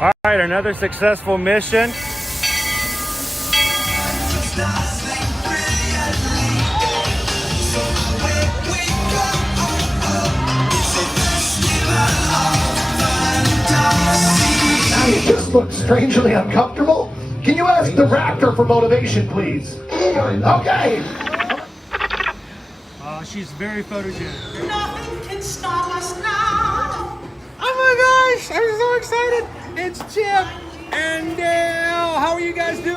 All right, another successful mission. You just look strangely uncomfortable. Can you ask the raptor for motivation, please? Okay. She's very photogenic. Nothing can stop us now. Oh my gosh, I'm so excited. It's Chip and Dale. How are you guys doing?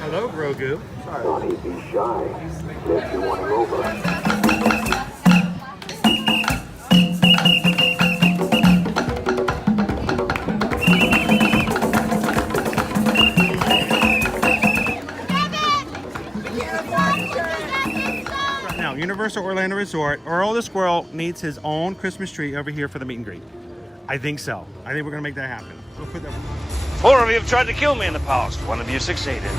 Hello, Grogu. Johnny, be shy. If you want him over. Now, Universal Orlando Resort, Earl the Squirrel needs his own Christmas tree over here for the meet and greet. I think so. I think we're gonna make that happen. We'll put that. 4 of you have tried to kill me in the past. 1 of you succeeded.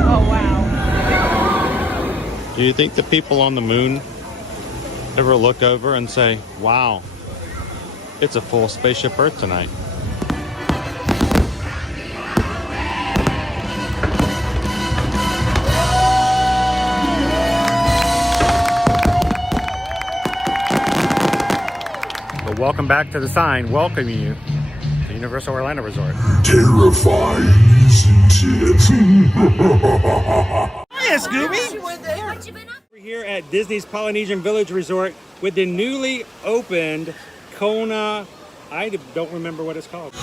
Oh, wow. Do you think the people on the moon ever look over and say, wow, it's a full spaceship Earth tonight? But welcome back to the sign welcoming you to Universal Orlando Resort. Terrifying, isn't it? Hiya, Scooby! We're here at Disney's Polynesian Village Resort with the newly opened Kona. I don't remember what it's called.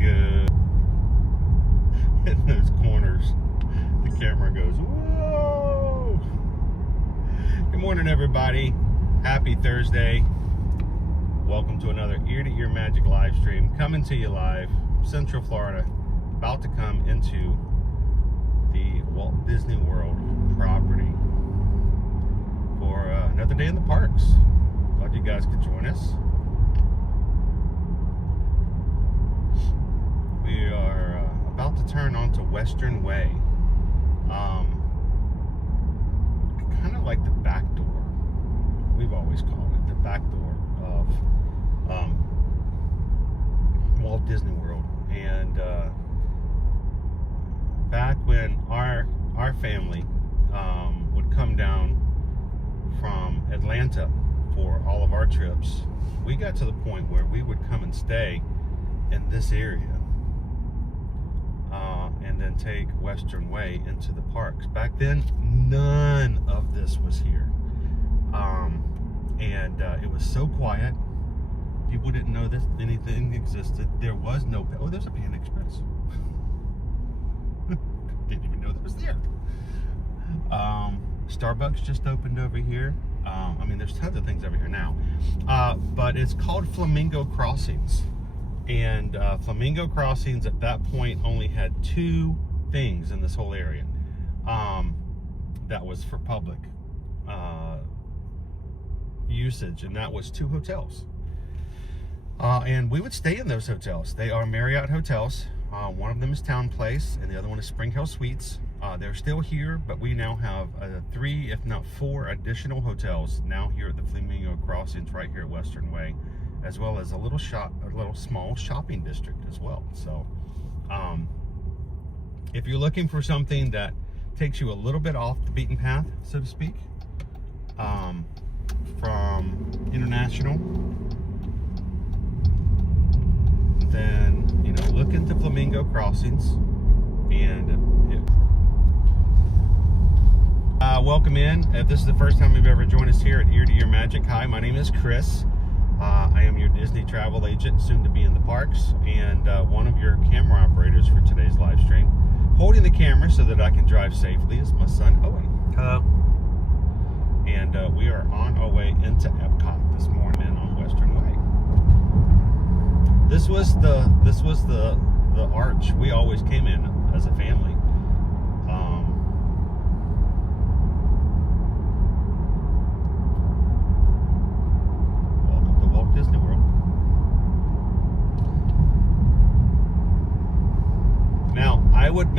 Good. In those corners, the camera goes, whoa! Good morning, everybody. Happy Thursday. Welcome to another Ear to Ear Magic live stream coming to you live, Central Florida, about to come into the Walt Disney World property for another day in the parks. Glad you guys could join us. We are about to turn onto Western Way, kind of like the back door. We've always called it the back door of Walt Disney World. And back when our family would come down from Atlanta for all of our trips, we got to the point where we would come and stay in this area and then take Western Way into the parks. Back then, none of this was here. And it was so quiet. People didn't know that anything existed. There was no, oh, there's a Panda Express. Didn't even know that was there. Starbucks just opened over here. I mean, there's tons of things over here now. But it's called Flamingo Crossings. And Flamingo Crossings at that point only had 2 things in this whole area. That was for public usage, and that was 2 hotels. And we would stay in those hotels. They are Marriott hotels. One of them is Town Place, and the other one is Spring Hill Suites. They're still here, but we now have 3, if not 4, additional hotels now here at the Flamingo Crossings, right here at Western Way, as well as a little small shopping district as well. So, if you're looking for something that takes you a little bit off the beaten path, so to speak, from International, then look into Flamingo Crossings. And welcome in. If this is the first time you've ever joined us here at Ear to Ear Magic, hi, my name is Chris. I am your Disney travel agent, soon to be in the parks, and one of your camera operators for today's live stream. Holding the camera so that I can drive safely is my son Owen. Hello. And we are on our way into Epcot this morning on Western Way. This was the arch we always came in as a family. Welcome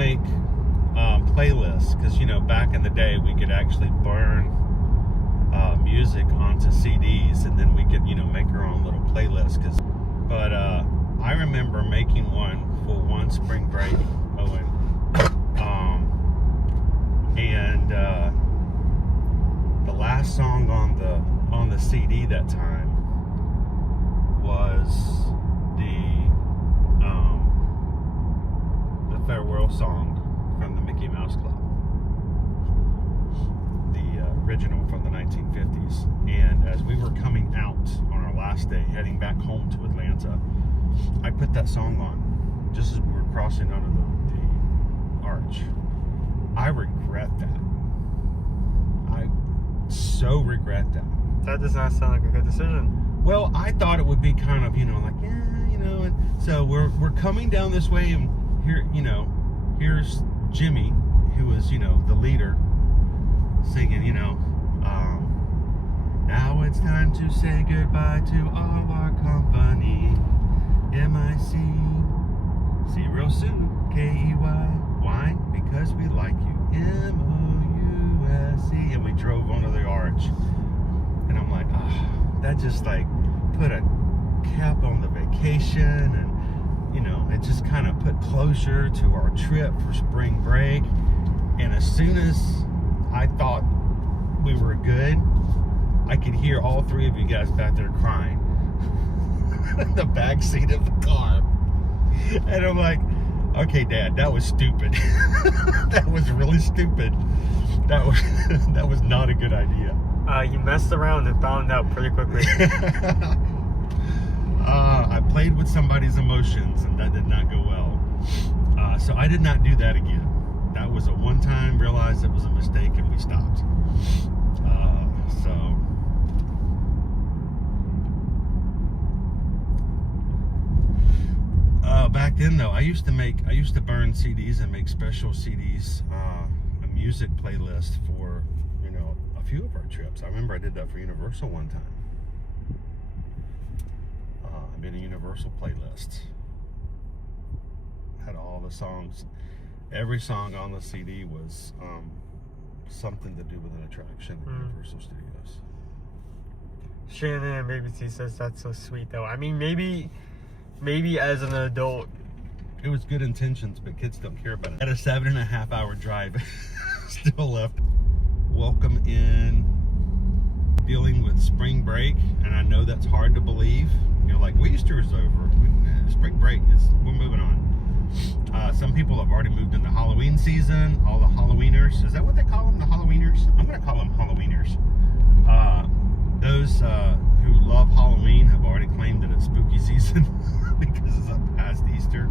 make playlists because, you know, back in the day we could actually burn music onto CDs and then we could, you know, make our own little playlists. But I remember making one for one spring break, Owen, and the last song on the CD that time was the farewell song from the Mickey Mouse Club, the original from the 1950s. And as we were coming out on our last day, heading back home to Atlanta, I put that song on just as we were crossing under the arch. I regret that. I so regret that. That does not sound like a good decision. Well, I thought it would be kind of, you know, like, yeah, you know, and so we're coming down this way, and here, you know, here's Jimmy, who was, you know, the leader, singing, you know, now it's time to say goodbye to all our company. M-I-C, see you real soon, K-E-Y. Why? Because we like you. M-O-U-S-E. And we drove onto the arch. And I'm like, oh, that just like put a cap on the vacation. And, you know, it just kind of put closure to our trip for spring break. And as soon as I thought we were good, I could hear all three of you guys back there crying. In the back seat of the car. And I'm like, okay, Dad, that was stupid. That was really stupid. That was not a good idea. You messed around and found out pretty quickly. I played with somebody's emotions and that did not go well. So I did not do that again. That was a one-time, realized it was a mistake, and we stopped. Back then though, I used to burn CDs and make special CDs, a music playlist for, you know, a few of our trips. I remember I did that for Universal one time. I made a Universal playlist. Had all the songs. Every song on the CD was something to do with an attraction at Universal Studios. Shannon and Baby T says that's so sweet though. I mean, maybe as an adult. It was good intentions, but kids don't care about it. At a 7.5 hour drive, still left. Welcome in, dealing with spring break, and I know that's hard to believe. You know, like Easter is over. Spring break we're moving on. Some people have already moved into Halloween season. All the Halloweeners, is that what they call them? The Halloweeners? I'm gonna call them Halloweeners. Those who love Halloween have already claimed that it's spooky season because it's up past Easter.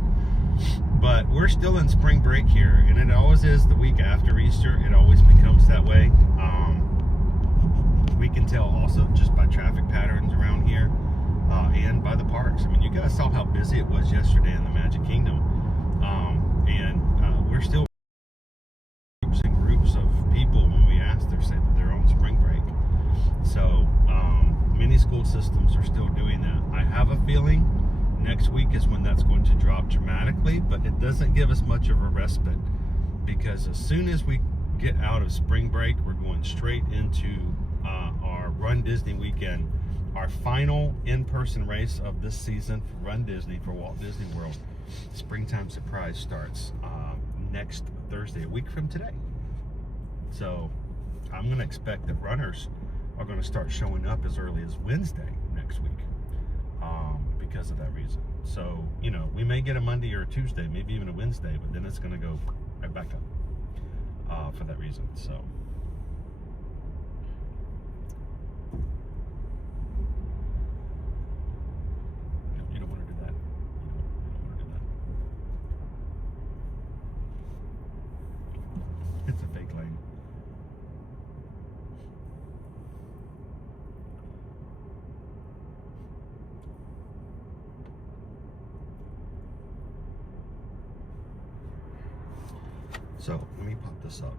But we're still in spring break here, and it always is the week after Easter. It always becomes that way. We can tell also just by traffic patterns around here and by the parks. I mean, you guys saw how busy it was yesterday in the Magic Kingdom. We're still groups of people when we ask, they say that they're on spring break. So many school systems are still doing that. I have a feeling next week is when that's going to drop dramatically, but it doesn't give us much of a respite, because as soon as we get out of spring break, we're going straight into our Run Disney weekend, our final in-person race of this season for Run Disney for Walt Disney World. Springtime Surprise starts next Thursday, a week from today. So I'm going to expect that runners are going to start showing up as early as Wednesday next week because of that reason. So, you know, we may get a Monday or a Tuesday, maybe even a Wednesday, but then it's going to go right back up for that reason. So you don't want to do that. You don't want to do that. It's a fake lane. So let me pop this up.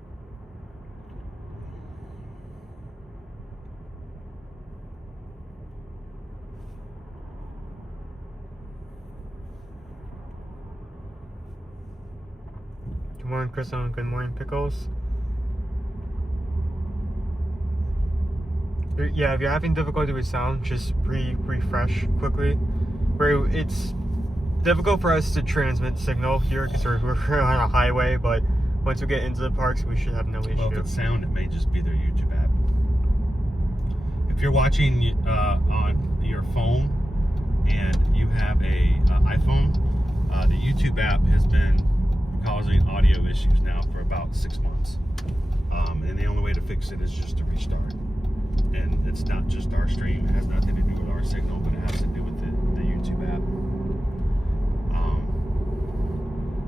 morning, Chris and Owen. Good morning, Pickles. Yeah, if you're having difficulty with sound, just refresh quickly. Where it's difficult for us to transmit signal here because we're on a highway, but once we get into the parks, we should have no issue. Well, if it's sound, it may just be their YouTube app. If you're watching on your phone and you have a iPhone, the YouTube app has been causing audio issues now for about 6 months. And the only way to fix it is just to restart. And it's not just our stream, it has nothing to do with our signal, but it has to do with the YouTube app.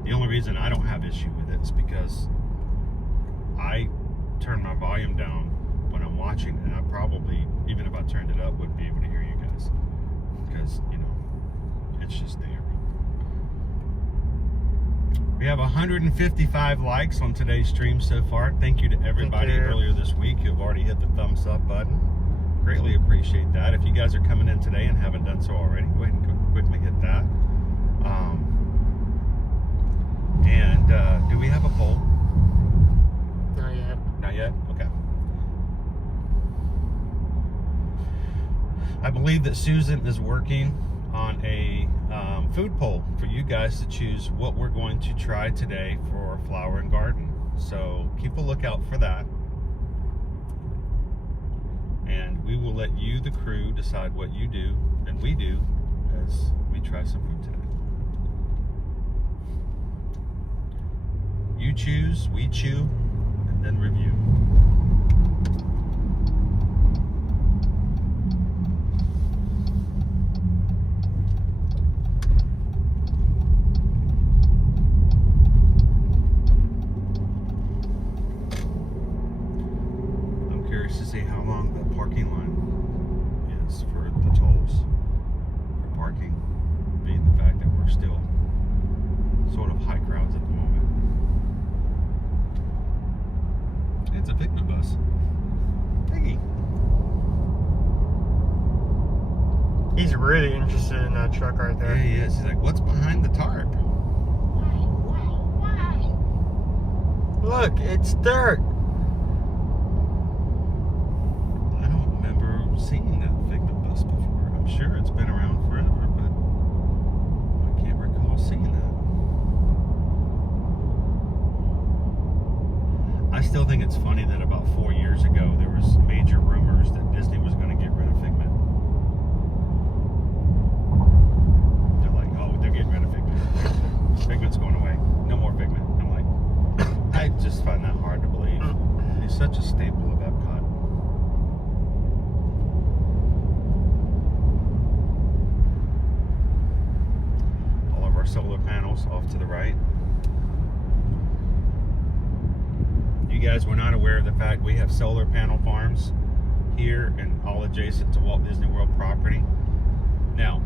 The only reason I don't have issue with it is because I turn my volume down when I'm watching, and I probably, even if I turned it up, wouldn't be able to hear you guys because, you know, it's just there. We have 155 likes on today's stream so far. Thank you to everybody earlier this week who have already hit the thumbs up button. Greatly appreciate that. If you guys are coming in today and haven't done so already, go ahead and quickly hit that. Do we have a poll? Not yet. Not yet? Okay. I believe that Susan is working on a food poll for you guys to choose what we're going to try today for Flower and Garden. So keep a lookout for that. And we will let you, the crew, decide what you do and we do as we try some food today. You choose, we chew, and then review. I'm curious to see how long the parking line is for the tolls for parking, being the fact that we're still sort of high crowds at the moment. It's a picnic bus. Piggy. He's really interested in that truck right there. Yeah, he is. He's like, what's behind the tarp? Look, it's dirt. I don't remember seeing that picnic bus before. I'm sure it's been around forever, but I can't recall seeing that. I still think it's funny that about 4 years ago there was major rumors that Disney was going to get rid of Figment. They're like, oh, they're getting rid of Figment. Figment's going away. No more Figment. I'm like, I just find that hard to believe. He's such a staple of Epcot. All of our solar panels off to the right. You guys were not aware of the fact we have solar panel farms here and all adjacent to Walt Disney World property. Now,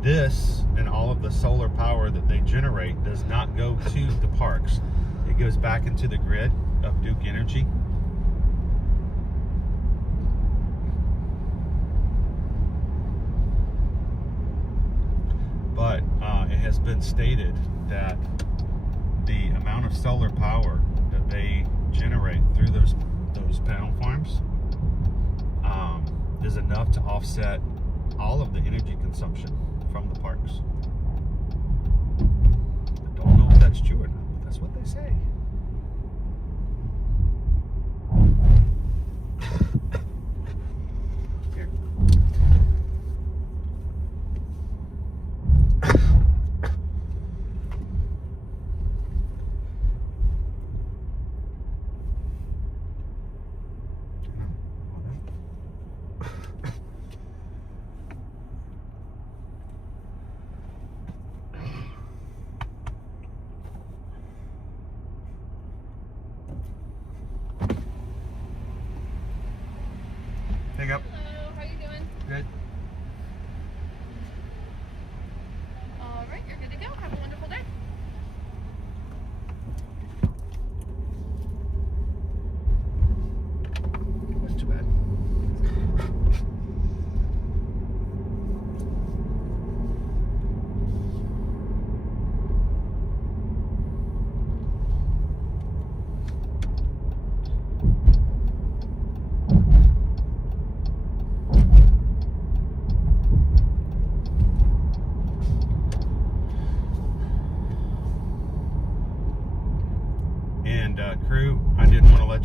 this and all of the solar power that they generate does not go to the parks. It goes back into the grid of Duke Energy. But it has been stated that the amount of solar power that they generate through those panel farms is enough to offset all of the energy consumption from the parks. I don't know if that's true or not, but that's what they say. Here.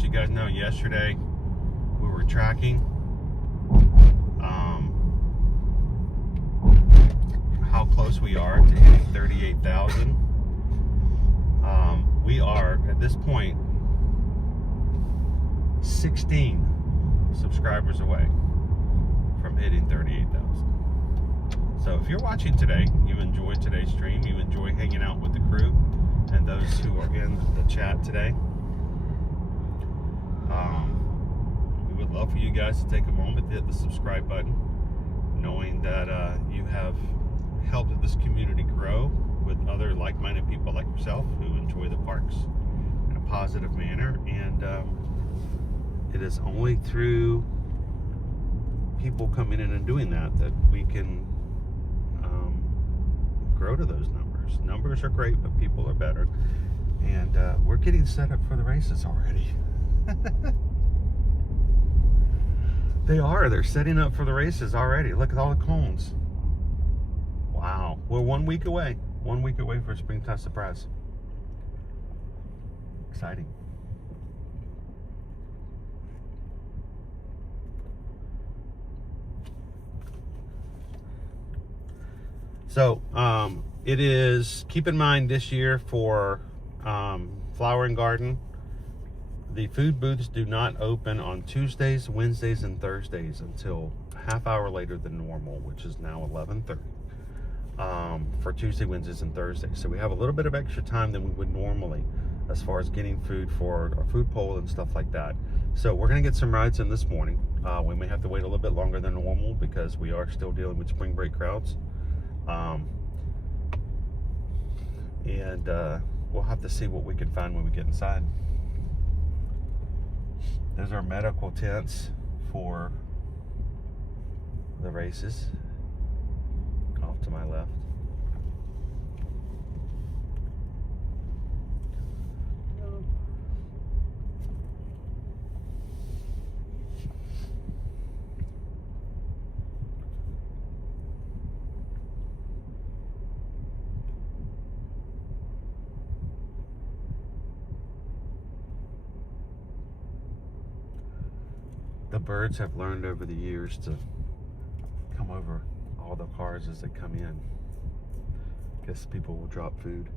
you guys know, yesterday we were tracking how close we are to hitting 38,000. We are at this point 16 subscribers away from hitting 38,000. So if you're watching today, you enjoyed today's stream, you enjoy hanging out with the crew and those who are in the chat today, we would love for you guys to take a moment to hit the subscribe button, knowing that you have helped this community grow with other like-minded people like yourself who enjoy the parks in a positive manner. And it is only through people coming in and doing that we can grow to those numbers. Numbers are great, but people are better. And we're getting set up for the races already. They're setting up for the races already. Look at all the cones. Wow, we're 1 week away. 1 week away for a Springtime surprise. Exciting. So, it is, keep in mind this year for Flower and Garden, the food booths do not open on Tuesdays, Wednesdays, and Thursdays until a half hour later than normal, which is now 11:30. For Tuesday, Wednesdays, and Thursdays. So we have a little bit of extra time than we would normally as far as getting food for our food poll and stuff like that. So we're going to get some rides in this morning. We may have to wait a little bit longer than normal because we are still dealing with spring break crowds. We'll have to see what we can find when we get inside. There's our medical tents for the races off to my left. The birds have learned over the years to come over all the cars as they come in. Guess people will drop food.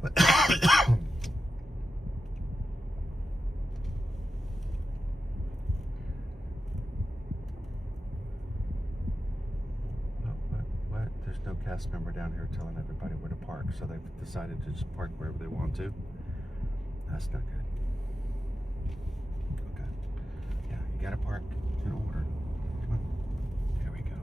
What? There's no cast member down here telling everybody where to park, so they've decided to just park wherever they want to. That's not good. You gotta park in order. Come on. Here we go.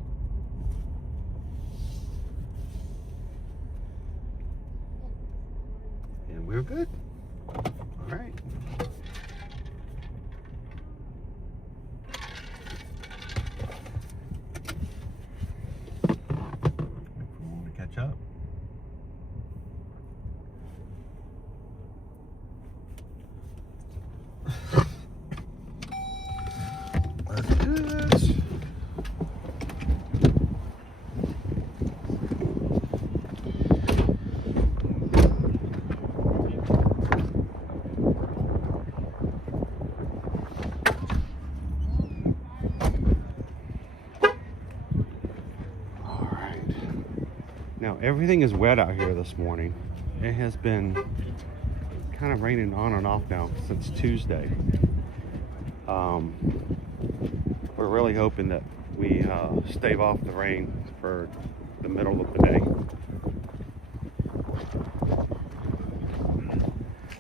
And we're good. All right. Wait for one to catch up. Let's do this. All right. Now everything is wet out here this morning. It has been kind of raining on and off now since Tuesday. We're really hoping that we stave off the rain for the middle of the day.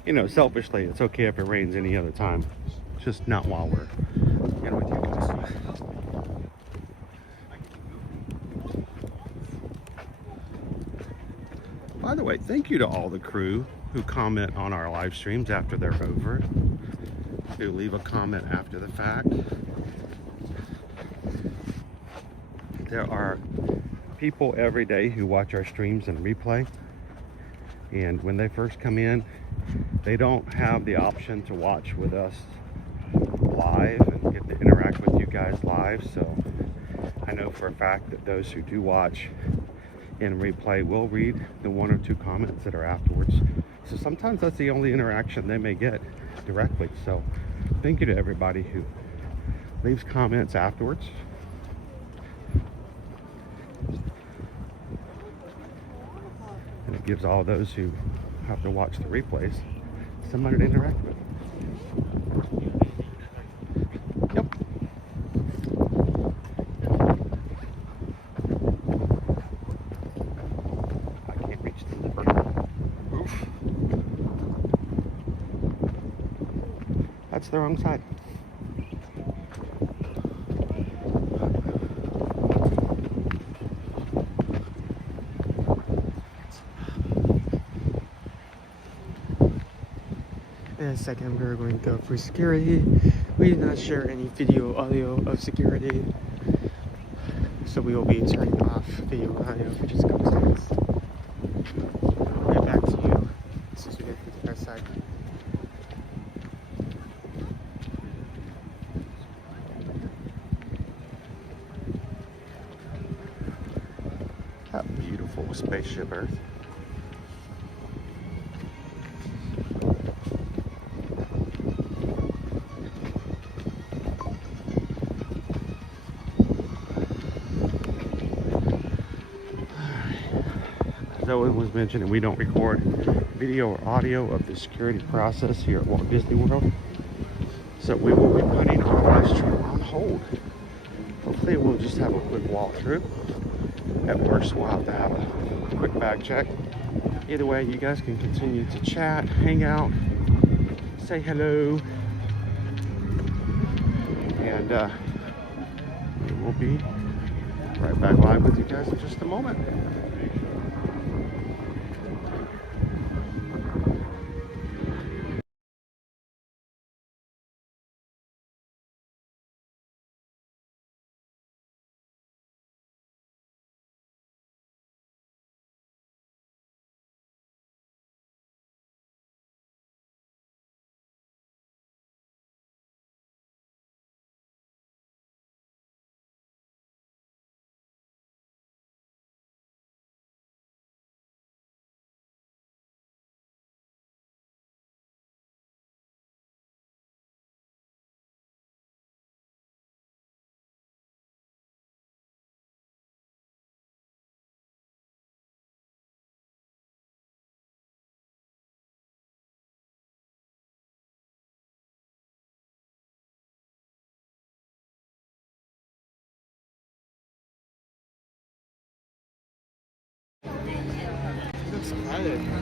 You know, selfishly, it's okay if it rains any other time. It's just not while we're in with you guys. By the way, thank you to all the crew who comment on our live streams after they're over, who leave a comment after the fact. There are people every day who watch our streams and replay, and when they first come in, they don't have the option to watch with us live and get to interact with you guys live. So I know for a fact that those who do watch in replay will read the one or two comments that are afterwards So sometimes that's the only interaction they may get directly. So thank you to everybody who leaves comments afterwards. And it gives all those who have to watch the replays somebody to interact with. Yep. I can't reach the lever. Oof. That's the wrong side. In a second, we're going to go for security. We did not share any video audio of security, so we will be turning off video audio for just a couple seconds. Get back to you as soon as we get to the press side. That beautiful spaceship Earth. As Owen was mentioning, we don't record video or audio of the security process here at Walt Disney World. So we will be putting our live stream on hold. Hopefully we'll just have a quick walkthrough. At worst, we'll have to have a quick bag check. Either way, you guys can continue to chat, hang out, say hello. And we will be right back live with you guys in just a moment.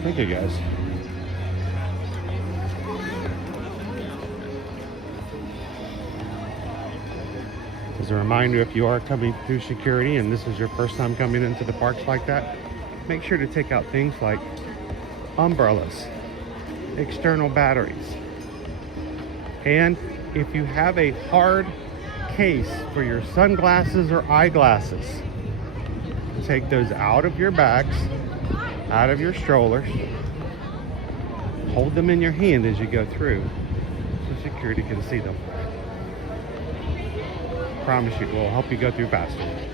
Thank you guys. As a reminder, if you are coming through security and this is your first time coming into the parks like that, make sure to take out things like umbrellas, external batteries, and if you have a hard case for your sunglasses or eyeglasses, take those out of your bags, out of your strollers, hold them in your hand as you go through so security can see them. Promise you, it will help you go through faster.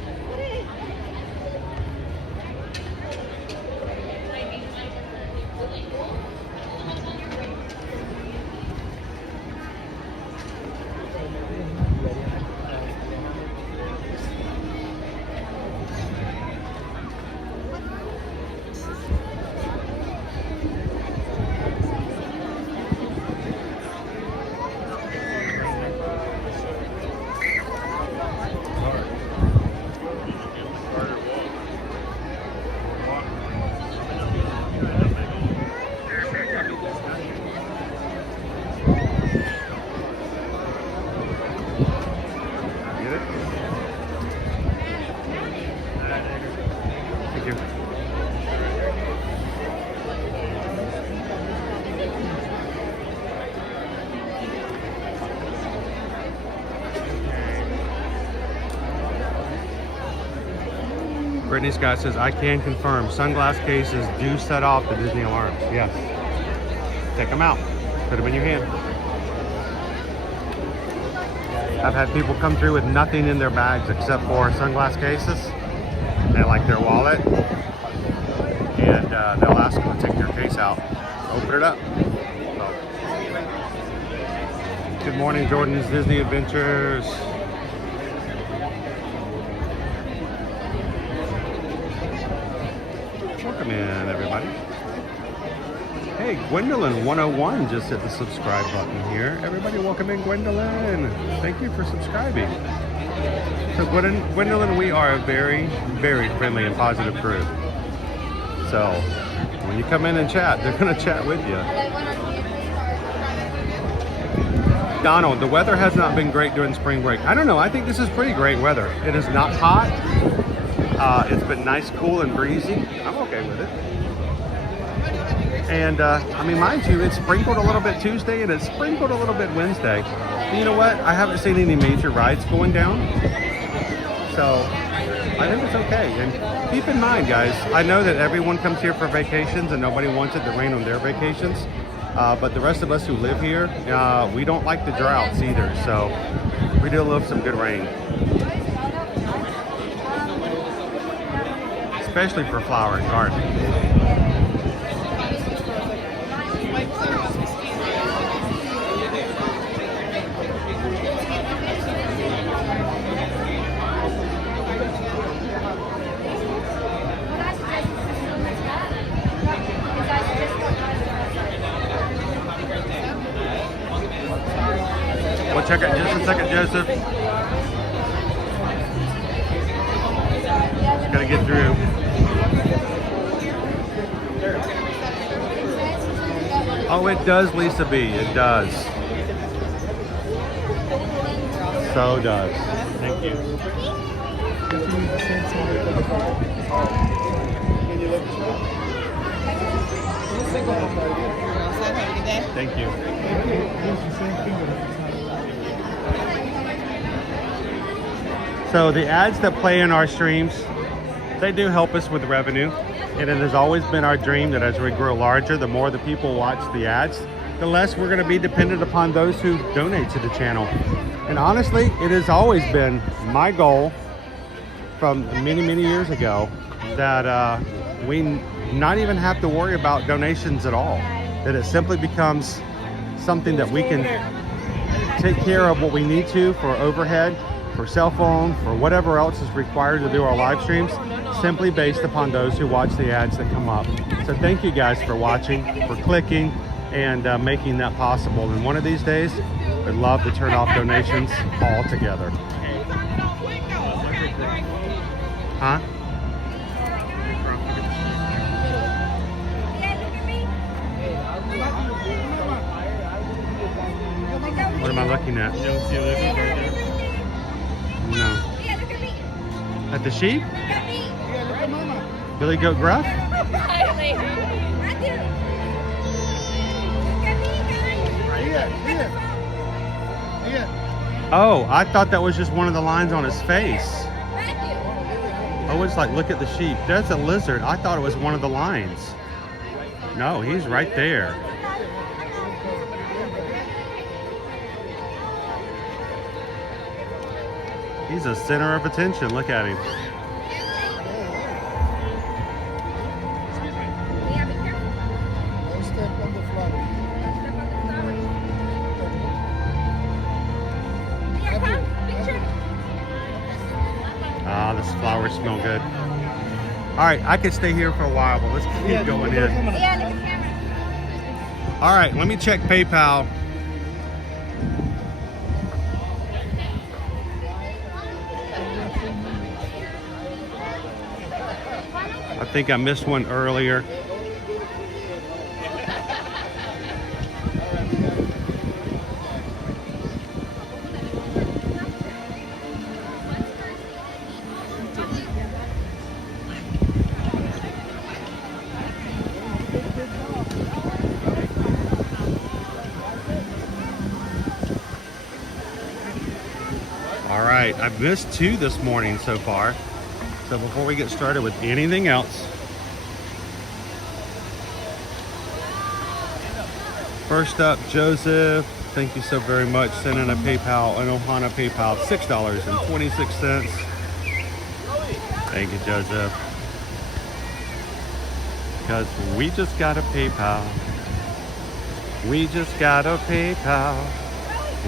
Brittany Scott says, I can confirm sunglass cases do set off the Disney alarms. Yes. Take them out. Put them in your hand. I've had people come through with nothing in their bags except for sunglass cases. They like their wallet. And they'll ask them to take their case out. Open it up. Good morning, Jordan's Disney Adventures. Welcome in, everybody. Hey, Gwendolyn 101 just hit the subscribe button here. Everybody, welcome in, Gwendolyn. Thank you for subscribing. So, Gwendolyn, we are a very, very friendly and positive crew. So, when you come in and chat, they're going to chat with you. Donald, the weather has not been great during spring break. I don't know. I think this is pretty great weather. It is not hot. It's been nice, cool, and breezy. I'm okay with it. And, I mean, mind you, it sprinkled a little bit Tuesday and it sprinkled a little bit Wednesday. And you know what? I haven't seen any major rides going down. So, I think it's okay. And keep in mind, guys, I know that everyone comes here for vacations and nobody wants it to rain on their vacations. But the rest of us who live here, we don't like the droughts either. So, we do love some good rain. Especially for flower and garden. We'll check it just a second, Joseph. Gotta get through. Oh, it does, Lisa B. It does. So does. Thank you. Thank you. So the ads that play in our streams, they do help us with revenue. And it has always been our dream that as we grow larger, the more the people watch the ads, the less we're going to be dependent upon those who donate to the channel. And honestly, it has always been my goal from many, many years ago that we not even have to worry about donations at all. That it simply becomes something that we can take care of what we need to for overhead, for cell phone, for whatever else is required to do our live streams, simply based upon those who watch the ads that come up. So thank you guys for watching, for clicking, and making that possible. And one of these days, I'd love to turn off donations altogether. Huh? What am I looking at? No. At the sheep? Billy Goat Gruff? Oh, I thought that was just one of the lines on his face. Oh, it's like, look at the sheep. That's a lizard. I thought it was one of the lines. No, he's right there. He's a center of attention. Look at him. Ah, this flowers smell good. All right, I could stay here for a while, but let's keep going in. All right, let me check PayPal. I think I missed one earlier. All right, I've missed 2 this morning so far. So before we get started with anything else, first up, Joseph, thank you so very much. Send in a PayPal, an Ohana PayPal, $6.26. Thank you, Joseph. Because we just got a PayPal. We just got a PayPal.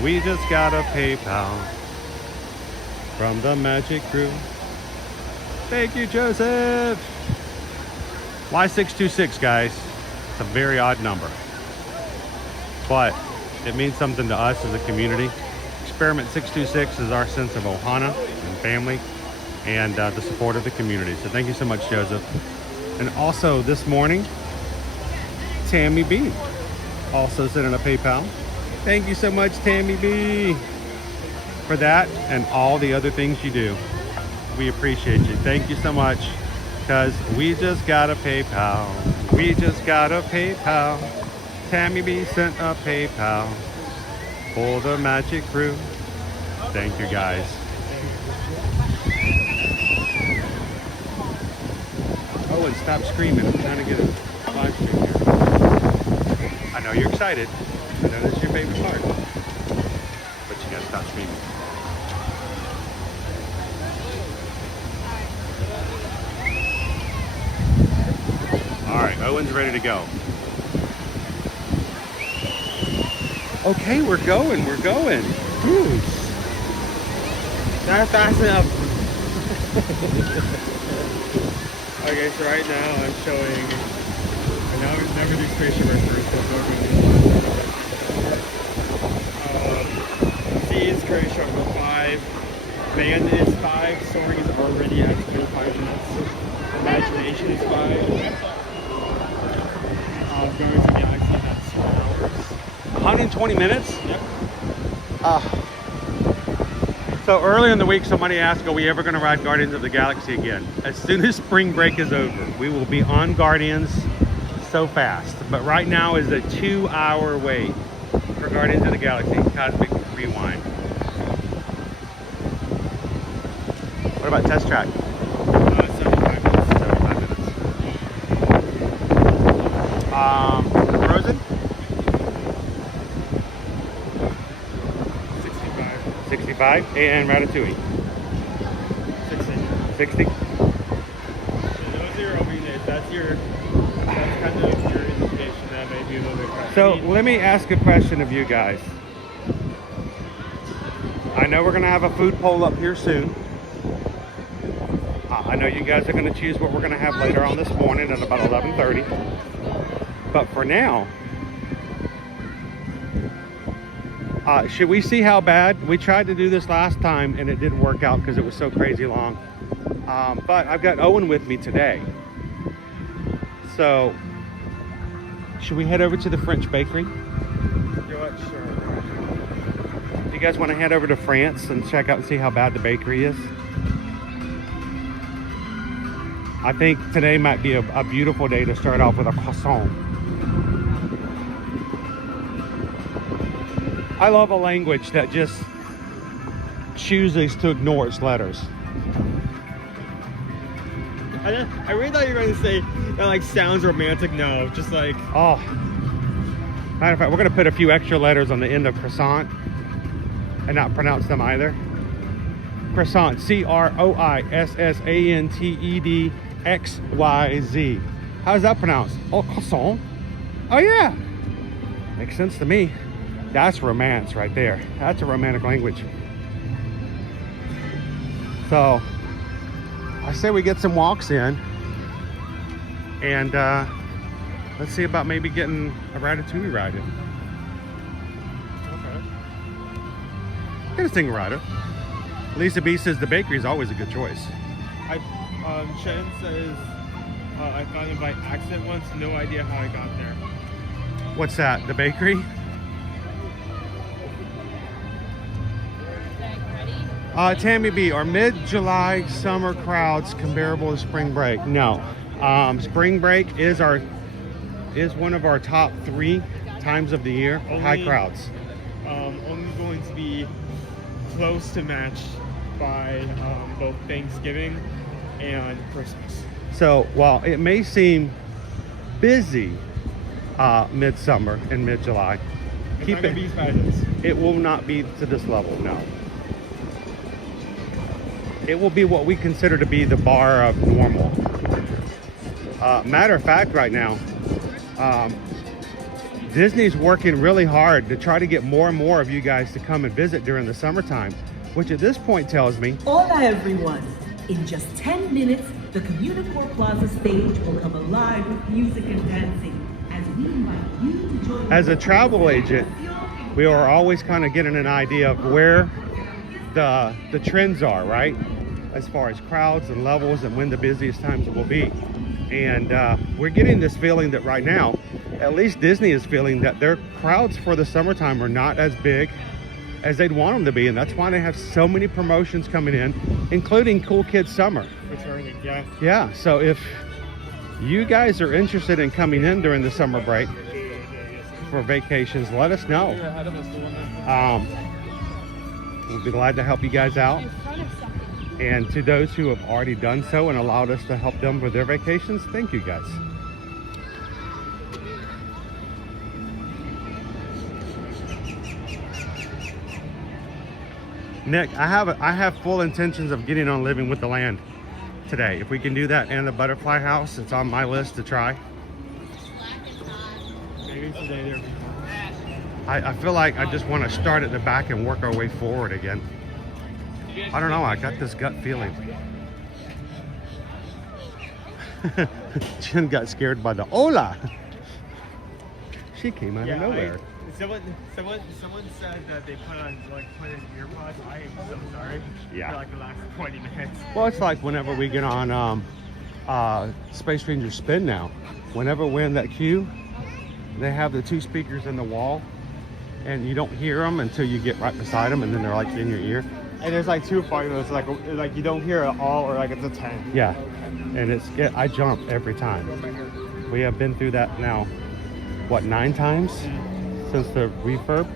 We just got a PayPal from the Magic Crew. Thank you, Joseph. Why 626, guys? It's a very odd number, but it means something to us as a community. Experiment 626 is our sense of ohana and family and the support of the community. So thank you so much, Joseph. And also this morning, Tammy B also sent in a PayPal. Thank you so much, Tammy B, for that and all the other things you do. We appreciate you. Thank you so much, because we just got a PayPal. We just got a PayPal. Tammy B sent a PayPal for the Magic Crew. Thank you, guys. Oh, and stop screaming. I'm trying to get a live stream here. I know you're excited. I know that's your favorite part. But you gotta stop screaming. All right, Owen's ready to go. Okay, we're going. Ooh. That's fast enough. Okay, so right now I'm showing. I know I've never do spaceship C is currently showing about 5. Band is 5. Soaring is already at 25 minutes. Imagination is 5. Going to Galaxy has 2 hours. 120 minutes? Yep. So earlier in the week, somebody asked, are we ever going to ride Guardians of the Galaxy again? As soon as spring break is over, we will be on Guardians so fast. But right now is a 2-hour wait for Guardians of the Galaxy Cosmic Rewind. What about Test Track? 75 minutes. 75 minutes. Frozen? 65. And Ratatouille? 60. So those are your opening days. That's kind of your indication that may be a little bit crazy. So let me ask a question of you guys. I know we're going to have a food poll up here soon. I know you guys are going to choose what we're going to have later on this morning at about 11:30. But for now, should we see how bad? We tried to do this last time and it didn't work out because it was so crazy long. But I've got Owen with me today. So, should we head over to the French bakery? You know what? Sure. Do you guys want to head over to France and check out and see how bad the bakery is? I think today might be a beautiful day to start off with a croissant. I love a language that just chooses to ignore its letters. I really thought you were going to say that like sounds romantic. No, just like... Oh. Matter of fact, we're going to put a few extra letters on the end of croissant and not pronounce them either. Croissant, C-R-O-I-S-S-A-N-T-E-D-X-Y-Z. How's that pronounced? Oh, croissant. Oh yeah. Makes sense to me. That's romance right there. That's a romantic language. So, I say we get some walks in. And let's see about maybe getting a Ratatouille ride in. Okay. Get a single rider. Lisa B says the bakery is always a good choice. Chen says I found it by accident once. No idea how I got there. What's that? The bakery? Tammy B, are mid-July summer crowds comparable to spring break? No. Spring break is one of our top 3 times of the year. High crowds. Only going to be close to matched by both Thanksgiving and Christmas. So while it may seem busy midsummer and mid-July, keep it. It will not be to this level. No. It will be what we consider to be the bar of normal. Matter of fact, right now, Disney's working really hard to try to get more and more of you guys to come and visit during the summertime, which at this point tells me, Hola everyone! In just 10 minutes, the Communicore Plaza stage will come alive with music and dancing as we invite you to join. as a travel agent, we are always kind of getting an idea of where the trends are, right? As far as crowds and levels and when the busiest times will be. And we're getting this feeling that right now, at least Disney is feeling that their crowds for the summertime are not as big as they'd want them to be. And that's why they have so many promotions coming in, including Cool Kids Summer. Returning, yeah. Yeah, so if you guys are interested in coming in during the summer break for vacations, let us know. We'll be glad to help you guys out. And to those who have already done so and allowed us to help them with their vacations, thank you guys. Nick, I have full intentions of getting on Living with the Land today. If we can do that and the Butterfly House, it's on my list to try. Maybe today there. I feel like I just want to start at the back and work our way forward again. I don't know, I got this gut feeling. Jen got scared by the hola. She came out of nowhere. Someone said that they put in earpods. I am so sorry. Yeah. For like the last 20 minutes. Well, it's like whenever we get on Space Ranger Spin now. Whenever we're in that queue, they have the two speakers in the wall, and you don't hear them until you get right beside them, and then they're like in your ear. And there's like two formulas, like you don't hear it all, or like it's a 10. Yeah, and I jump every time. We have been through that now, what, 9 times since the refurb,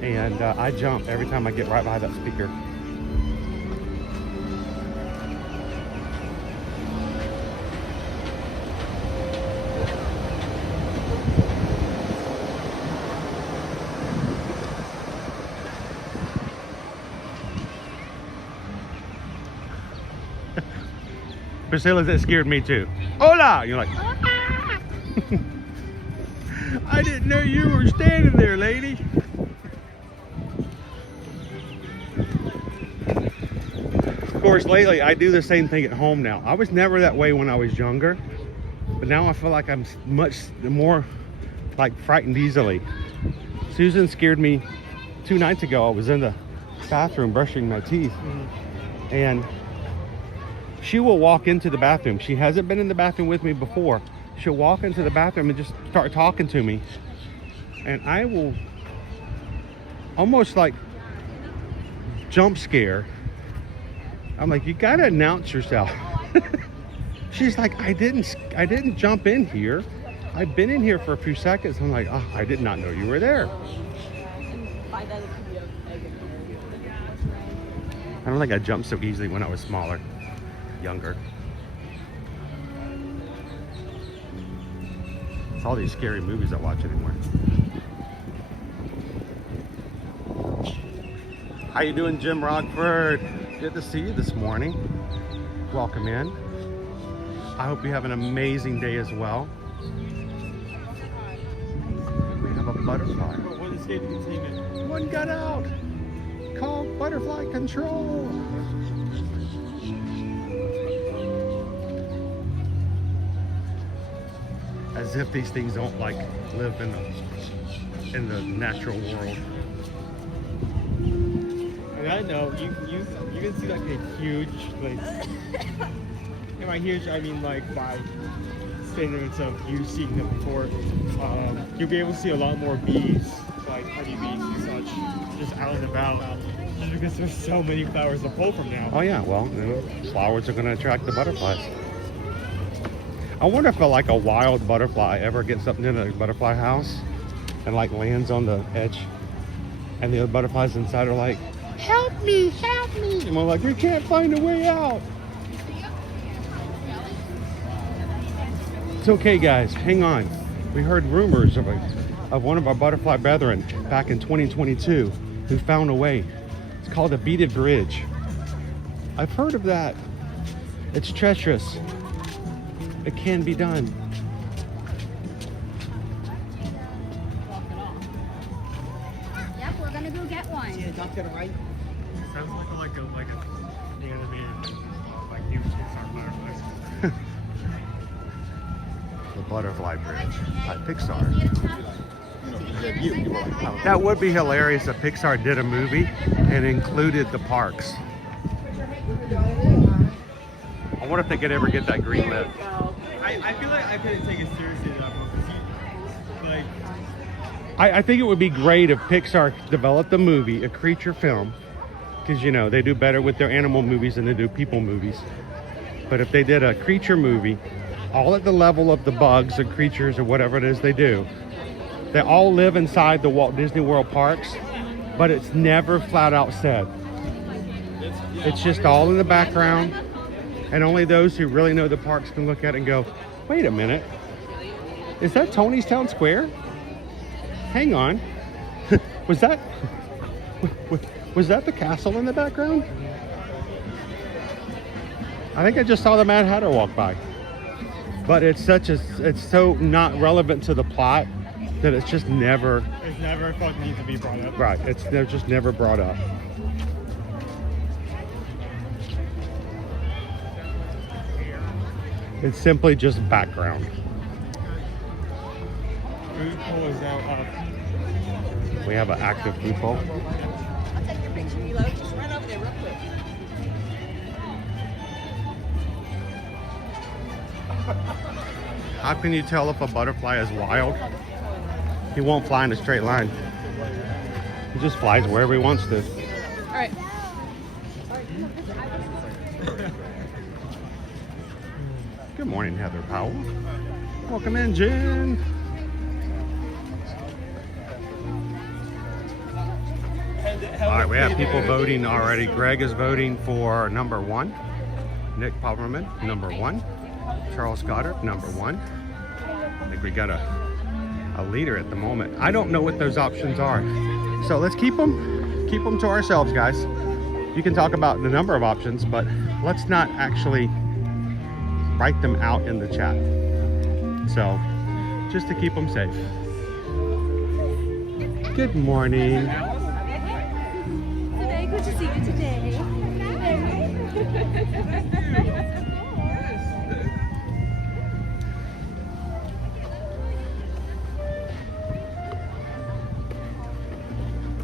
and I jump every time I get right behind that speaker. Priscilla, that scared me too. Hola! You're like, ah! I didn't know you were standing there, lady. Of course, lately I do the same thing at home now. I was never that way when I was younger, but now I feel like I'm much more like frightened easily. Susan scared me 2 nights ago. I was in the bathroom brushing my teeth, and she will walk into the bathroom. She hasn't been in the bathroom with me before. She'll walk into the bathroom and just start talking to me. And I will almost like jump scare. I'm like, you gotta announce yourself. She's like, I didn't jump in here. I've been in here for a few seconds. I'm like, oh, I did not know you were there. I don't think I jumped so easily when I was smaller. Younger. It's all these scary movies I watch anymore. How you doing, Jim Rockford? Good to see you this morning. Welcome in. I hope you have an amazing day as well. We have a butterfly. One escaped containment. One got out. Call butterfly control. As if these things don't like live in the natural world. And I know you can see like a huge and by huge I mean like by standards of you seeing them before. You'll be able to see a lot more bees, like honeybees and such, just out and about. Just because there's so many flowers to pull from now. Oh yeah, well, you know, flowers are going to attract the butterflies. I wonder if like a wild butterfly ever gets up near the butterfly house and like lands on the edge, and the other butterflies inside are like, help me, help me. And we're like, we can't find a way out. It's okay, guys, hang on. We heard rumors of one of our butterfly brethren back in 2022 who found a way. It's called a beaded bridge. I've heard of that. It's treacherous. It can be done. Sounds like a animated like new Pixar Firefly. The Butterfly Bridge by Pixar. That would be hilarious if Pixar did a movie and included the parks. I wonder if they could ever get that green lit. I feel like I couldn't take it seriously enough because like I think it would be great if Pixar developed a movie, a creature film, because you know they do better with their animal movies than they do people movies. But if they did a creature movie, all at the level of the bugs or creatures or whatever it is they do, they all live inside the Walt Disney World parks, but it's never flat out said. It's just all in the background, and only those who really know the parks can look at it and go, wait a minute, is that Tony's Town Square? Hang on, was that the castle in the background? I think I just saw the Mad Hatter walk by. But it's so not relevant to the plot that it's just never. It's never felt need to be brought up. Right, they're just never brought up. It's simply just background. Food poll is now up. We have an active food poll. I'll take your picture, Elo. Just run over there real quick. How can you tell if a butterfly is wild? He won't fly in a straight line. He just flies wherever he wants to. All right. Good morning, Heather Powell. Welcome in, Jen. All right, we have people voting already. Greg is voting for number 1. Nick Popperman, number 1. Charles Goddard, number 1. I think we got a leader at the moment. I don't know what those options are. So let's keep them to ourselves, guys. You can talk about the number of options, but let's not actually write them out in the chat. So just to keep them safe. Good morning. Today, good to see you today.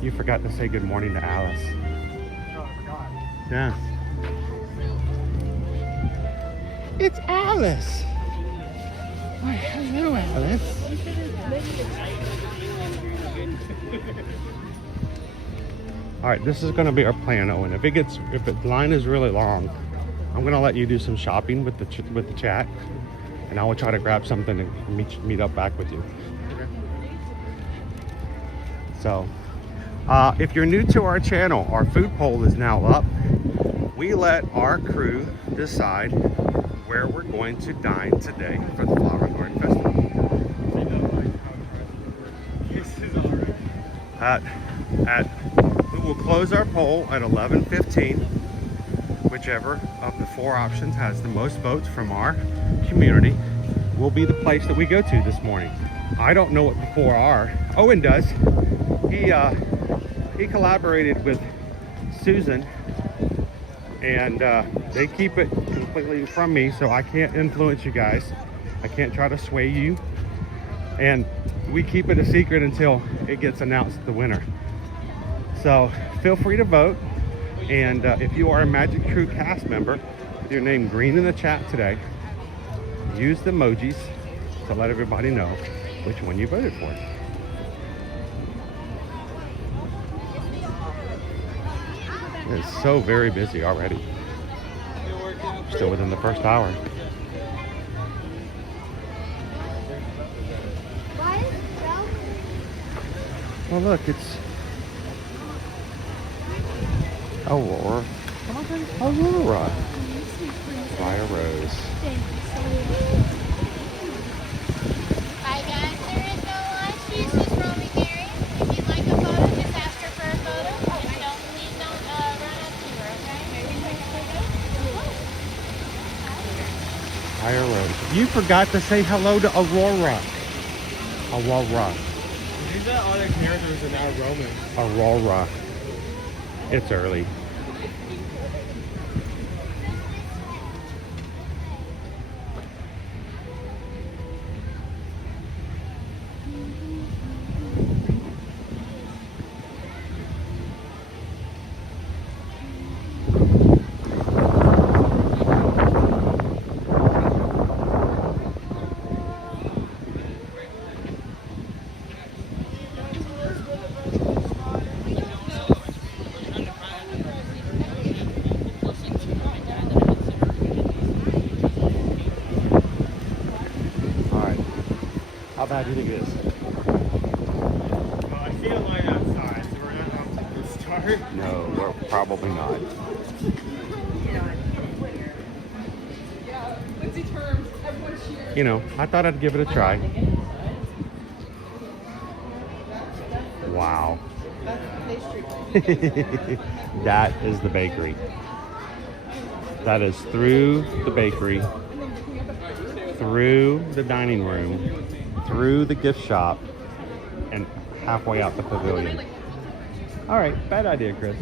You forgot to say good morning to Alice. No, I forgot. Yeah. It's Alice. Why, hello, Alice. All right, this is going to be our plan, Owen. If the line is really long, I'm going to let you do some shopping with the chat, and I will try to grab something and meet up back with you. So, if you're new to our channel, our food poll is now up. We let our crew decide where we're going to dine today for the Flower and Garden Festival. We will close our poll at 11:15. Whichever of the 4 options has the most votes from our community will be the place that we go to this morning. I don't know what the 4 are. Owen does. He collaborated with Susan, and they keep it completely from me, so I can't influence you guys. I can't try to sway you, and we keep it a secret until it gets announced the winner. So feel free to vote, and if you are a Magic Crew cast member with your name green in the chat today, use the emojis to let everybody know which one you voted for. It's so very busy already. Still within the first hour. Oh look, it's Aurora. Aurora. Fire Rose. Hi guys, there is no lunch. She's just roaming Mary. If you'd like a photo, just ask her for a photo. And please don't run up to her, okay? Fire Rose. You forgot to say hello to Aurora. Aurora. These are other characters are now roaming. Aurora. It's early. How bad do you think it is? Well, I see a light outside, so we're not off to a good start. No, we're probably not. You know, I thought I'd give it a try. Wow. That is the bakery. That is through the bakery, through the dining room, through the gift shop, and halfway out the pavilion. All right, bad idea, Chris.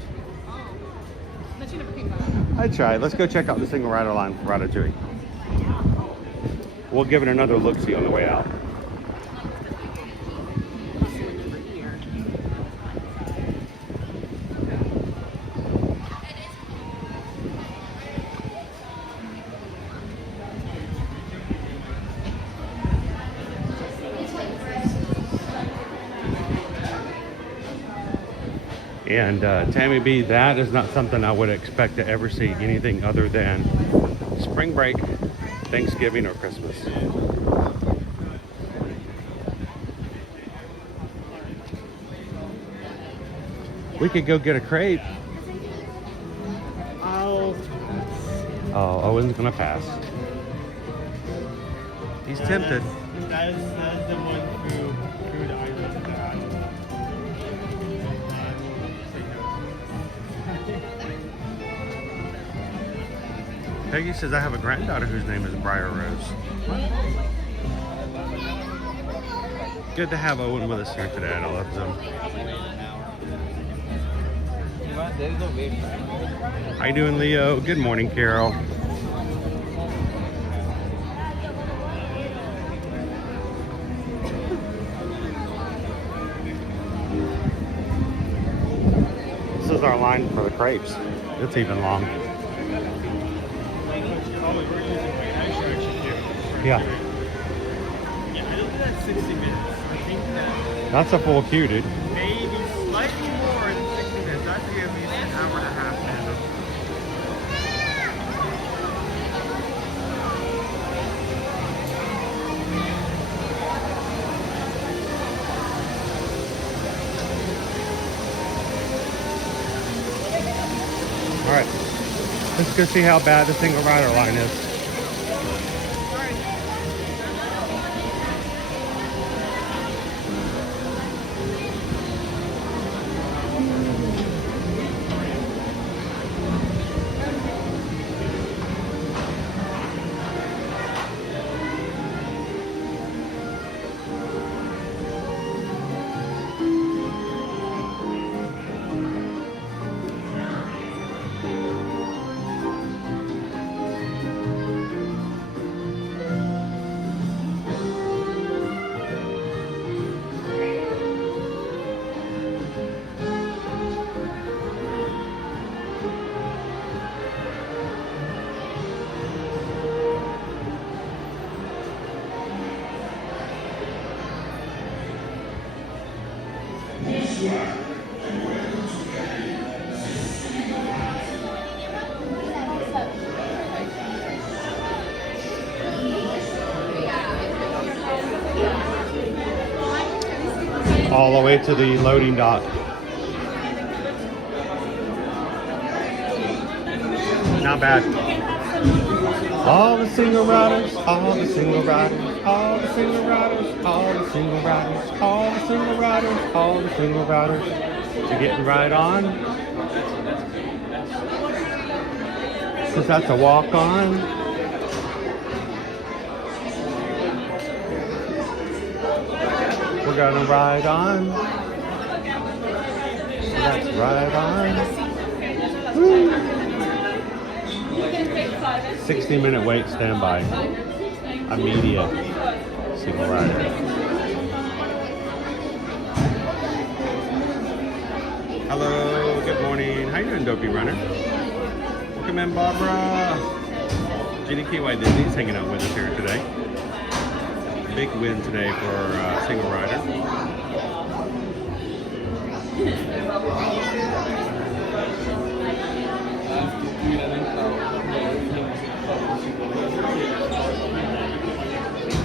I tried. Let's go check out the single rider line for Ratatouille. We'll give it another look-see on the way out. And Tammy B, that is not something I would expect to ever see anything other than spring break, Thanksgiving, or Christmas. We could go get a crepe. Oh, Owen's gonna pass. He's tempted. That is the one food I really bad. Peggy says I have a granddaughter whose name is Briar Rose. Good to have Owen with us here today. I love him. How you doing, Leo? Good morning, Carol. This is our line for the crepes. It's even long. Yeah. Yeah, I don't think that's 60 minutes. I think That's a full queue, dude. maybe slightly more than 60 minutes. That's at least an hour and a half minimum. All right, let's go see how bad the single rider line is. All the way to the loading dock. Not bad. All the single riders, all the single riders, all the single riders, all the single riders, all the single riders, all the single riders. You're getting right on. Since that's a walk on. We're gonna ride on. Let's ride on. 60-minute wait standby. Immediate. Single rider. Hello, good morning. How you doing, Dopey Runner? Welcome in, Barbara. GDKY Disney's hanging out with us here today. Big win today for single rider.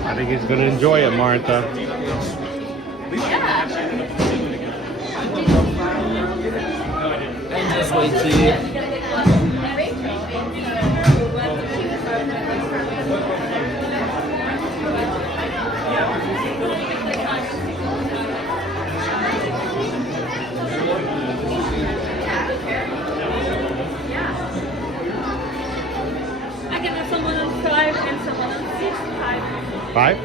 I think he's going to enjoy it, Martha. I can have someone on 5 and someone on 6. 5?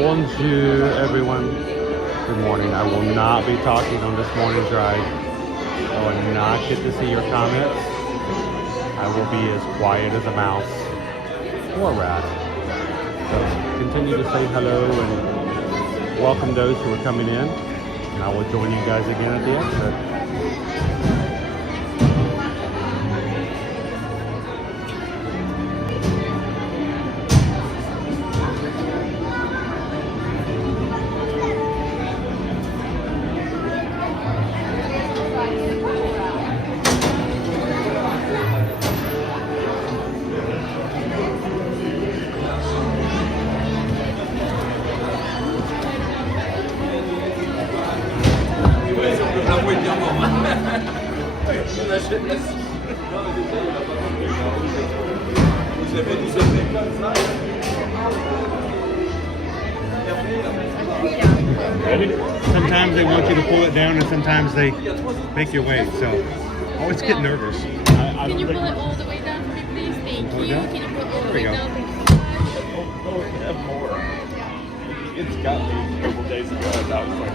Bonjour, everyone. Good morning. I will not be talking on this morning's ride. I will not get to see your comments. I will be as quiet as a mouse or a rat. So continue to say hello and welcome those who are coming in. And I will join you guys again at the exit. Sometimes they want you to pull it down and sometimes they make you wait, so always get nervous. Can you pull it all the way down for me, please? Thank you. Can you pull it all the way down? Thank you so much. It's got me a couple days ago and I was like,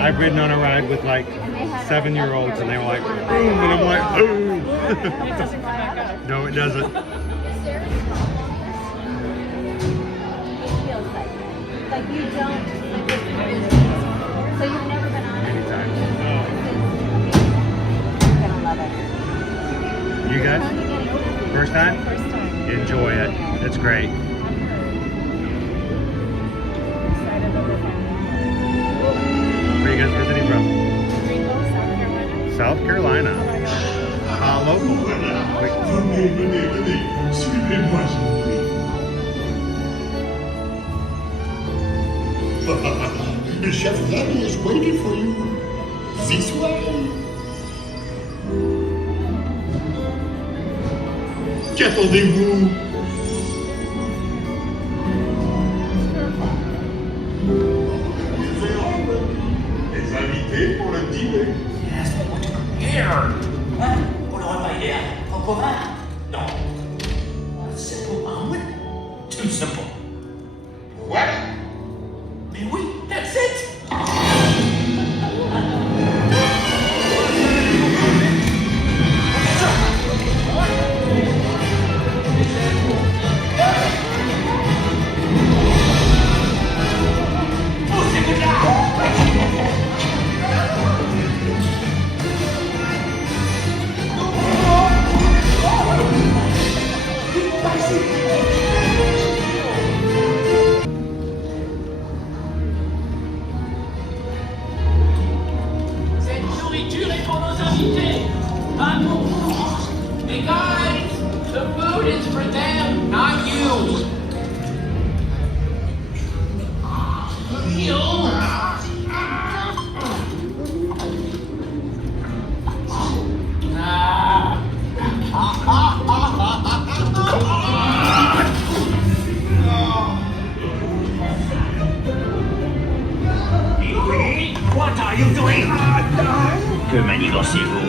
I've ridden on a ride with like 7-year-olds and they were like, boom, and I'm like, boom. No, it doesn't. Like you don't, so you've never been on it? Anytime. You're gonna love it. You guys? First time? First time. Enjoy it. It's great. Where are you guys visiting from? Greenville, South Carolina. South Carolina. Local. Venez, suivez-moi, s'il vous plaît. Le chef Daddy is waiting for you. This way. Qu'attendez-vous? Les invités pour le dîner. Yes, but what to prepare? Hein? Pour le repas idéal? Coq au vin? Non. A simple omelet? Too simple. What? Mais oui, that's it! Hey guys, the food is for them, not you. What are you doing? Que manigancez-vous?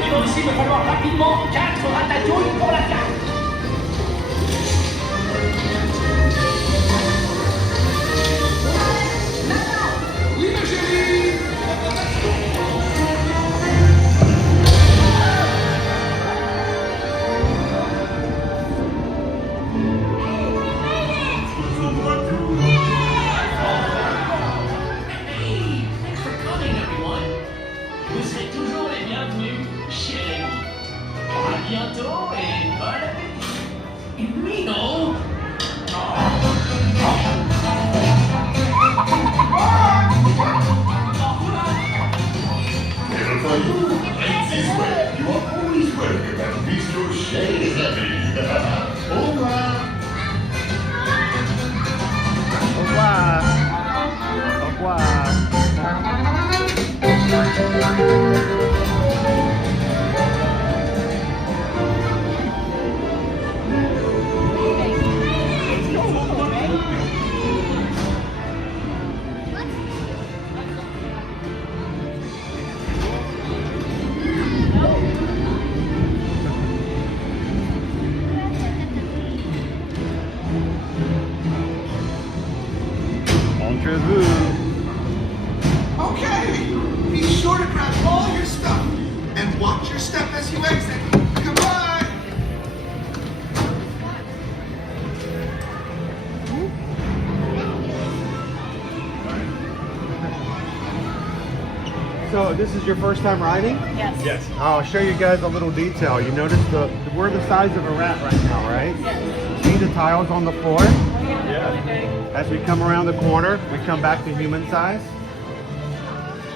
Il va aussi me falloir rapidement 4 ratatouilles pour la carte. Oui, ma chérie. Hey, thanks for coming, everyone. Vous serez toujours les bienvenus chez Rémi. À bientôt et bon appétit. Et Mino. Right this way. You are always welcome at Bistro Chez les Amis. Au revoir. Au revoir. Au revoir. Entrez-vous. Okay, be sure to grab all your stuff and watch your step as you exit. Goodbye. So this is your first time riding? Yes. Yes. I'll show you guys a little detail. You notice we're the size of a rat right now, right? Yes. See the tiles on the floor? Yeah. As we come around the corner, we come back to human size.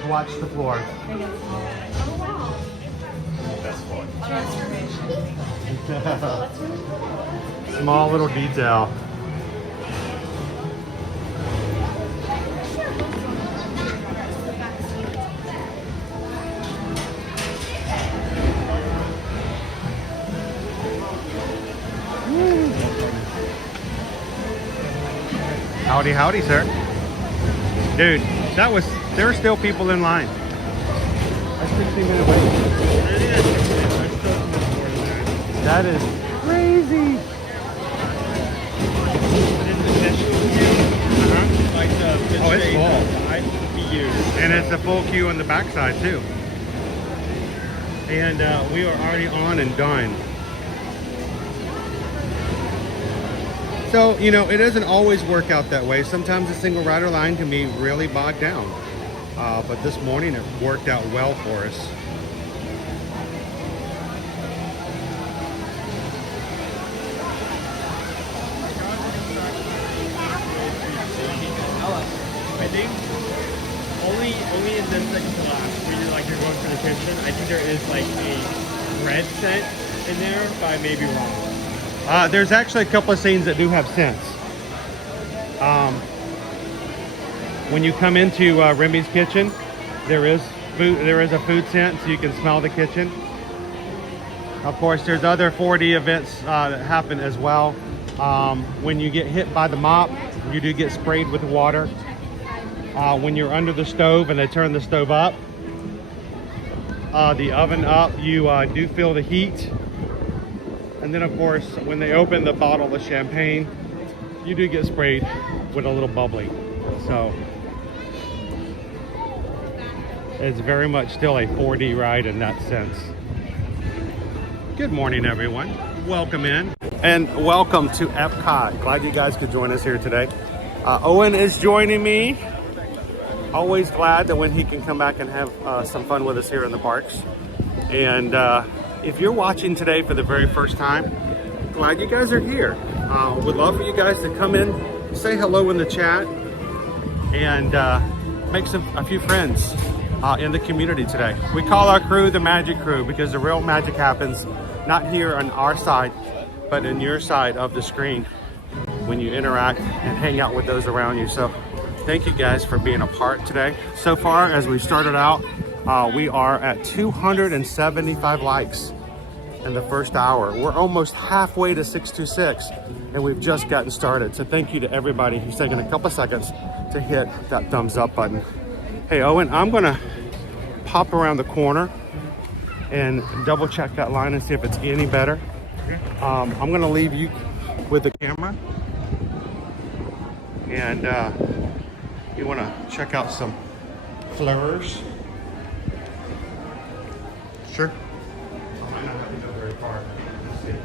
Watch the floor. Oh wow. That's fun. Transformation. Small little detail. Howdy, howdy, sir. Dude, there were still people in line. That's 15-minute wait. That is crazy. Oh, it's full. And it's a full queue on the backside too. And we are already on and done. So, you know, it doesn't always work out that way. Sometimes a single rider line can be really bogged down. But this morning it worked out well for us. there is like a bread scent in there, but I may be wrong. There's actually a couple of scenes that do have scents. When you come into Remy's kitchen, there is food. There is a food scent, so you can smell the kitchen. Of course, there's other 4D events that happen as well. When you get hit by the mop, you do get sprayed with water. When you're under the stove and they turn the stove up, the oven up, you do feel the heat. And then of course, when they open the bottle of champagne, you do get sprayed with a little bubbly. So it's very much still a 4D ride in that sense. Good morning, everyone. Welcome in. And welcome to Epcot. Glad you guys could join us here today. Owen is joining me. Always glad that when he can come back and have some fun with us here in the parks. And if you're watching today for the very first time, glad you guys are here. Would love for you guys to come in, say hello in the chat, and make a few friends in the community today. We call our crew the Magic Crew because the real magic happens not here on our side, but in your side of the screen when you interact and hang out with those around you. So thank you guys for being a part today. So far, as we started out, we are at 275 likes in the first hour. We're almost halfway to 626, and we've just gotten started. So thank you to everybody who's taken a couple seconds to hit that thumbs up button. Hey, Owen, I'm gonna pop around the corner and double check that line and see if it's any better. I'm gonna leave you with the camera, and you wanna check out some flowers? Sure. I might not have to go very far. Let's see.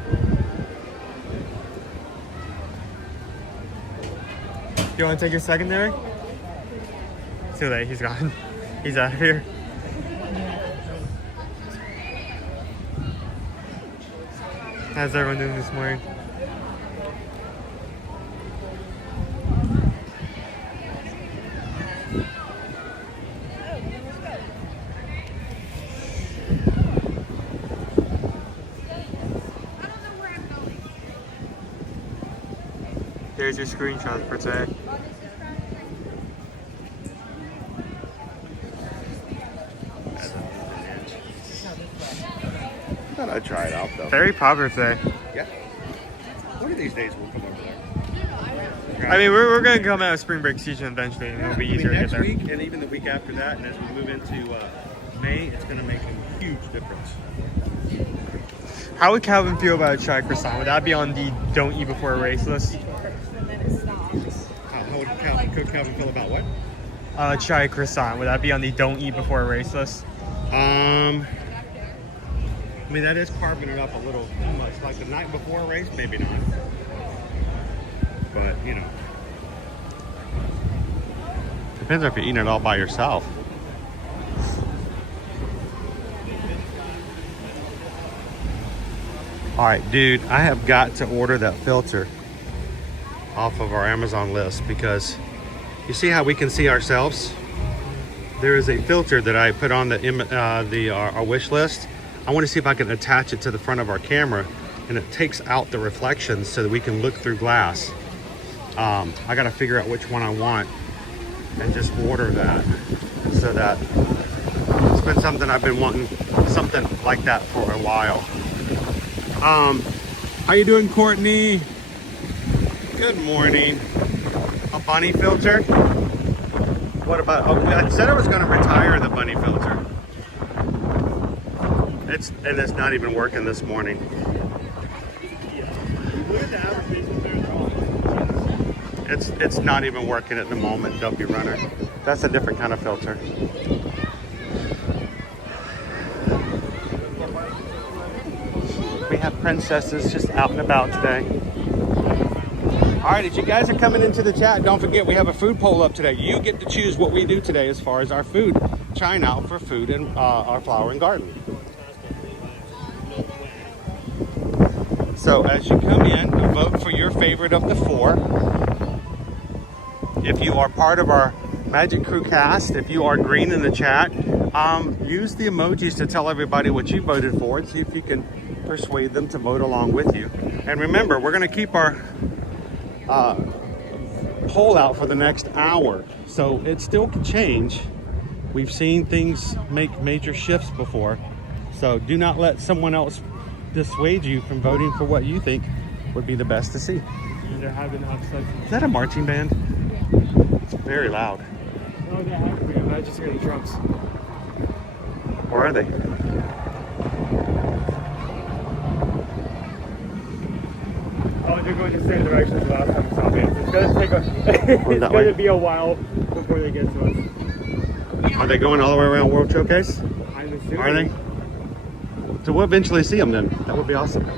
You want to take your secondary? Too late, he's gone. He's out of here. How's everyone doing this morning? There's your screenshot for today. Thought I'd try it out though. Very popular today. Yeah. One of these days we'll come over there. I mean, we're going to come out of spring break season eventually, and it'll be easier to get there. Next week and even the week after that, and as we move into May, it's going to make a huge difference. How would Calvin feel about a chai croissant? Would that be on the don't eat before a race list? How would Calvin feel about what? Chai croissant. Would that be on the don't eat before a race list? I mean, that is carving it up a little too much. Like the night before a race, maybe not. But, you know. Depends if you're eating it all by yourself. All right, dude, I have got to order that filter off of our Amazon list because you see how we can see ourselves? There is a filter that I put on our wish list. I want to see if I can attach it to the front of our camera, and it takes out the reflections so that we can look through glass. I got to figure out which one I want and just order that, so that it's been something I've been wanting, something like that for a while. How you doing, Courtney? Good morning. A bunny filter? What about, I said I was going to retire the bunny filter. It's not even working this morning. It's not even working at the moment, W Runner. That's a different kind of filter. We have princesses just out and about today. All right, if you guys are coming into the chat, don't forget we have a food poll up today. You get to choose what we do today as far as our food. Trying out for food in our flower and garden. So as you come in, vote for your favorite of the four. If you are part of our Magic Crew cast, if you are green in the chat, use the emojis to tell everybody what you voted for and see if you can persuade them to vote along with you. And remember, we're going to keep our poll out for the next hour, so it still can change. We've seen things make major shifts before, so do not let someone else dissuade you from voting for what you think would be the best to see. They're having upsets. Is that a marching band? It's very loud. No, they have to be. I just hear the drums. Where are they? Oh, they're going the same direction as the last time we saw bands. It's going to take it's going to be a while before they get to us. Are they going all the way around World Showcase? I'm assuming. Are they? So we'll eventually see them then. That would be awesome.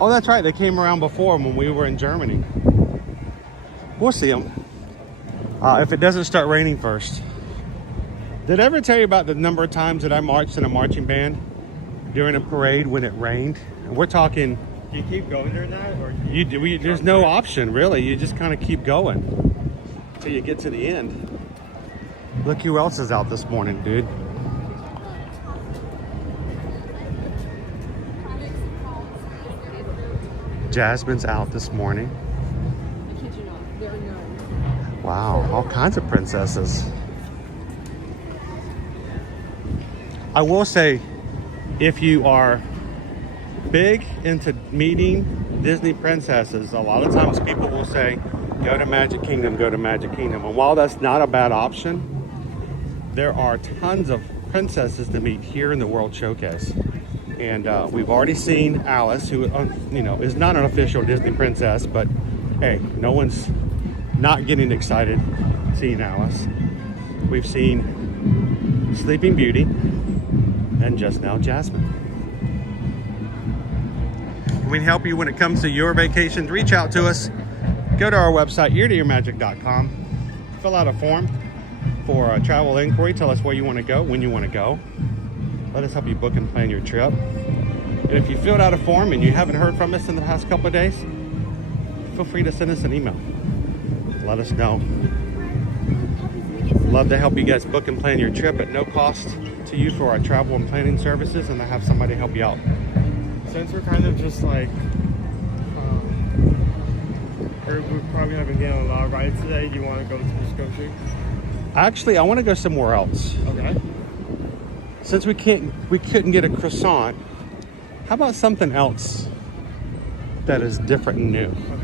Oh, that's right. They came around before when we were in Germany. We'll see them. If it doesn't start raining first. Did I ever tell you about the number of times that I marched in a marching band during a parade when it rained? And we're talking... Do you keep going during that? Or there's no option, really. You just kind of keep going until you get to the end. Look who else is out this morning, dude. Jasmine's out this morning. Wow, all kinds of princesses. I will say, if you are big into meeting Disney princesses, a lot of times people will say, go to Magic Kingdom, go to Magic Kingdom. And while that's not a bad option, there are tons of princesses to meet here in the World Showcase. And we've already seen Alice, who is not an official Disney princess, but hey, no one's not getting excited seeing Alice. We've seen Sleeping Beauty, and just now Jasmine. Can we help you when it comes to your vacations? Reach out to us. Go to our website, eartoyourmagic.com. Fill out a form for a travel inquiry. Tell us where you want to go, when you want to go. Let us help you book and plan your trip. And if you filled out a form and you haven't heard from us in the past couple of days, feel free to send us an email. Let us know. Love to help you guys book and plan your trip at no cost to you for our travel and planning services, and to have somebody help you out. Since we're kind of just like, we're probably not going to get on a lot of rides today, do you want to go to Scotia? Actually, I want to go somewhere else. Okay. Since we couldn't get a croissant, how about something else that is different and new? Okay.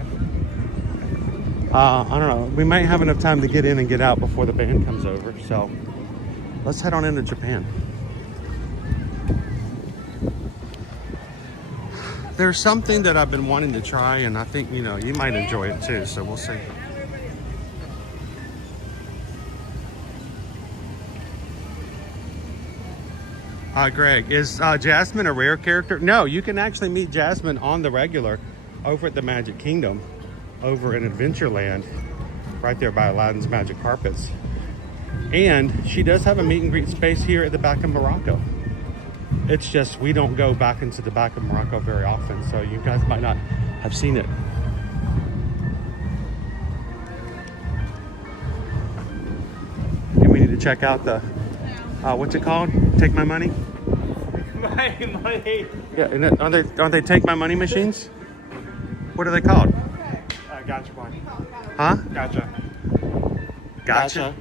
I don't know. We might have enough time to get in and get out before the band comes over. So let's head on into Japan. There's something that I've been wanting to try, and I think, you might enjoy it too. So we'll see. Greg, is Jasmine a rare character? No, you can actually meet Jasmine on the regular over at the Magic Kingdom, over in Adventureland, right there by Aladdin's Magic Carpets. And she does have a meet and greet space here at the back of Morocco. It's just we don't go back into the back of Morocco very often, so you guys might not have seen it. And we need to check out the, what's it called? Take My Money? My money. Yeah, and aren't they Take My Money machines? What are they called? Gotcha money. Huh? Gotcha. Gotcha.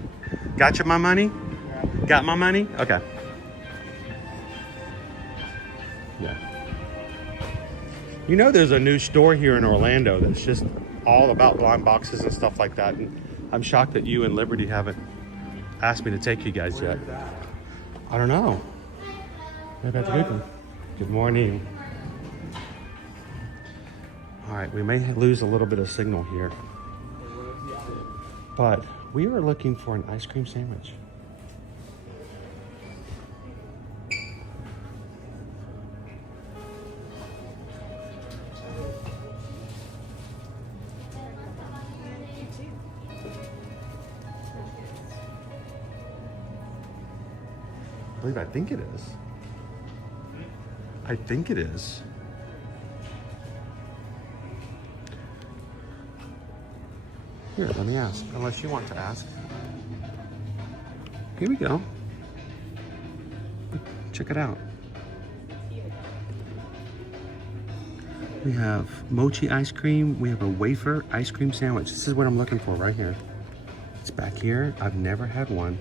Gotcha my money? Yeah. Got my money? Okay. Yeah. There's a new store here in Orlando that's just all about blind boxes and stuff like that. And I'm shocked that you and Liberty haven't asked me to take you guys yet. I don't know. Maybe I have to Google. Good morning. All right, we may lose a little bit of signal here, but we were looking for an ice cream sandwich. I think it is. I think it is. Here, let me ask. Unless you want to ask. Here we go. check it out. We have mochi ice cream. We have a wafer ice cream sandwich. This is what I'm looking for right here. It's back here. I've never had one.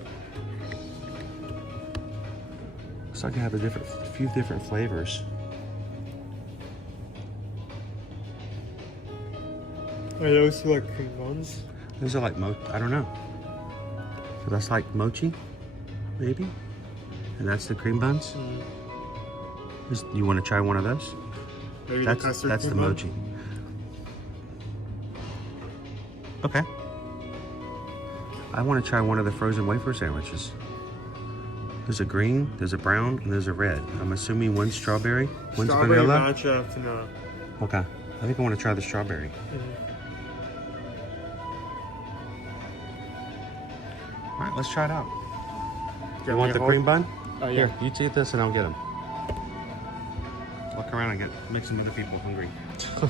Looks like I have a few different flavors. Are those like cream buns? Those are like I don't know. So that's like mochi, maybe? And that's the cream buns? You want to try one of those? Maybe That's the mochi. Okay. I want to try one of the frozen wafer sandwiches. There's a green, there's a brown, and there's a red. I'm assuming one's strawberry, one's strawberry vanilla. Matcha vanilla. Okay. I think I want to try the strawberry. All right, let's try it out. You want the cream bun? Yeah. Here, you take this and I'll get them. Walk around and make some other people hungry. So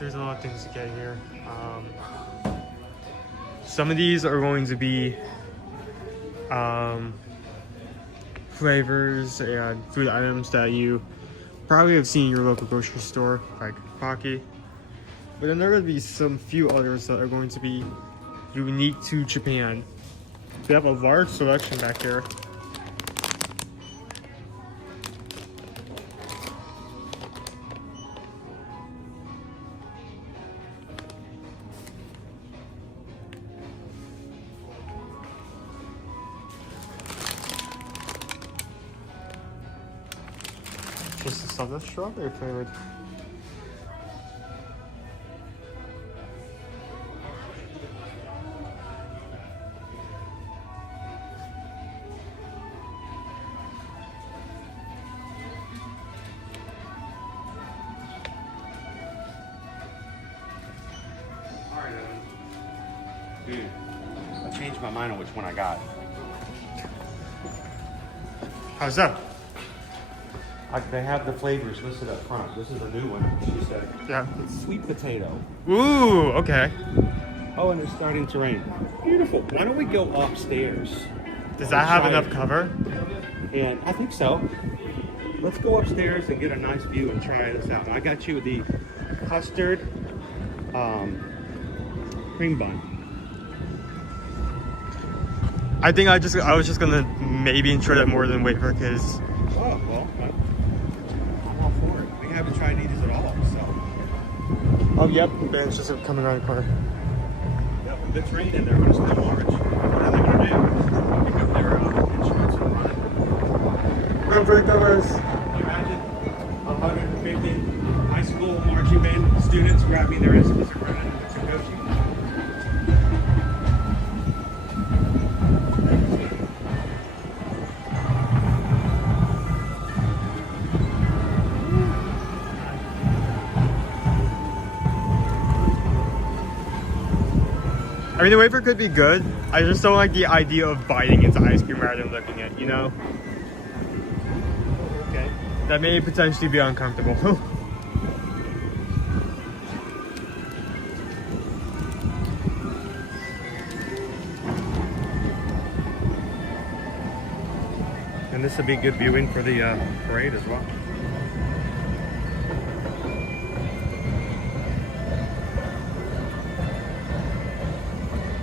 there's a lot of things to get here. Some of these are going to be flavors and food items that you probably have seen in your local grocery store, like Pocky. But then there are going to be some few others that are going to be unique to Japan. We have a large selection back here. Just the stuff that's strawberry flavored. Alright, dude, I changed my mind on which one I got. How's that? They have the flavors listed up front. This is a new one, she said. Yeah. It's sweet potato. Ooh, okay. Oh, and it's starting to rain. Beautiful. Why don't we go upstairs? Does that have enough cover? And I think so. Let's go upstairs and get a nice view and try this out. I got you the custard cream bun. I think I was just gonna maybe enjoy that more than wafer because. Oh well, I'm all for it. We haven't tried these at all, so. Oh yep, it's just coming around the corner. Yep, if it's raining, they're gonna snow March. What are they gonna do? Pick up their insurance and run. Run for the covers. Imagine 150 high school marching band students grabbing their instruments and running to Kochi. I mean, the wafer could be good. I just don't like the idea of biting into ice cream rather than looking at, you know? Okay. That may potentially be uncomfortable. And this would be good viewing for the parade as well.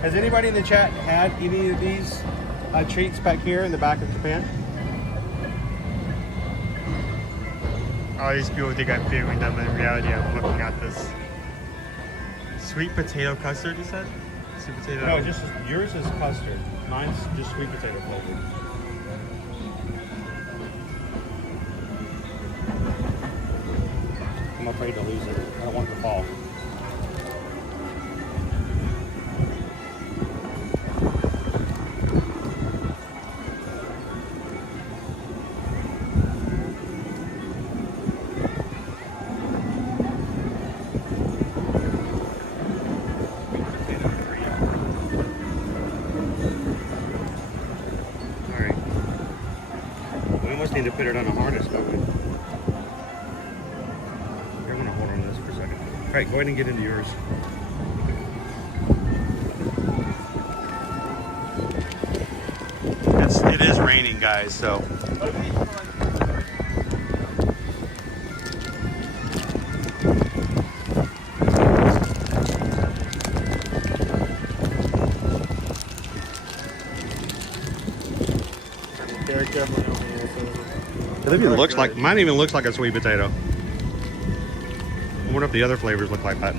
Has anybody in the chat had any of these treats back here in the back of Japan? All these people think I'm figuring them, but in reality I'm looking at this. Sweet potato custard, you said? Sweet potato? No, just yours is custard. Mine's just sweet potato flavored. I'm afraid to lose it. I don't want it to fall. need to put it on a harness, don't we? Here, I'm gonna hold on to this for a second. All right, go ahead and get into yours. It is raining, guys, so. It even looks like, mine even looks like a sweet potato. I wonder if the other flavors look like that.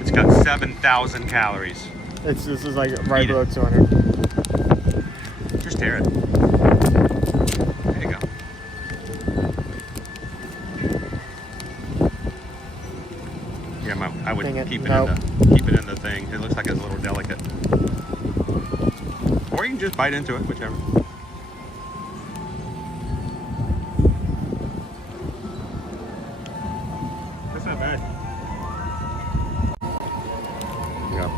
It's got 7,000 calories. This is like right below 200. Just tear it. There you go. Yeah, I would keep it in the thing. It looks like it's a little delicate. Or you can just bite into it, whichever. That's not bad. Yeah.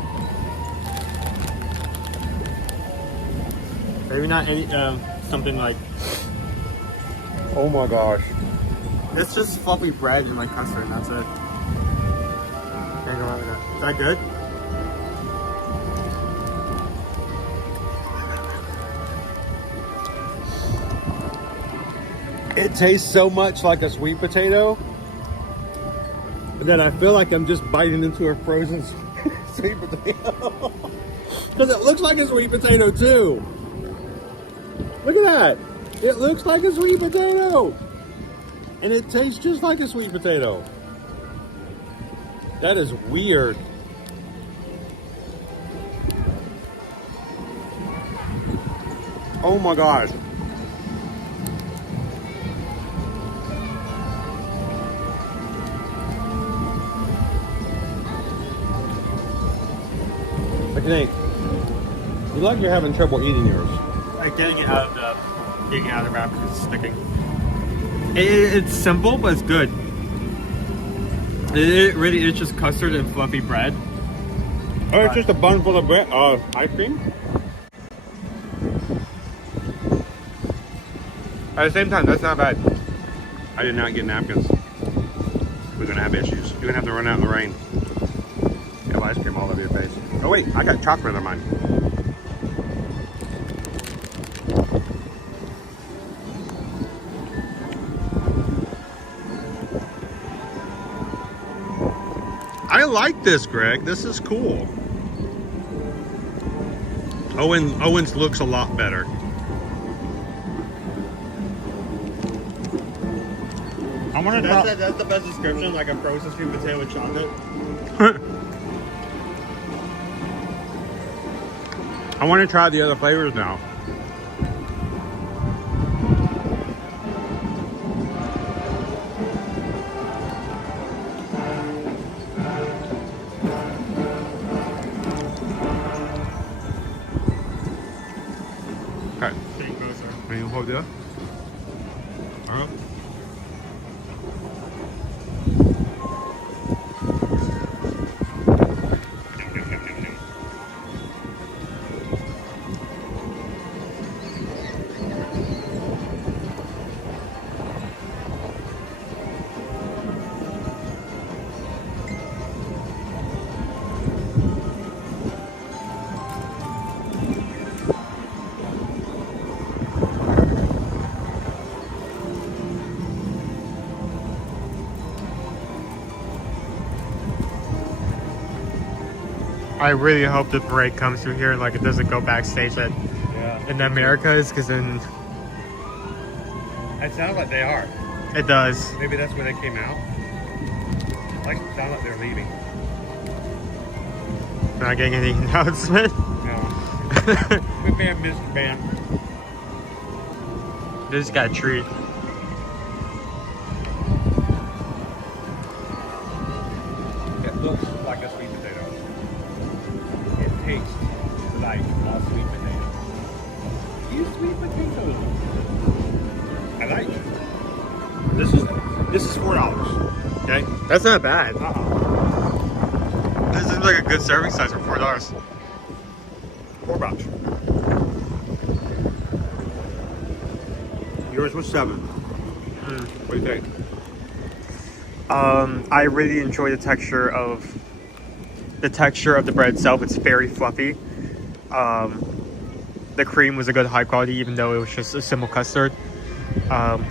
Maybe not any something like. Oh my gosh. It's just fluffy bread and like custard, and that's it. Is that good? It tastes so much like a sweet potato that I feel like I'm just biting into a frozen sweet potato. Because it looks like a sweet potato too. Look at that. It looks like a sweet potato. And it tastes just like a sweet potato. That is weird. Oh my gosh. Okay, you like you're having trouble eating yours. Like getting it out of the wrapper because it's sticking. It's simple, but it's good. It really is just custard and fluffy bread. Oh, it's just a bun full of bread, ice cream? At the same time, that's not bad. I did not get napkins. We're gonna have issues. You're gonna have to run out in the rain. You have ice cream all over your face. Oh wait, I got chocolate on mine. I like this, Greg. This is cool. Owen's looks a lot better. I want to. That's the best description, like a frozen sweet potato with chocolate. I want to try the other flavors now. Okay. Are you hold it? All right. I really hope the parade comes through here and like it doesn't go backstage in the Americas, because then It sounds like they are. it does. Maybe that's where they came out. Like, it sounds like they're leaving. Not getting any announcement. No. Good man, Mr. Band. They just got a treat. It looks like a sweet potato. It tastes like a sweet potato. These sweet potatoes. I like it. This is $4. Okay? That's not bad. This seems like a good serving size for $4. $4. Yours was 7. What do you think? I really enjoy the texture of the bread itself. It's very fluffy. The cream was a good high quality, even though it was just a simple custard.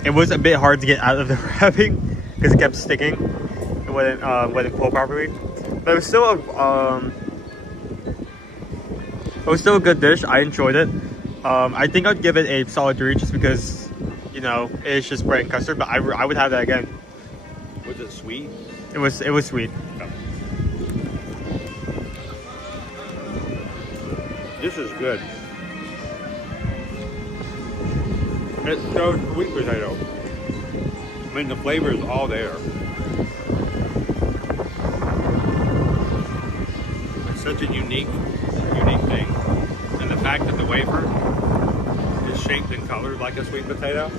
It was a bit hard to get out of the wrapping because it kept sticking. It wouldn't pull properly, but it was still a good dish. I enjoyed it. I think I'd give it a solid 3 just because, you know, it's just bread and custard. But I would have that again. Was it sweet? It was sweet. Oh. This is good. It's so sweet potato. I mean, the flavor is all there. It's such a unique thing. And the fact that the wafer is shaped and colored like a sweet potato.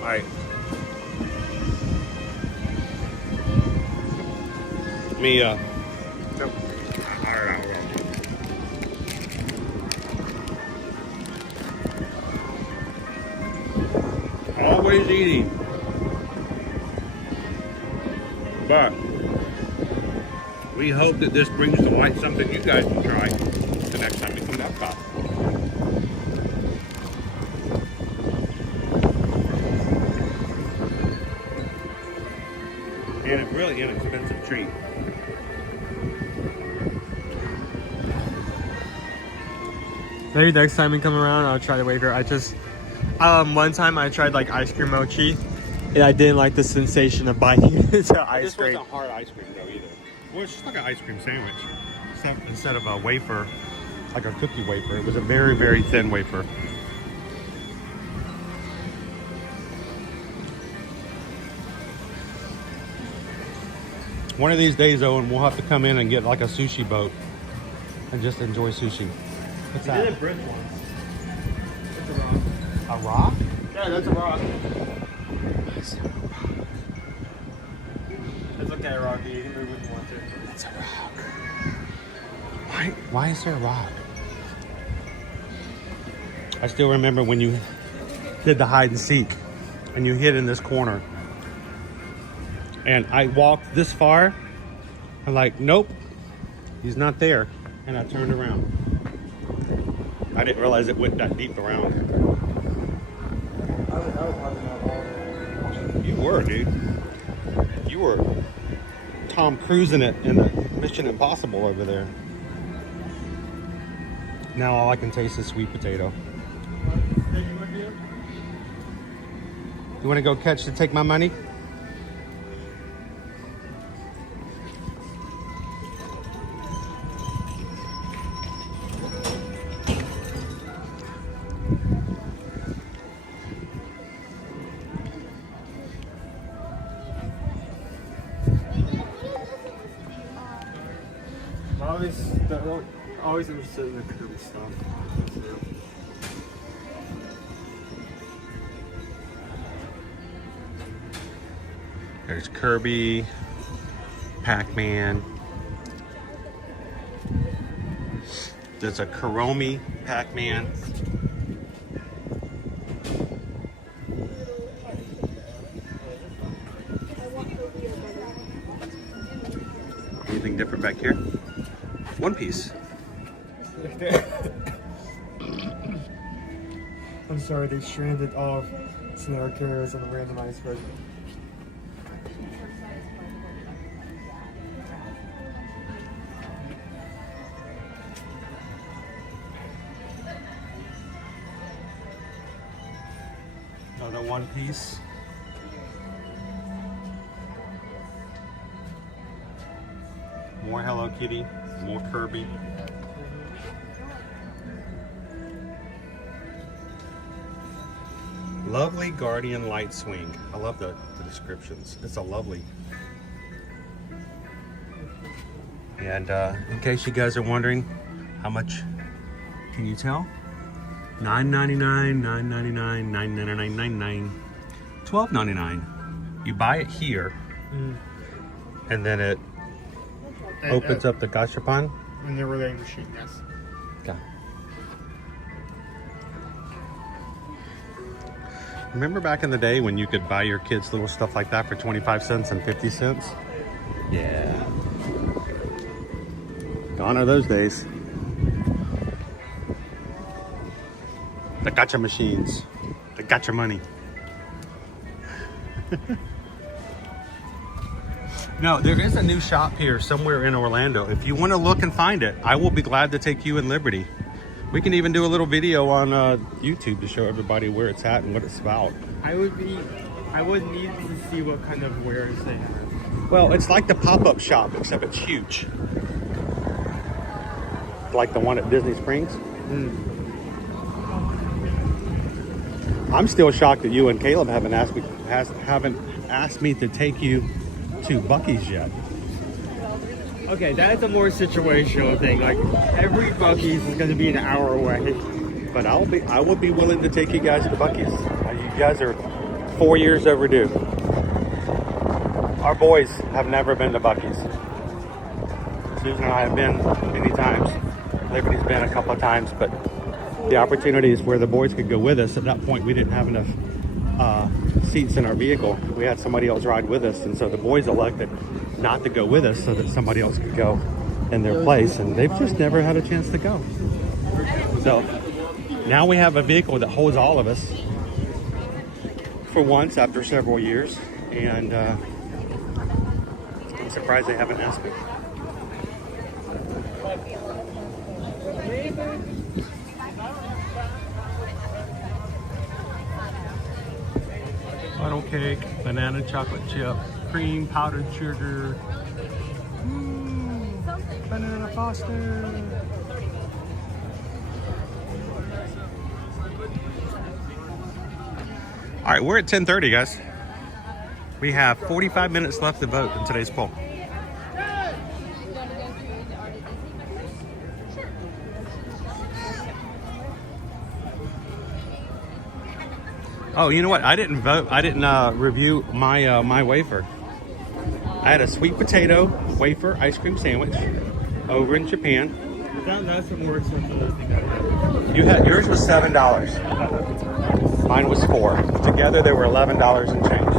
Alright. Me, always eating. But we hope that this brings to light something you guys can try the next time you come to Epcot. And it's really inexpensive treat. Maybe next time we come around, I'll try the wafer. I just, one time I tried like ice cream mochi, and I didn't like the sensation of biting into ice cream. This wasn't hard ice cream though either. Well, it's just like an ice cream sandwich. Instead of a wafer, like a cookie wafer, it was a very, very thin wafer. One of these days, Owen, we'll have to come in and get like a sushi boat and just enjoy sushi. What's that? We did a bridge once. It's a rock. A rock? Yeah, that's a rock. It's okay, Rocky. You can move if you want to. That's a rock. Why is there a rock? I still remember when you did the hide and seek and you hid in this corner. And I walked this far. I'm like, nope, he's not there. And I turned around. I didn't realize it went that deep around. You were, dude. You were Tom Cruising it in the Mission Impossible over there. Now all I can taste is sweet potato. You want to go catch to take my money? Always interested in the Kirby stuff. There's Kirby, Pac-Man. There's a Kuromi Pac-Man. Anything different back here? One Piece. I'm sorry, they stranded all of scenario carriers on the random iceberg. Another One Piece. More Hello Kitty, more Kirby. Lovely Guardian Light Swing. I love the descriptions. It's a lovely. And in case you guys are wondering how much, can you tell? $9.99, $9.99, $9.99, $12.99. You buy it here, and then it opens up the gashapon. In the relaying machine, yes. Okay. Remember back in the day when you could buy your kids little stuff like that for 25 cents and 50 cents? Yeah. Gone are those days. The gotcha machines. The gotcha money. No, there is a new shop here somewhere in Orlando. If you want to look and find it, I will be glad to take you in Liberty. We can even do a little video on YouTube to show everybody where it's at and what it's about. I would need to see what kind of wares they have. Well, it's like the pop-up shop, except it's huge. Like the one at Disney Springs. I'm still shocked that you and Caleb haven't asked me to take you to Buc-ee's yet. Okay, that's a more situational thing. Like every Buc-ee's is going to be an hour away. But I will be willing to take you guys to Buc-ee's. You guys are 4 years overdue. Our boys have never been to Buc-ee's. Susan and I have been many times. Liberty's been a couple of times, but the opportunities where the boys could go with us, at that point we didn't have enough seats in our vehicle. We had somebody else ride with us, and so the boys elected not to go with us so that somebody else could go in their place, and they've just never had a chance to go. So now we have a vehicle that holds all of us for once after several years, and I'm surprised they haven't asked me. Funnel cake, banana chocolate chip, cream, powdered sugar, banana foster. All right, we're at 10:30, guys. We have 45 minutes left to vote in today's poll. Oh, you know what? I didn't vote. I didn't review my my wafer. I had a sweet potato wafer ice cream sandwich over in Japan. That's more expensive. You had yours was $7. Mine was $4. Together they were $11 and change.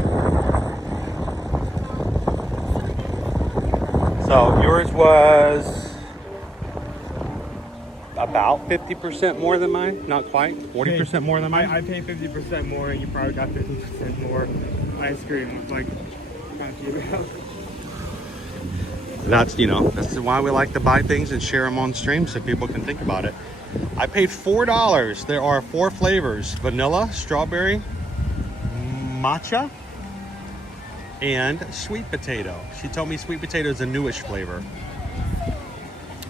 So yours was about 50% more than mine, not quite, 40% more than mine. I paid 50% more, and you probably got 50% more ice cream. Like, that's, you know, that's why we like to buy things and share them on stream so people can think about it. I paid $4. There are 4 flavors: vanilla, strawberry, matcha, and sweet potato. She told me sweet potato is a newish flavor.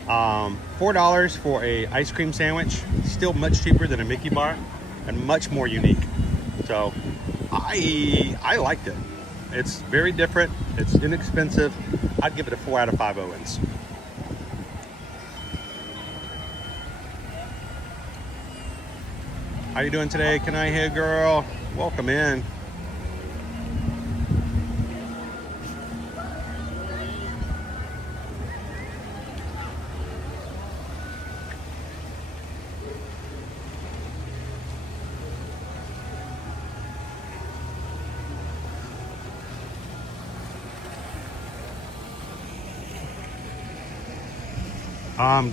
$4 for a ice cream sandwich, still much cheaper than a Mickey bar and much more unique. So I liked it. It's very different, it's inexpensive. I'd give it a 4 out of 5 Owens. How you doing today? Can I hear, girl? Welcome in.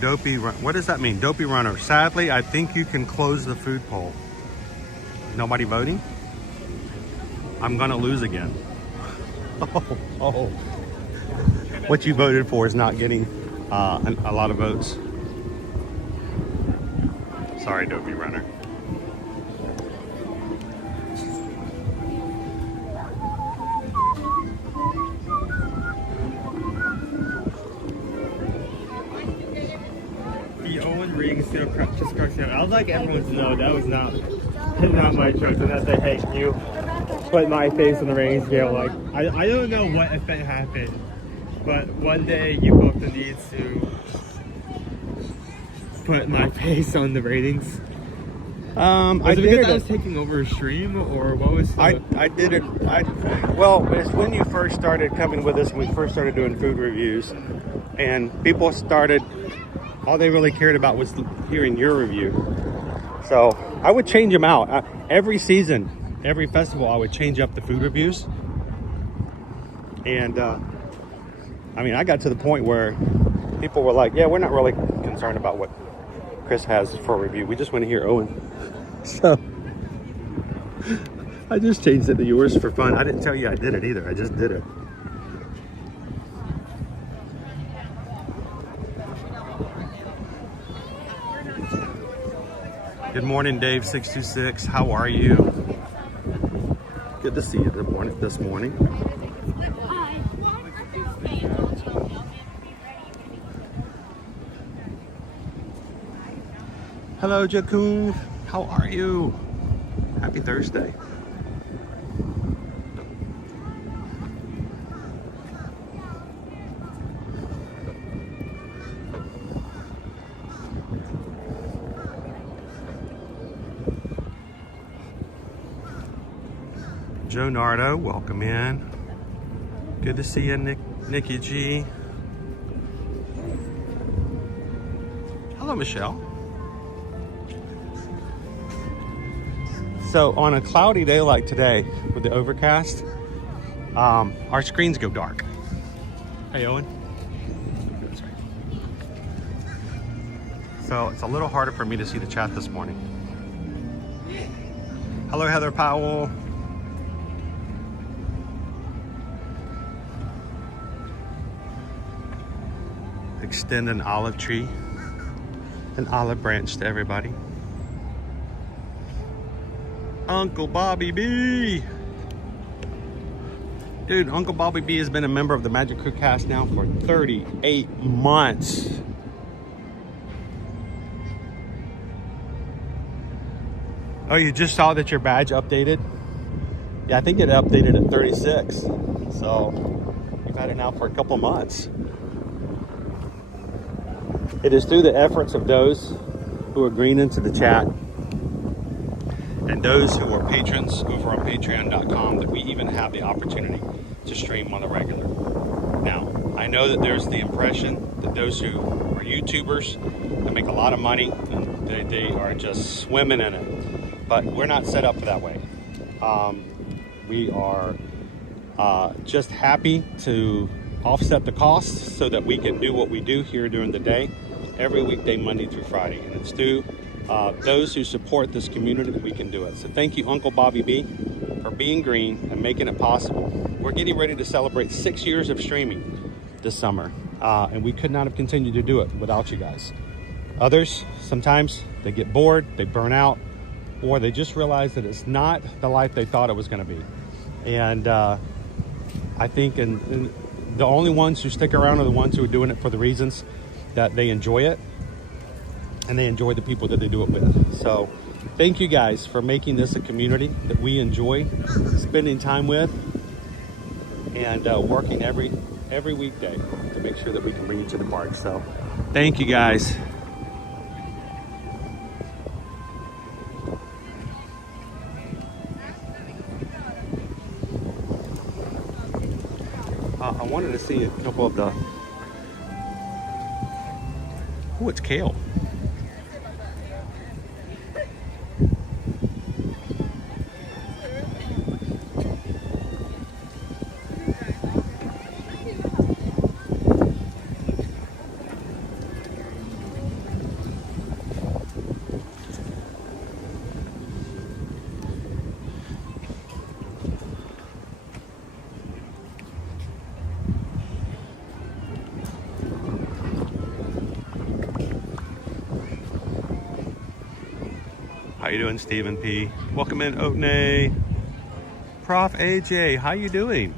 Dopey run. What does that mean? Dopey runner. Sadly, I think you can close the food poll. Nobody voting? I'm gonna lose again. Oh. What you voted for is not getting a lot of votes. Sorry, Dopey runner. Just cracks me up. I would like everyone to know that was not my choice. And I say, hey, can you put my face on the rating scale? Like, I don't know what effect happened But one day you both need to put my face on the ratings. I did because it. I was taking over a stream, or what was the... I did it. Well, it's when you first started coming with us. We first started doing food reviews, and people started. All they really cared about was hearing your review. So I would change them out every season, every festival. I would change up the food reviews, and I mean, I got to the point where people were like, "Yeah, we're not really concerned about what Chris has for a review. We just want to hear Owen." So I just changed it to yours for fun. I didn't tell you I did it either. I just did it. Good morning, Dave 626. How are you? Good to see you this morning. Hello, Jakun. How are you? Happy Thursday. Joe Nardo, welcome in. Good to see you, Nikki G. Hello, Michelle. So on a cloudy day like today with the overcast, our screens go dark. Hey, Owen. So it's a little harder for me to see the chat this morning. Hello, Heather Powell. Extend an olive tree, an olive branch to everybody. Uncle Bobby B. Dude, Uncle Bobby B has been a member of the Magic Crew cast now for 38 months. Oh, you just saw that your badge updated? Yeah, I think it updated at 36. So you've had it now for a couple of months. It is through the efforts of those who are green into the chat and those who are patrons over on patreon.com that we even have the opportunity to stream on the regular. Now, I know that there's the impression that those who are YouTubers that make a lot of money and they are just swimming in it, but we're not set up for that way. We are just happy to offset the costs so that we can do what we do here during the day, every weekday, Monday through Friday, and it's through those who support this community that we can do it. So thank you, Uncle Bobby B, for being green and making it possible. We're getting ready to celebrate 6 years of streaming this summer, and we could not have continued to do it without you guys. Others, sometimes they get bored, they burn out, or they just realize that it's not the life they thought it was going to be. And I think and the only ones who stick around are the ones who are doing it for the reasons that they enjoy it and they enjoy the people that they do it with. So thank you guys for making this a community that we enjoy spending time with and working every weekday to make sure that we can bring you to the park. So thank you guys. I wanted to see a couple of the... Oh, it's kale. How you doing, Stephen P? Welcome in, Oatney. Prof AJ, how you doing?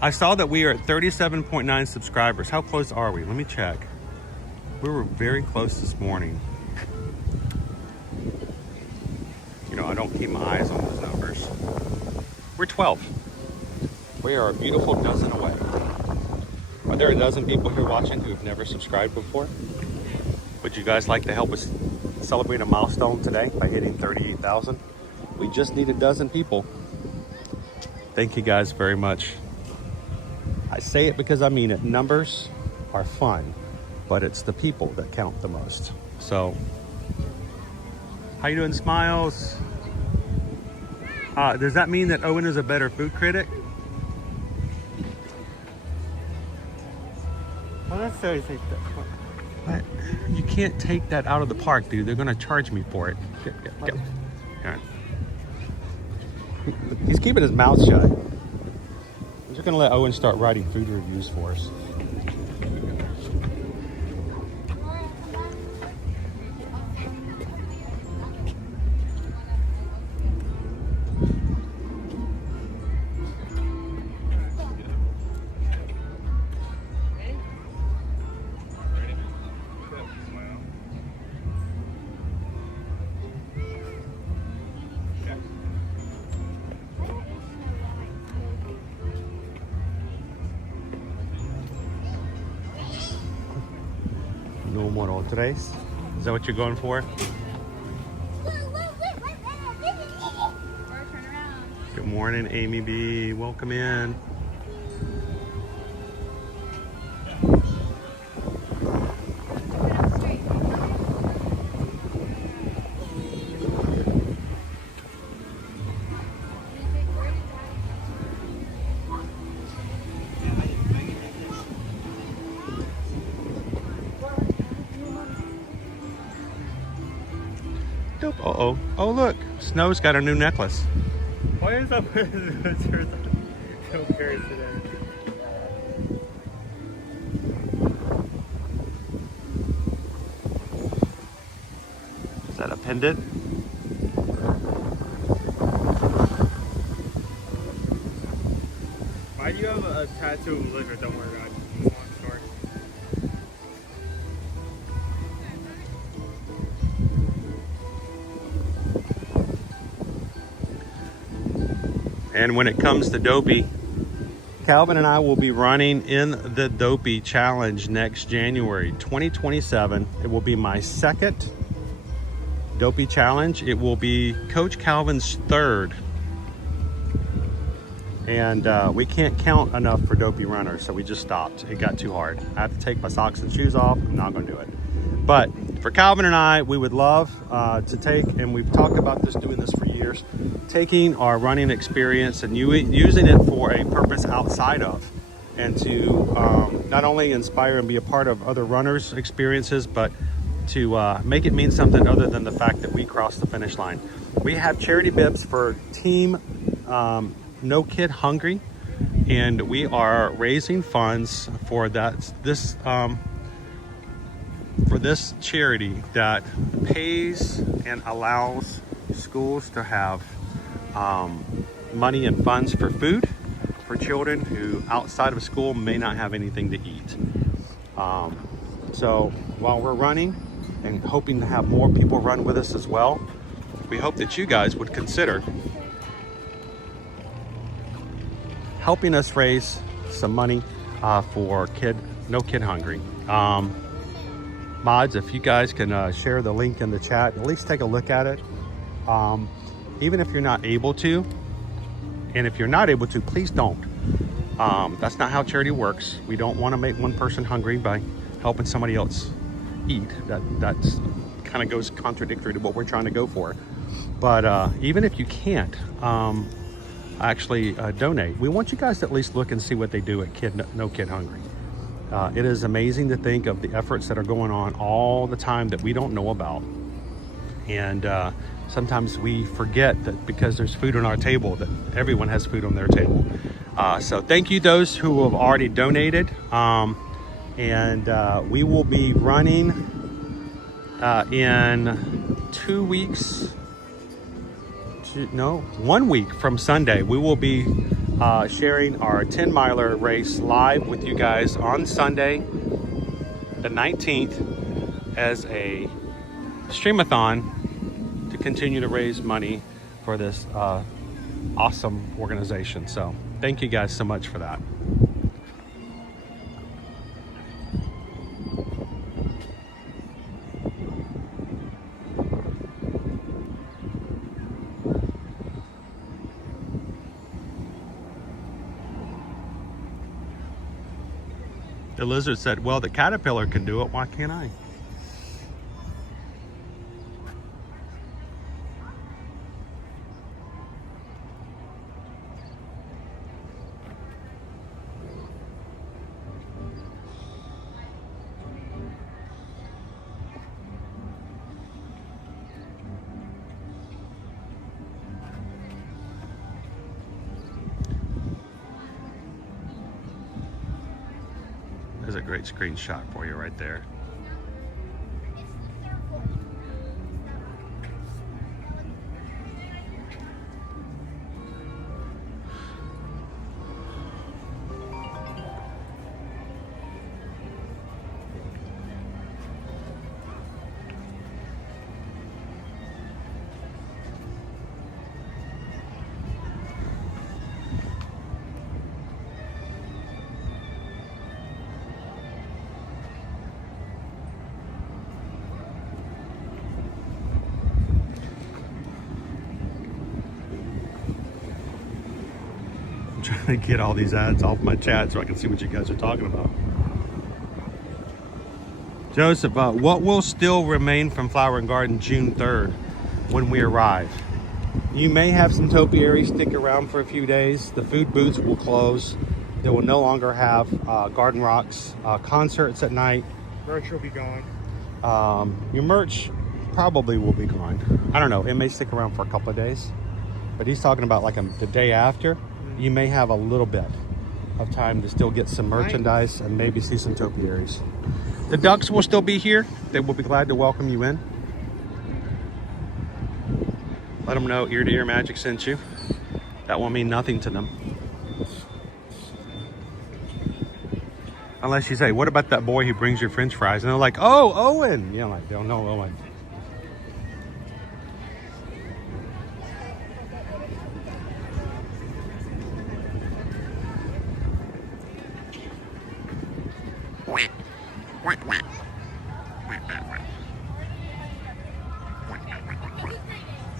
I saw that we are at 37.9 subscribers. How close are we? Let me check. We were very close this morning. You know, I don't keep my eyes on those numbers. We're 12. We are a beautiful dozen away. By Are there a dozen people here watching who have never subscribed before? Would you guys like to help us celebrate a milestone today by hitting 38,000? We just need a dozen people. Thank you guys very much. I say it because I mean it. Numbers are fun, but it's the people that count the most. So, how you doing, Smiles? Does that mean that Owen is a better food critic? Well, that's so easy. What? You can't take that out of the park, dude. They're gonna charge me for it. Get. All right. He's keeping his mouth shut. I'm just gonna let Owen start writing food reviews for us. Número 3. Is that what you're going for? Good morning, Amy B. Welcome in. Uh-oh. Oh, look. Snow's got a new necklace. Why is that so Paris today? Is that a pendant? Why do you have a tattoo of liquor? Don't worry about it. It's a long story. And when it comes to Dopey, Calvin and I will be running in the Dopey Challenge next January 2027. It will be my second Dopey Challenge. It will be Coach Calvin's third. And we can't count enough for Dopey runners, so we just stopped. It got too hard. I have to take my socks and shoes off. I'm not going to do it. But for Calvin and I, we would love to take, and we've talked about this, doing this for years, taking our running experience and using it for a purpose outside of, and to not only inspire and be a part of other runners' experiences, but to make it mean something other than the fact that we crossed the finish line. We have charity bibs for Team No Kid Hungry, and we are raising funds for this charity that pays and allows schools to have money and funds for food for children who outside of school may not have anything to eat. So while we're running and hoping to have more people run with us as well, we hope that you guys would consider helping us raise some money for No Kid Hungry. Mods, if you guys can share the link in the chat, at least take a look at it. Even if you're not able to, and if you're not able to, please don't. That's not how charity works. We don't want to make one person hungry by helping somebody else eat. That's kind of goes contradictory to what we're trying to go for. But even if you can't actually donate, we want you guys to at least look and see what they do at No Kid Hungry. It is amazing to think of the efforts that are going on all the time that we don't know about. And sometimes we forget that because there's food on our table, that everyone has food on their table. So thank you those who have already donated. And we will be running in 2 weeks. 1 week from Sunday. We will be sharing our 10-miler race live with you guys on Sunday, the 19th, as a streamathon to continue to raise money for this awesome organization. So thank you guys so much for that. lizard said, well, the caterpillar can do it. Why can't I? There's a great screenshot for you right there. Trying to get all these ads off my chat so I can see what you guys are talking about. Joseph, what will still remain from Flower and Garden June 3rd when we arrive? You may have some topiaries stick around for a few days. The food booths will close. They will no longer have garden rocks, concerts at night. Merch will be gone. Your merch probably will be gone. I don't know. It may stick around for a couple of days. But he's talking about like the day after. You may have a little bit of time to still get some merchandise and maybe see some topiaries. The ducks will still be here. They will be glad to welcome you in. Let them know Ear to Ear Magic sent you. That will mean nothing to them. Unless you say, what about that boy who brings you French fries? And they're like, oh, Owen. You know, like, they don't know Owen.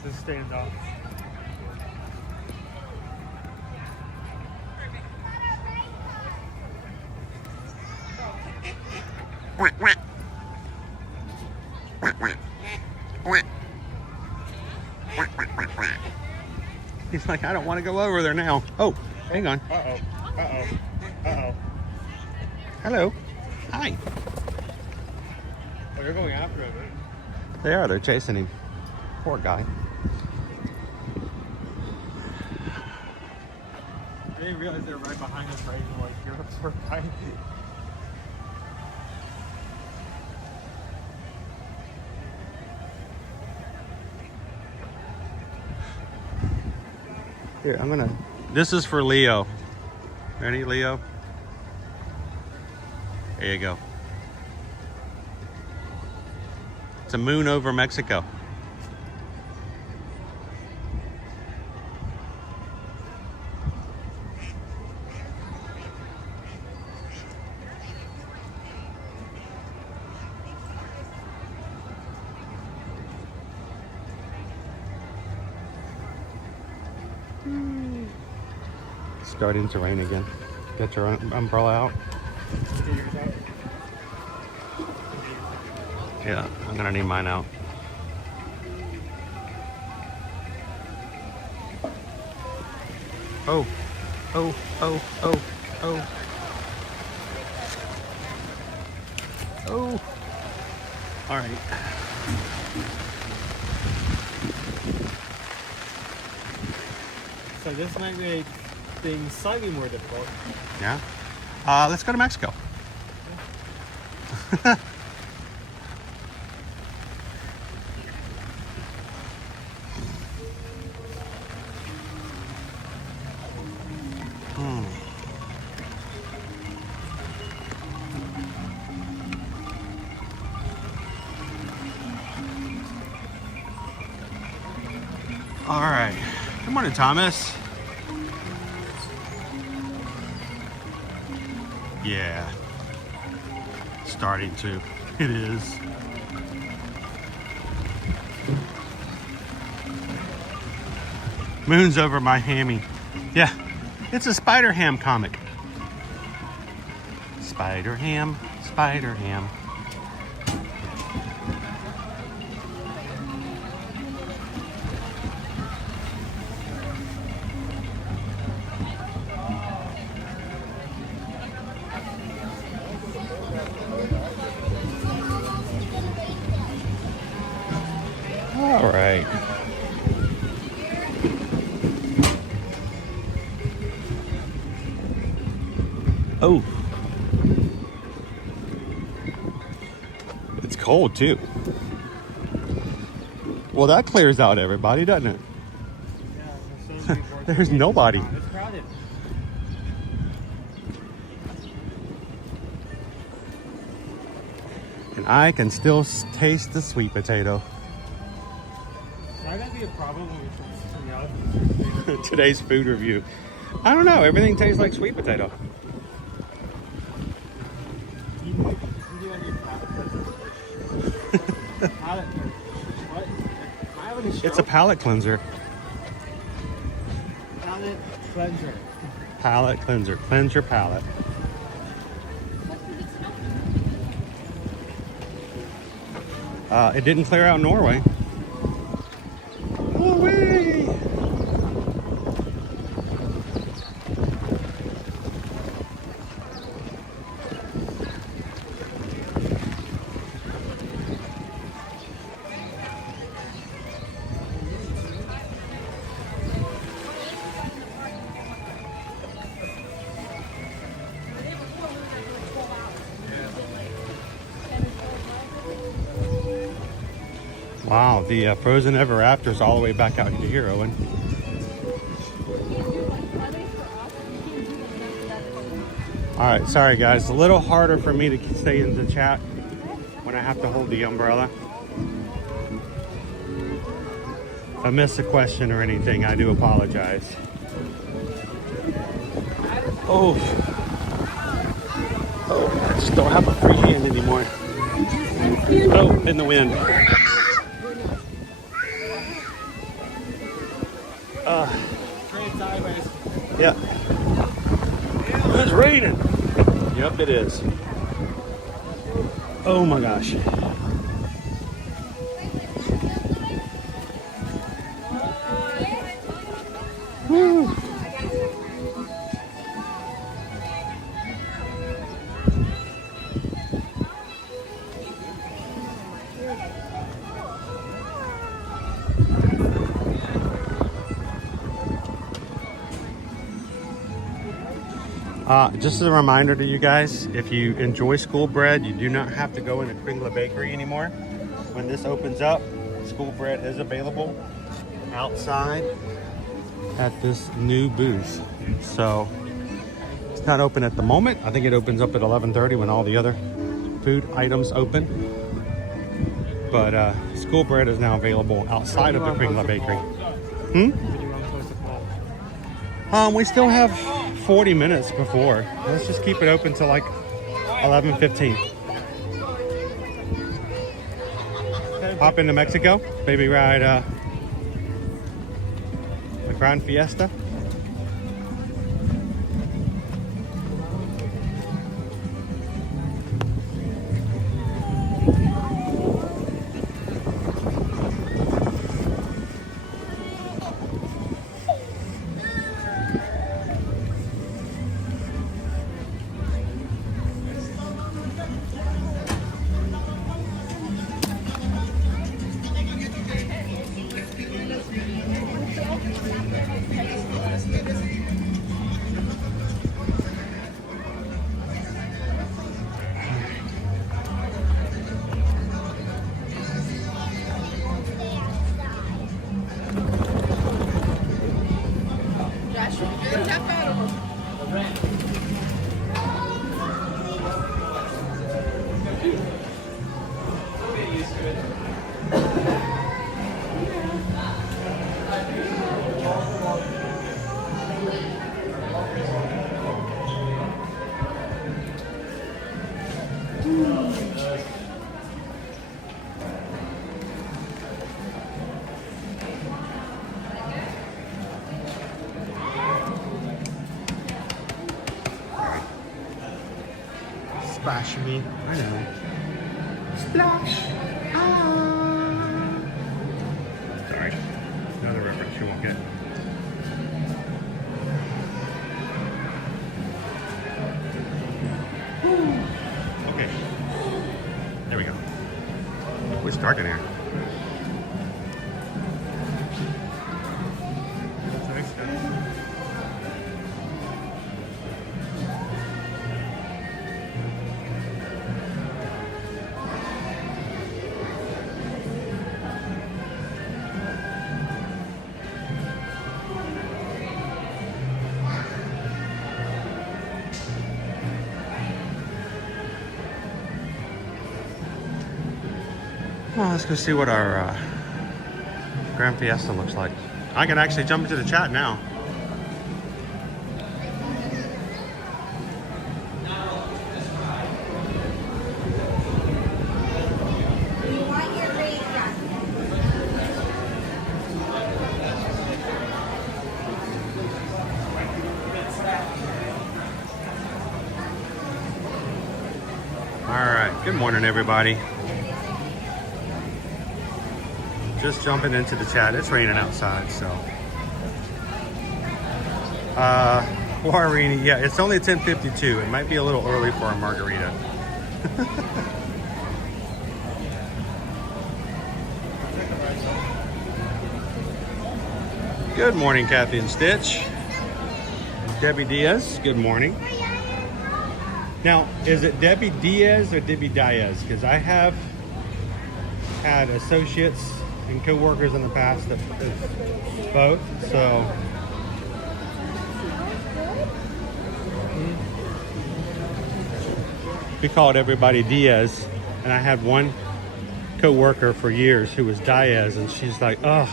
This is standoff. He's like, I don't want to go over there now. Oh, hang on. Uh-oh. Uh-oh. Uh-oh. Hello. Hi. Oh, you're going after him, right? They are. They're chasing him. Poor guy. I didn't realize they were right behind us, right? Like, you're a poor guy. Here, I'm gonna. This is for Leo. Ready, Leo? There you go. It's a moon over Mexico. Starting to rain again. Get your umbrella out. Yeah, I'm gonna need mine out. Oh, oh, oh, oh, oh. Oh. All right. So this might make things slightly more difficult. Yeah. Let's go to Mexico. All right. Good morning, Thomas. Yeah. Starting to. It is. Moon's over my hammy. Yeah. It's a Spider Ham comic. Spider ham, spider ham. All right. Oh. It's cold too. Well, that clears out everybody, doesn't it? Yeah, there's nobody. It's crowded. And I can still taste the sweet potato. Might that be a problem when we try something else? Today's food review. I don't know. Everything tastes like sweet potato. It's a palate cleanser. Palate cleanser. Palate cleanser. Cleanse your palate. It didn't clear out Norway. Norway! Wow, the Frozen Ever After's all the way back out here, Owen. All right, sorry guys, it's a little harder for me to stay in the chat when I have to hold the umbrella. If I miss a question or anything, I do apologize. Oh, I just don't have a free hand anymore. Oh, in the wind. Yeah. It's raining. Yep, it is. Oh my gosh. Woo. Just as a reminder to you guys, if you enjoy school bread, you do not have to go into Kringla Bakery anymore. When this opens up, school bread is available outside at this new booth. So it's not open at the moment. I think it opens up at 11:30 when all the other food items open. But school bread is now available outside of the Kringla Bakery. We still have 40 minutes before. Let's just keep it open till like 11:15. Hop into Mexico, maybe ride the Grand Fiesta. splashing me. I know. Splash. Sorry. Another reference you won't get. Okay. There we go. It's dark in here. Well, let's go see what our Grand Fiesta looks like. I can actually jump into the chat now. All right, good morning, everybody. Just jumping into the chat. It's raining outside, so. Warrini, yeah, it's only 10:52. It might be a little early for a margarita. Good morning, Kathy and Stitch. Debbie Diaz, good morning. Now, is it Debbie Diaz or Debbie Diaz? Because I have had associates and co-workers in the past that both, so we called everybody Diaz, and I had one co-worker for years who was Diaz, and she's like, oh,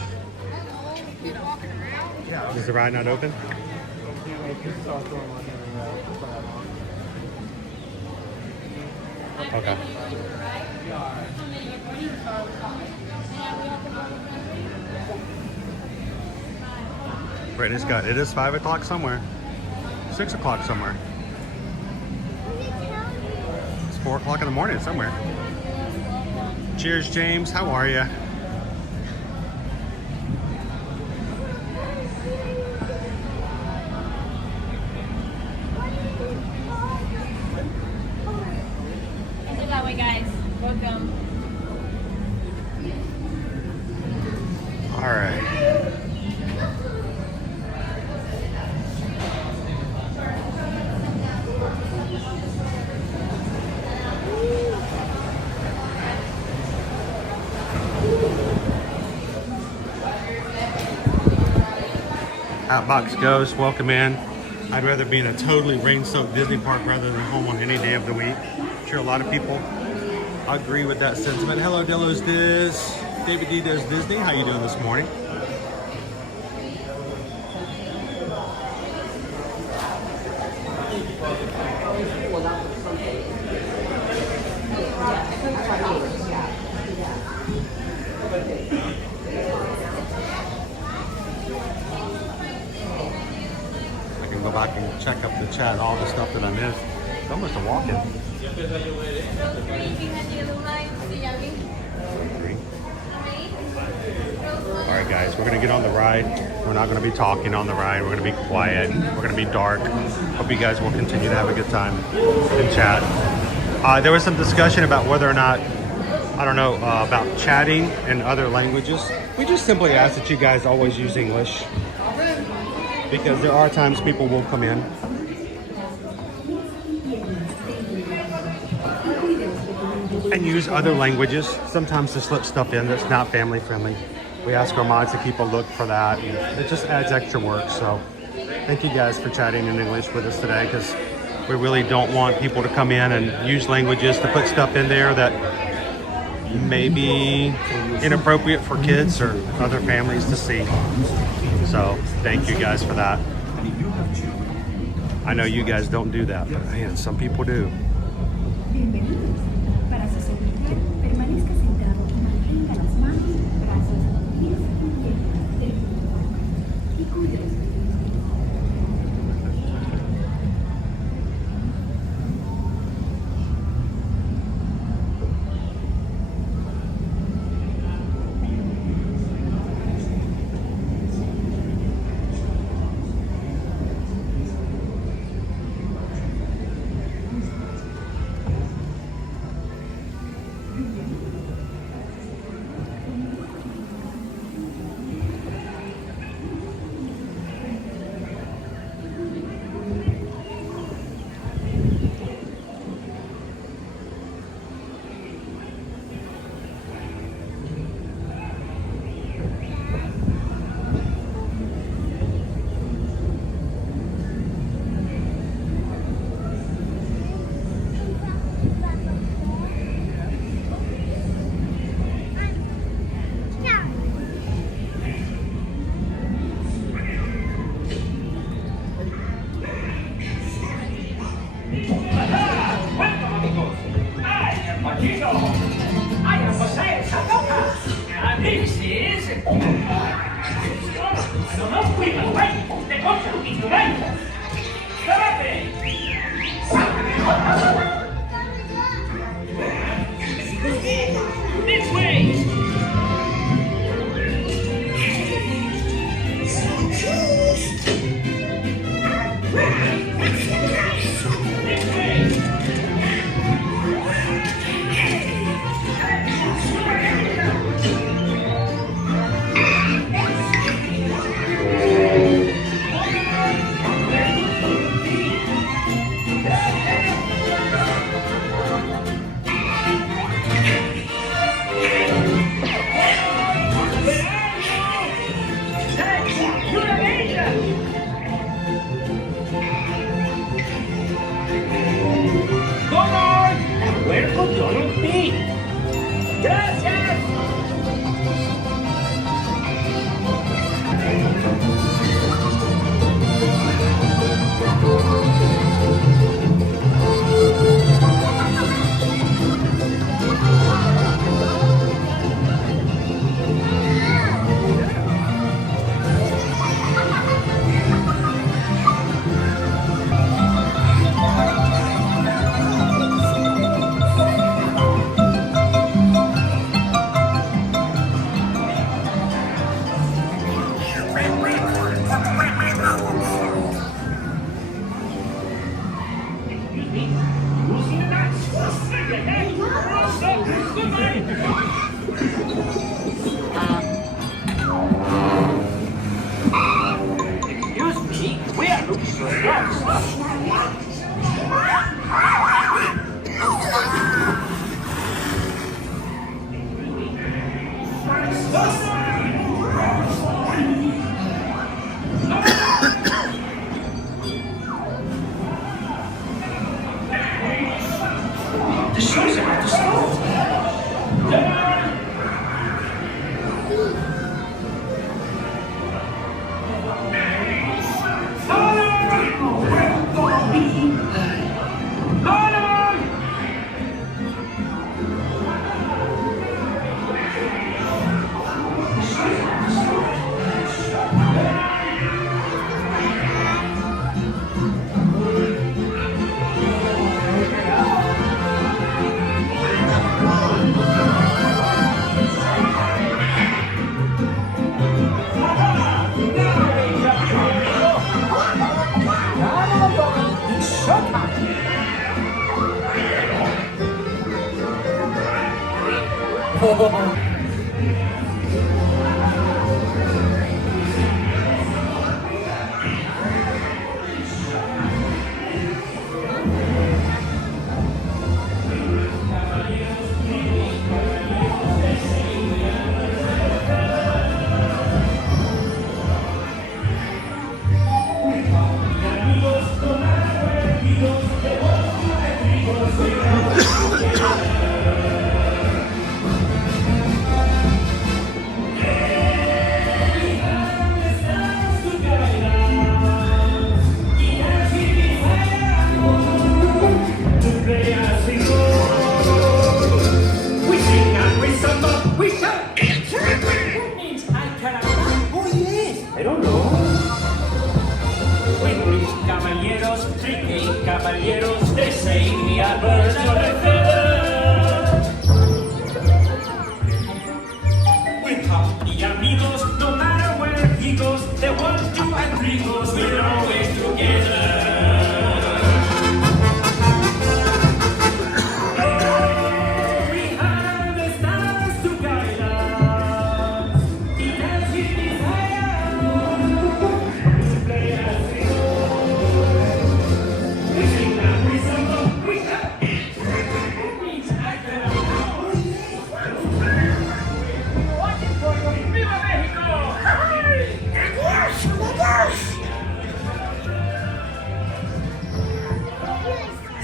is the ride not open? Okay. Brittany's got it is 5 o'clock somewhere, 6 o'clock somewhere. It's 4 o'clock in the morning somewhere. Cheers, James. How are you? Enter that way, guys. Welcome. All right. Outbox Ghost, welcome in. I'd rather be in a totally rain-soaked Disney park rather than home on any day of the week. I'm sure a lot of people agree with that sentiment. Hello, Delos Diz. David D does Disney. How you doing this morning? Go back and check up the chat, all the stuff that I missed. It's almost a walk-in. All right, guys, we're gonna get on the ride. We're not gonna be talking on the ride. We're gonna be quiet. We're gonna be dark. Hope you guys will continue to have a good time in chat. There was some discussion about whether or not, I don't know, about chatting in other languages. We just simply ask that you guys always use English, because there are times people will come in and use other languages, sometimes to slip stuff in that's not family friendly. We ask our mods to keep a look for that, and it just adds extra work. So thank you guys for chatting in English with us today, because we really don't want people to come in and use languages to put stuff in there that may be inappropriate for kids or other families to see. So thank you guys for that. I know you guys don't do that, but man, some people do. This way!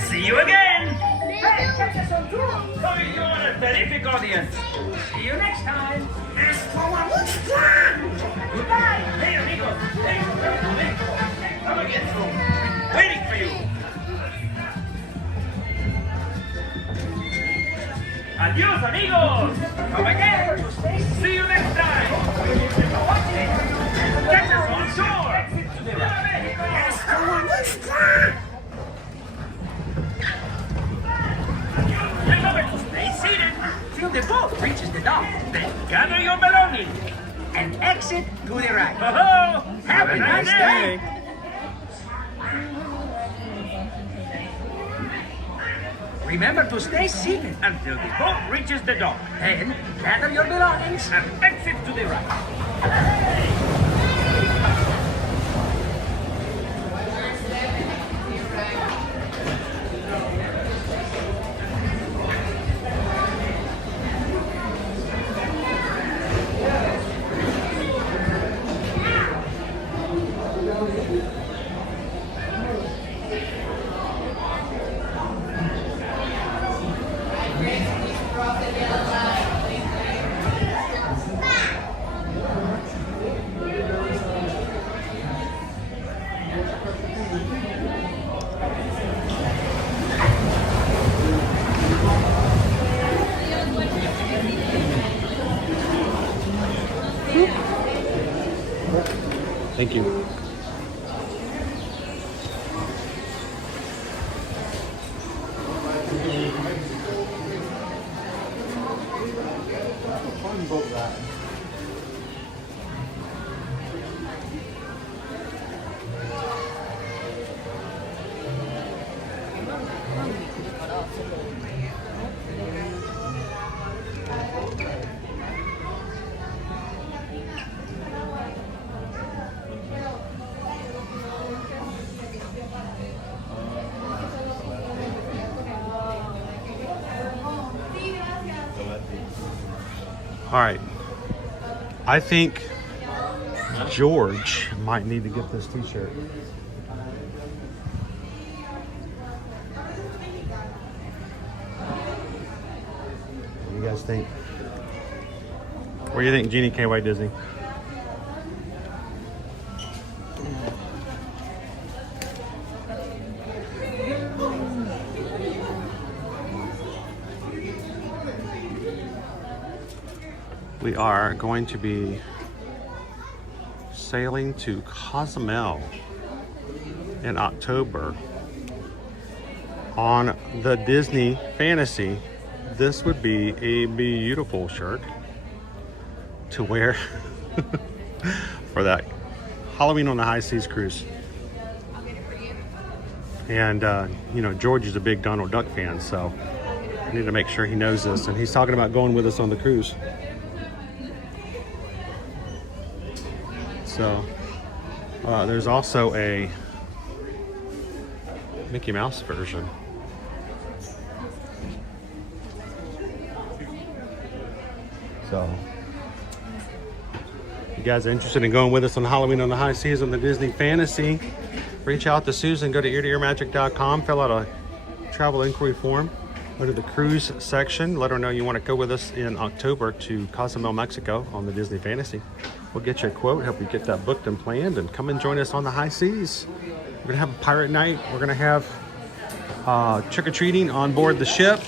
See you again! Hey, catch us on tour! So you're a terrific audience! See you next time! Goodbye! Hey, amigos! Hey, come again soon! Waiting for you! Adios, amigos! Come again! See you next time! in and exit to the right. Have a nice day. Remember to stay seated until the boat reaches the dock. Then gather your belongings and exit to the right. Thank you. All right, I think George might need to get this t-shirt. What do you guys think? What do you think, Jeannie KY Disney? We are going to be sailing to Cozumel in October on the Disney Fantasy. This would be a beautiful shirt to wear for that Halloween on the High Seas cruise. And you know, George is a big Donald Duck fan, so I need to make sure he knows this, and he's talking about going with us on the cruise. So there's also a Mickey Mouse version. So if you guys are interested in going with us on Halloween on the High Seas on the Disney Fantasy, reach out to Susan, go to eartoearmagic.com, fill out a travel inquiry form, go to the cruise section, let her know you want to go with us in October to Cozumel, Mexico on the Disney Fantasy. We'll get you a quote, help you get that booked and planned, and come and join us on the high seas. We're gonna have a pirate night. We're gonna have trick-or-treating on board the ship,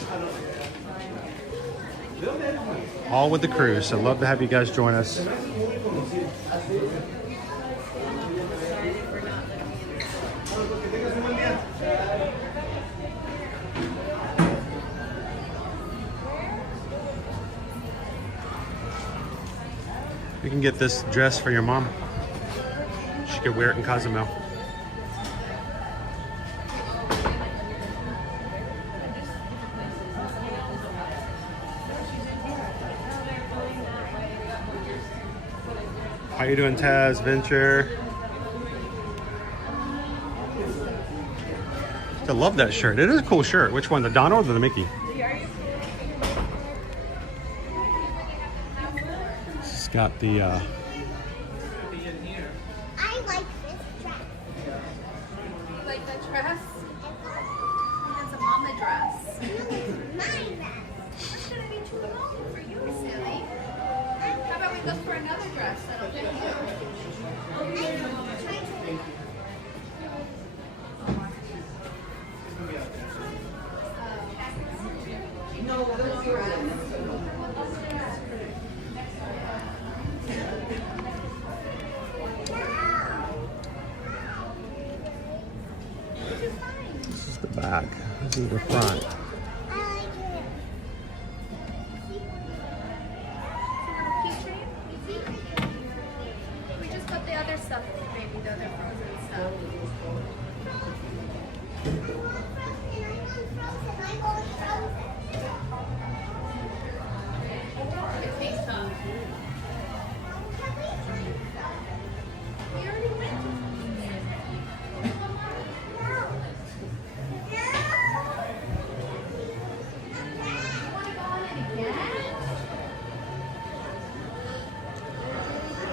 all with the cruise. So love to have you guys join us. You can get this dress for your mom. She could wear it in Cozumel. How you doing, Taz, Venture? I love that shirt. It is a cool shirt. Which one, the Donald or the Mickey? It's got the I like this dress. You like that dress? That's a mama dress. My dress. It's gonna be too long for you, silly. How about we look for another dress that'll fit you? This is the back. This is the front.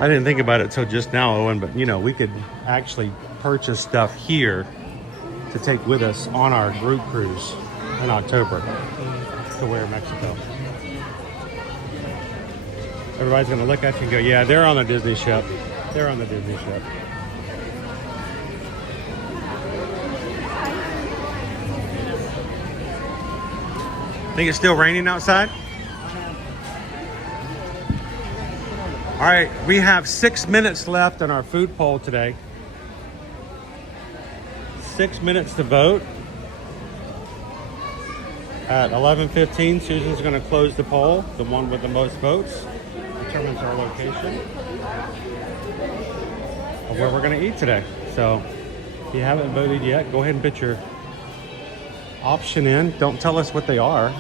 I didn't think about it till just now, Owen, but you know, we could actually purchase stuff here to take with us on our group cruise in October to where Mexico. Everybody's gonna look at you and go, yeah, they're on the Disney ship. They're on the Disney ship. Think it's still raining outside? All right, we have 6 minutes left on our food poll today. 6 minutes to vote. At 11:15, Susan's gonna close the poll. The one with the most votes determines our location of where we're gonna eat today. So if you haven't voted yet, go ahead and put your option in. Don't tell us what they are.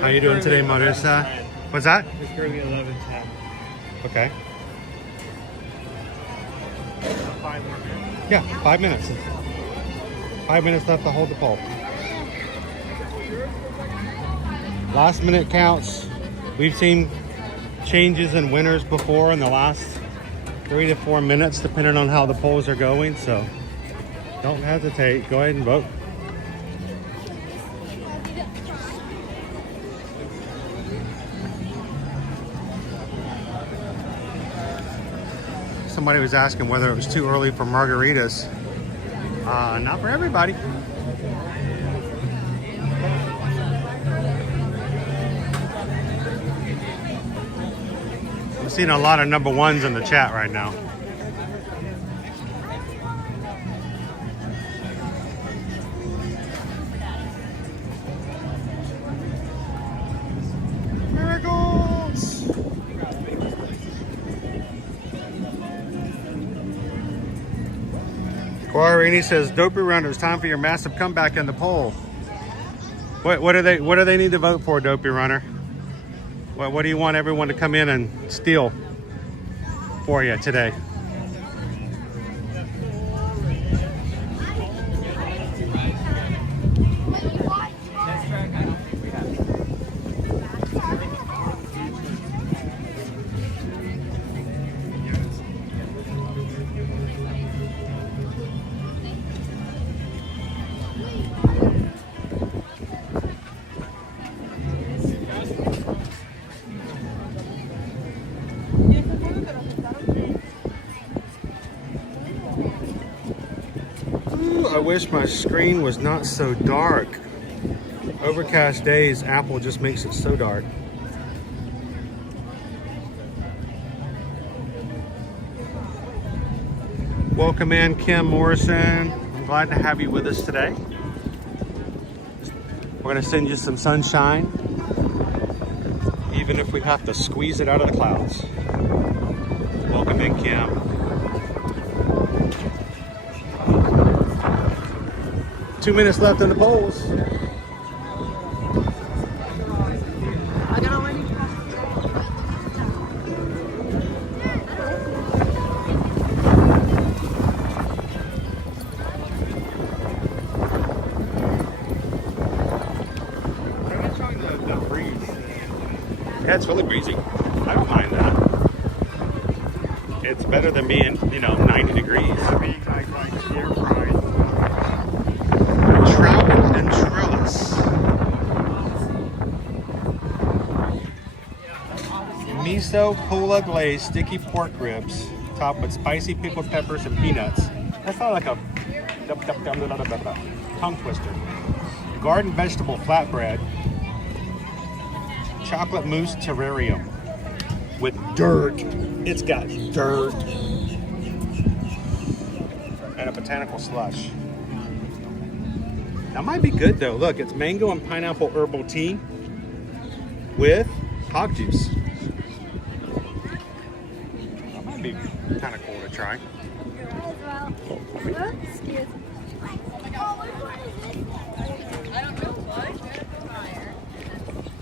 How you doing today, Marissa? What's that? It's currently 11:10. Okay. 5 more minutes. Yeah, 5 minutes. 5 minutes left to hold the poll. Last minute counts. We've seen changes in winners before in the last 3 to 4 minutes, depending on how the polls are going. So don't hesitate. Go ahead and vote. Somebody was asking whether it was too early for margaritas. Not for everybody. I'm seeing a lot of number ones in the chat right now. Miracles! Guarini says, Dopey Runner, it's time for your massive comeback in the poll. What do they need to vote for, Dopey Runner? What do you want everyone to come in and steal for you today? I wish my screen was not so dark. Overcast days, Apple just makes it so dark. Welcome in, Kim Morrison. I'm glad to have you with us today. We're gonna send you some sunshine, even if we have to squeeze it out of the clouds. Welcome in, Kim. 2 minutes left in the polls. Yeah, it's really breezy. I don't mind that. It's better than being, 90 degrees. Trout and trellis. Miso pula glazed sticky pork ribs topped with spicy pickled peppers and peanuts. That's not like a tongue twister. Garden vegetable flatbread. Chocolate mousse terrarium. with dirt. It's got dirt. And a botanical slush. That might be good though. Look, it's mango and pineapple herbal tea with hog juice. That might be kind of cool to try.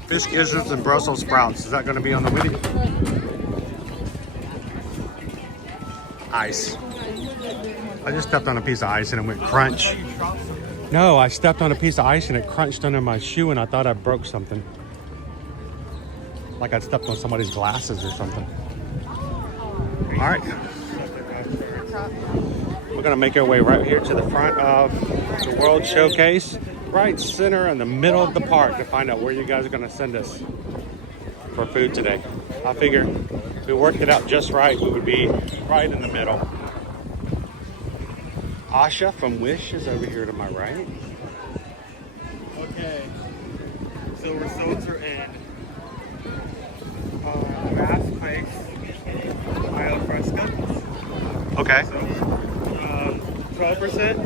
Fish gizzards and Brussels sprouts. Is that going to be on the menu? Ice. I just stepped on a piece of ice and it went crunch. No, I stepped on a piece of ice and it crunched under my shoe and I thought I broke something. Like I'd stepped on somebody's glasses or something. All right. We're gonna make our way right here to the front of the World Showcase, right center in the middle of the park to find out where you guys are gonna send us for food today. I figure if we worked it out just right, we would be right in the middle. Asha from Wish is over here to my right. Okay, so results are in. Last place, al fresco. Okay. So, 12%.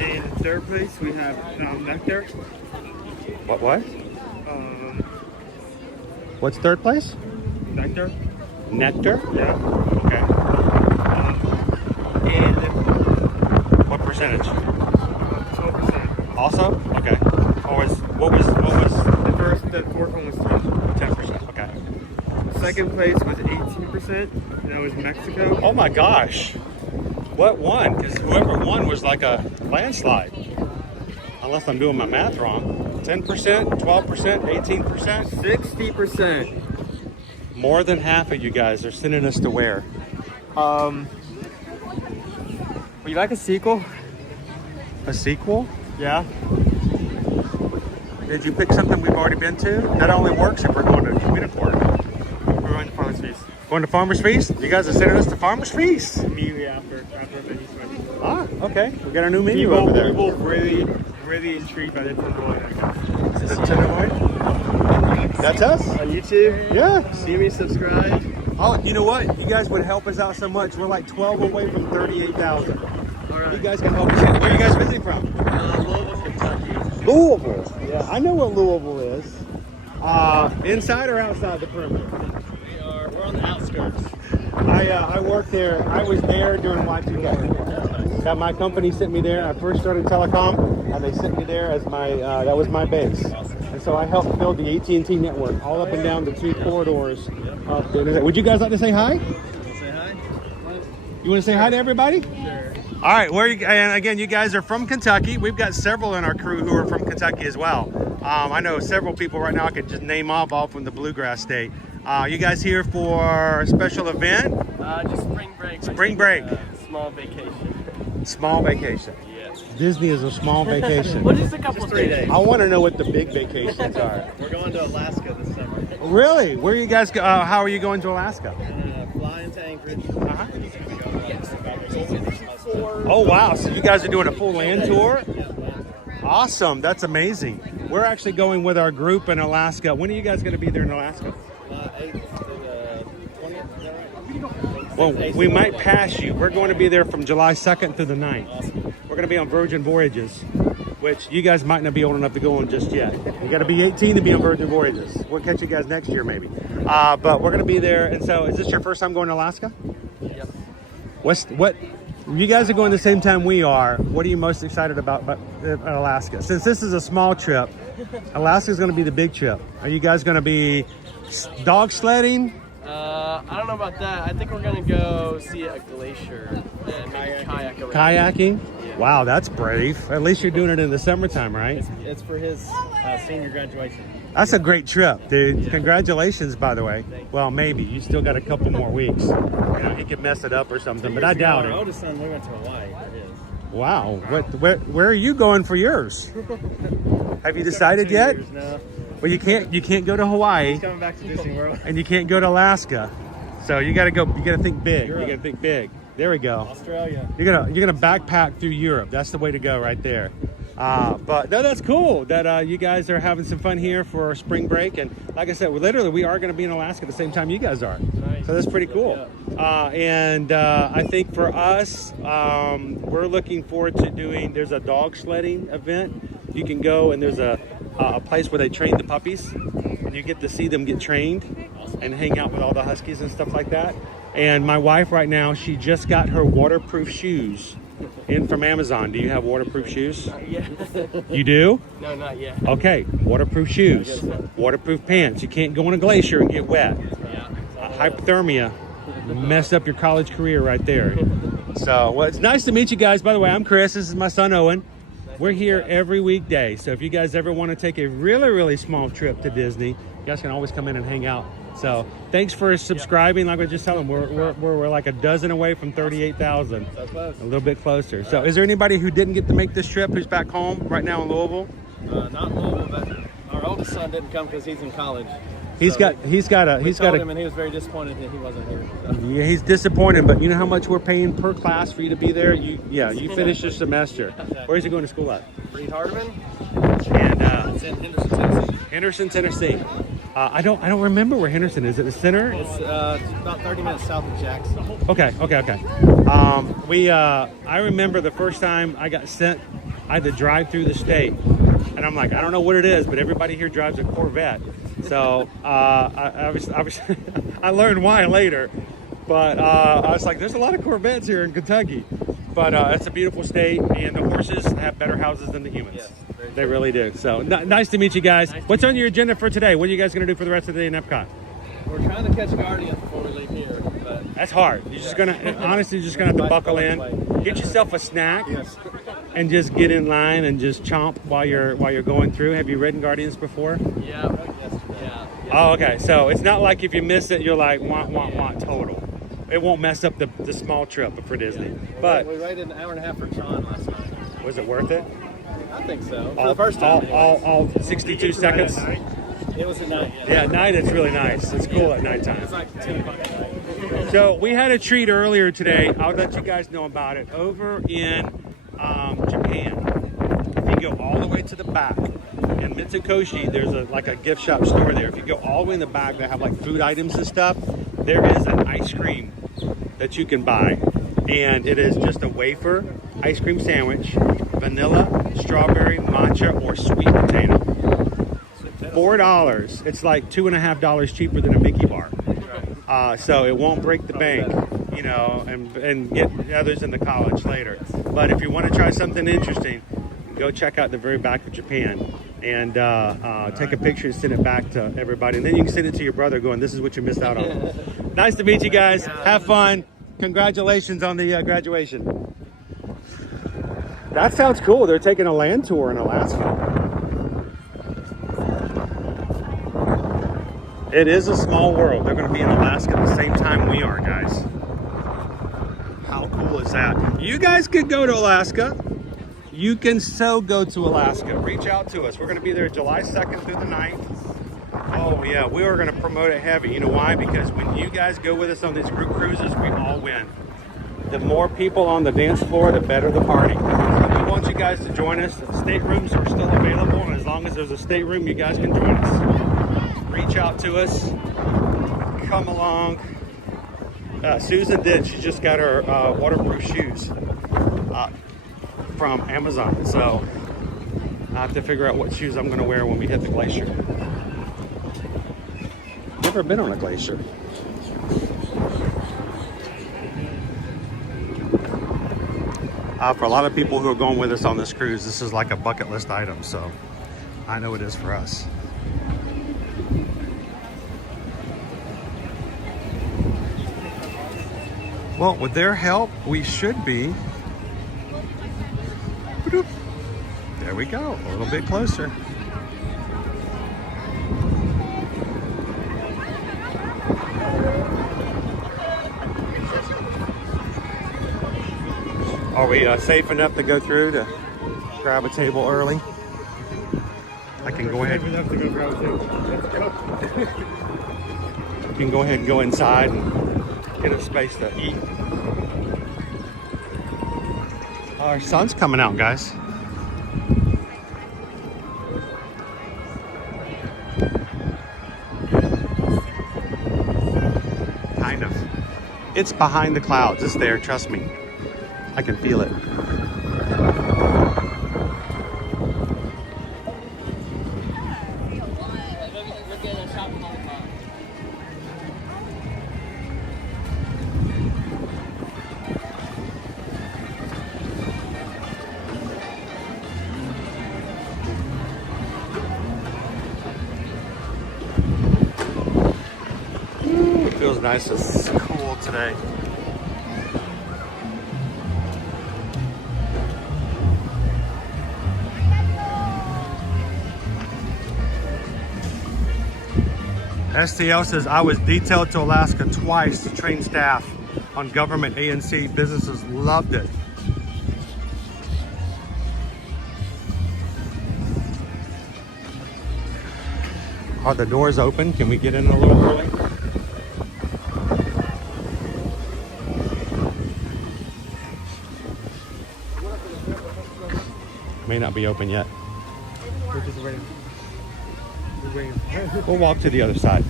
In third place, we have nectar. What? What's third place? Nectar. Nectar? Yeah. Okay. And what percentage? 12%. Also? Okay. What was The fourth one was 10%? Okay. Second place was 18%, and that was Mexico. Oh my gosh. What won? Because whoever won was like a landslide. Unless I'm doing my math wrong. 10%, 12%, 18%? 60%. More than half of you guys are sending us to where? Would you like a sequel? A sequel? Yeah. Did you pick something we've already been to? That only works if we're going to Communicore. We're going to Farmer's Feast. Going to Farmer's Feast? You guys are sending us to Farmer's Feast. Immediately after the menu switch. Ah, okay. We got a new menu over there. People really intrigued by the tenderloin, I guess. Is it tenderloin? That's us? On YouTube? Yeah. See me, subscribe. Oh, you know what? You guys would help us out so much. We're like 12 away from 38,000. All right. You guys can help us out. Where are you guys visiting from? Louisville, Kentucky. Louisville. Yeah, I know what Louisville is. Inside or outside the perimeter? We're on the outskirts. I worked there. I was there during Y2K. Yeah, my company sent me there. I first started telecom, and they sent me there as my that was my base. And so I helped build the AT&T network all up and down the two corridors. Would you guys like to say hi? Say hi. You want to say hi to everybody? Sure. All right, and again, you guys are from Kentucky. We've got several in our crew who are from Kentucky as well. I know several people right now I could just name off all from the Bluegrass State. You guys here for a special event? Just spring break. Spring break. Small vacation. Small vacation. Yes. Disney is a small vacation. What is a couple 3 days? I want to know what the big vacations are. We're going to Alaska this summer. Really? Where are you guys? How are you going to Alaska? Flying to Anchorage. Oh wow! So you guys are doing a full land tour? Awesome! That's amazing. We're actually going with our group in Alaska. When are you guys going to be there in Alaska? 8th to the 20th. Well, we might pass you. We're going to be there from July 2nd to the 9th. We're going to be on Virgin Voyages, which you guys might not be old enough to go on just yet. You got to be 18 to be on Virgin Voyages. We'll catch you guys next year maybe. But we're going to be there. And so, is this your first time going to Alaska? Yep. What? You guys are going the same time we are. What are you most excited about Alaska? Since this is a small trip, Alaska is going to be the big trip. Are you guys going to be dog sledding? I don't know about that. I think we're going to go see a glacier and maybe kayak around. Kayaking? Yeah. Wow, that's brave. At least you're doing it in the summertime, right? It's for his senior graduation. That's a great trip, dude. Yeah. Congratulations, by the way. Well, maybe. You still got a couple more weeks. You know, he could mess it up or something, but I doubt it. Our oldest son, we went to Hawaii. Wow. Where are you going for yours? Have you decided yet? Well, you can't go to Hawaii. He's coming back to Disney World. And you can't go to Alaska. So you got to go. You got to think big. You got to think big. There we go. Australia. You're gonna backpack through Europe. That's the way to go right there. But no, that's cool that you guys are having some fun here for our spring break. And like I said, we are going to be in Alaska at the same time you guys are. Nice. So that's pretty cool. And I think for us, we're looking forward to there's a dog sledding event. You can go and there's a place where they train the puppies. And you get to see them get trained and hang out with all the huskies and stuff like that. And my wife right now, she just got her waterproof shoes in from Amazon. Do you have waterproof shoes? Yeah. You do? No, not yet. Okay, waterproof shoes, waterproof pants. You can't go on a glacier and get wet. Yeah. Hypothermia, mess up your college career right there. So, well, it's nice to meet you guys. By the way, I'm Chris. This is my son, Owen. We're here every weekday. So if you guys ever want to take a really, really small trip to Disney, you guys can always come in and hang out. So thanks for subscribing. Like I was just telling them, we're like a dozen away from 38,000. So close. A little bit closer. So is there anybody who didn't get to make this trip who's back home right now in Louisville? Not Louisville, but our oldest son didn't come because he's in college. He's got a him, and he was very disappointed that he wasn't here. So. Yeah, he's disappointed, but you know how much we're paying per class for you to be there? You finish your semester. Where's he going to school at? Reed Hardeman. And it's in Henderson, Tennessee. Henderson, Tennessee. I don't remember where Henderson is. Is it the center? It's about 30 minutes south of Jackson. Okay. I remember the first time I got sent, I had to drive through the state, and I'm like, I don't know what it is, but everybody here drives a Corvette. So I learned why later, but I was like, there's a lot of Corvettes here in Kentucky. But it's a beautiful state, and the horses have better houses than the humans. Yes, they really do. So nice to meet you guys. What's on your agenda for today? What are you guys going to do for the rest of the day in Epcot? We're trying to catch Guardians before we leave here. But that's hard. You're just honestly just gonna have to buckle in, get yourself a snack, and just get in line and just chomp while you're going through. Have you ridden Guardians before? Yeah. Oh, okay. So it's not like if you miss it, you're like want total. It won't mess up the small trip for Disney. Yeah. But we waited an hour and a half for Sean last night. Was it worth it? I think so. For the first time. All 62 seconds. It was at night. Yeah, at night it's really nice. It's cool at nighttime. It's like 10 o'clock at night. So we had a treat earlier today. I'll let you guys know about it. Over in Japan, if you go all the way to the back, in Mitsukoshi, there's a gift shop store there. If you go all the way in the back, they have like food items and stuff. There is an ice cream that you can buy, and it is just a wafer ice cream sandwich, vanilla, strawberry, matcha, or sweet potato. $4. It's like $2.50 cheaper than a Mickey bar. So it won't break the bank, and get others in the college later. But if you want to try something interesting, go check out the very back of Japan and take a picture and send it back to everybody. And then you can send it to your brother going, this is what you missed out on. Nice to meet you guys. Have fun. Congratulations on the graduation. That sounds cool. They're taking a land tour in Alaska. It is a small world. They're going to be in Alaska at the same time we are, guys. How cool is that? You guys could go to Alaska. You can so go to Alaska. Reach out to us. We're going to be there July 2nd through the 9th. Oh, yeah. We are going to promote it heavy. You know why? Because when you guys go with us on these group cruises, we all win. The more people on the dance floor, the better the party. So we want you guys to join us. Staterooms are still available, and as long as there's a stateroom, you guys can join us. Reach out to us. Come along. Susan did. She just got her waterproof shoes from Amazon. So I have to figure out what shoes I'm going to wear when we hit the glacier. Never been on a glacier. For a lot of people who are going with us on this cruise, this is like a bucket list item. So I know it is for us. Well, with their help, we should be. There we go, a little bit closer. Are we safe enough to go through to grab a table early? I can go ahead. You can go ahead and go inside and get a space to eat. Our sun's coming out, guys. It's behind the clouds. It's there, trust me. I can feel it. It feels nice and cool today. STL says, I was detailed to Alaska twice to train staff on government ANC. Businesses loved it. Are the doors open? Can we get in a little early? May not be open yet. We're just waiting. We're waiting. We'll walk to the other side.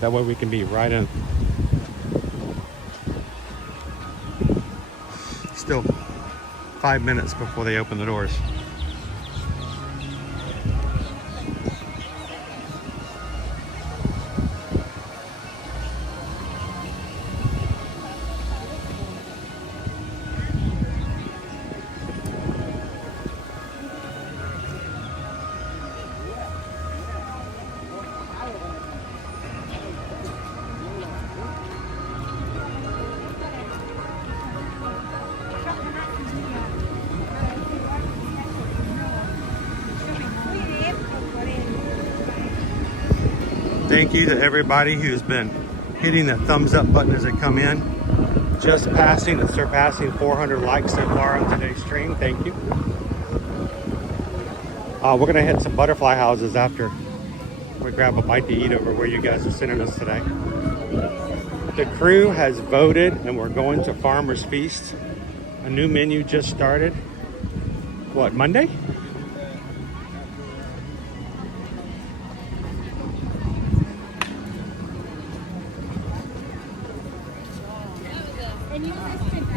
That way we can be right in. Still 5 minutes before they open the doors. Thank you to everybody who's been hitting the thumbs up button as they come in. Just passing and surpassing 400 likes so far on today's stream. Thank you. We're gonna hit some butterfly houses after we grab a bite to eat over where you guys are sending us today. The crew has voted and we're going to Farmer's Feast. A new menu just started. What, Monday?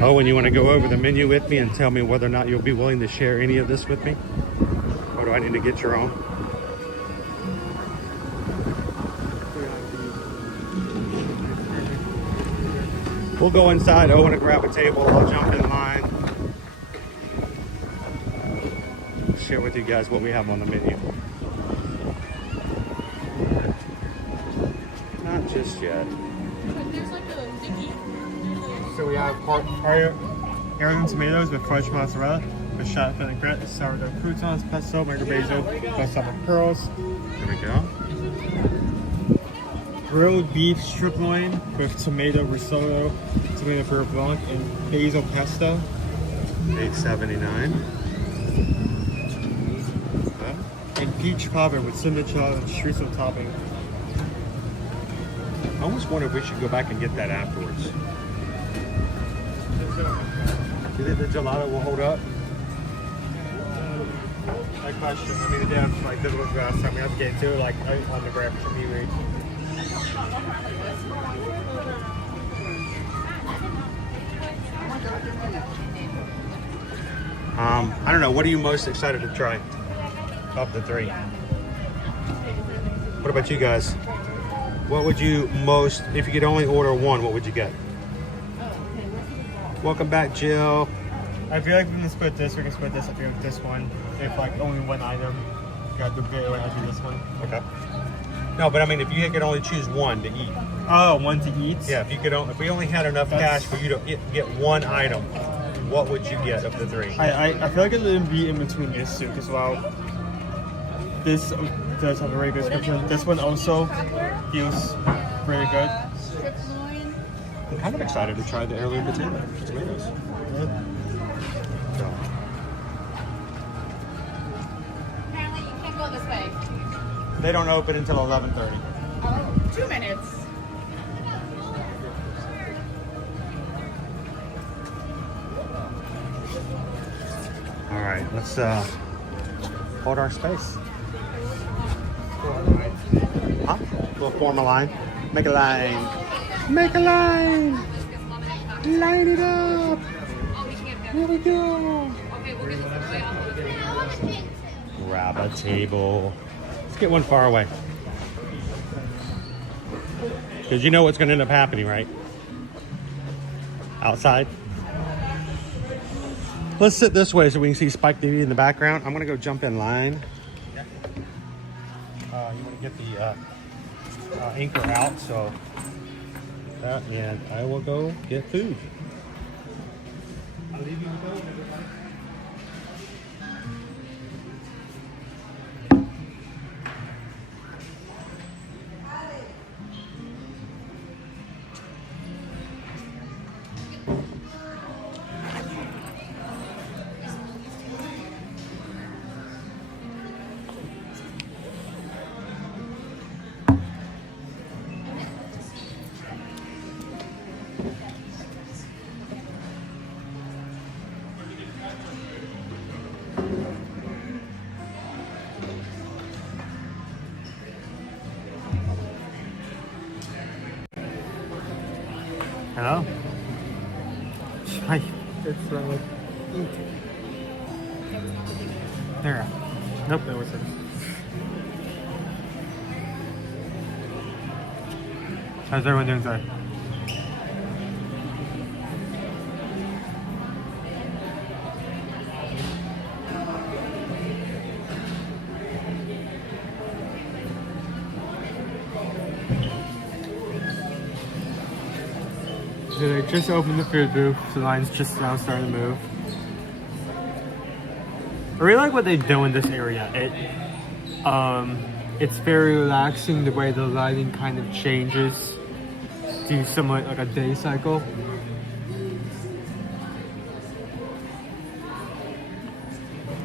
Oh, and you want to go over the menu with me and tell me whether or not you'll be willing to share any of this with me? Or do I need to get your own? We'll go inside. Owen to grab a table. I'll jump in line. Share with you guys what we have on the menu. Not just yet. So we have heirloom tomatoes with fresh mozzarella, with shot vinaigrette, sourdough croutons, pesto, micro basil, balsamic pearls. There we go. Grilled beef strip loin with tomato risotto, tomato beurre blanc, and basil pesto. $8.79. And peach cobbler with simnachal and streusel topping. I almost wonder if we should go back and get that afterwards. Do you think the gelato will hold up? Like question. I mean, they did have like this was the last time we had to get into it, like on the grab for me rate. I don't know. What are you most excited to try of the three? What about you guys? What would you most, if you could only order one, what would you get? Welcome back, Jill. I feel like we can split this. We can split this. I feel like this one. If like only one item, you got the bit. I'll do this one. Okay. No, but I mean, if you could only choose one to eat. Oh, one to eat. Yeah. If you could, if we only had enough cash for you to get one item, what would you get of the three? I feel like it would be in between this two as well. This does have a very good description. This one also feels very good. I'm kind of excited to try the heirloom tomatoes. Yeah. So. Apparently you can't go this way. They don't open until 11:30. Oh, 2 minutes. All right, let's hold our space. Huh? We'll form a line. Make a line. Make a line! Line it up! Here we go! Grab a table. Let's get one far away. Because you know what's going to end up happening, right? Outside. Let's sit this way so we can see Spike TV in the background. I'm going to go jump in line. You want to get the anchor out, so that, and I will go get food. I'll leave you alone, everybody. Hello? Hi. It's There. Nope. That was it. How's everyone doing today? They just opened the food booth. The line's just now starting to move. I really like what they do in this area. It's very relaxing the way the lighting kind of changes to somewhat like a day cycle.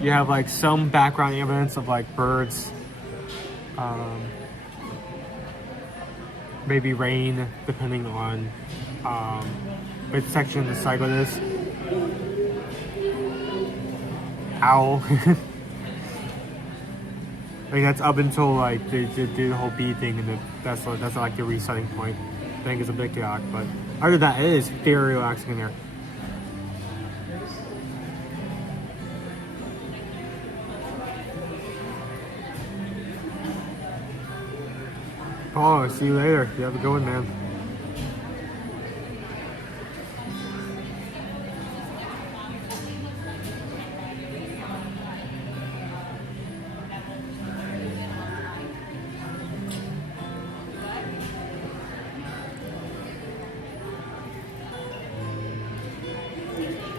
You have like some background evidence of like birds, maybe rain, depending on which section of the cycle it is. Owl. I think that's up until like they do the whole bee thing, and that's like the resetting point. I think it's a big chaotic, but other than that, it is very relaxing in there. Oh, see you later. You have a good one, man.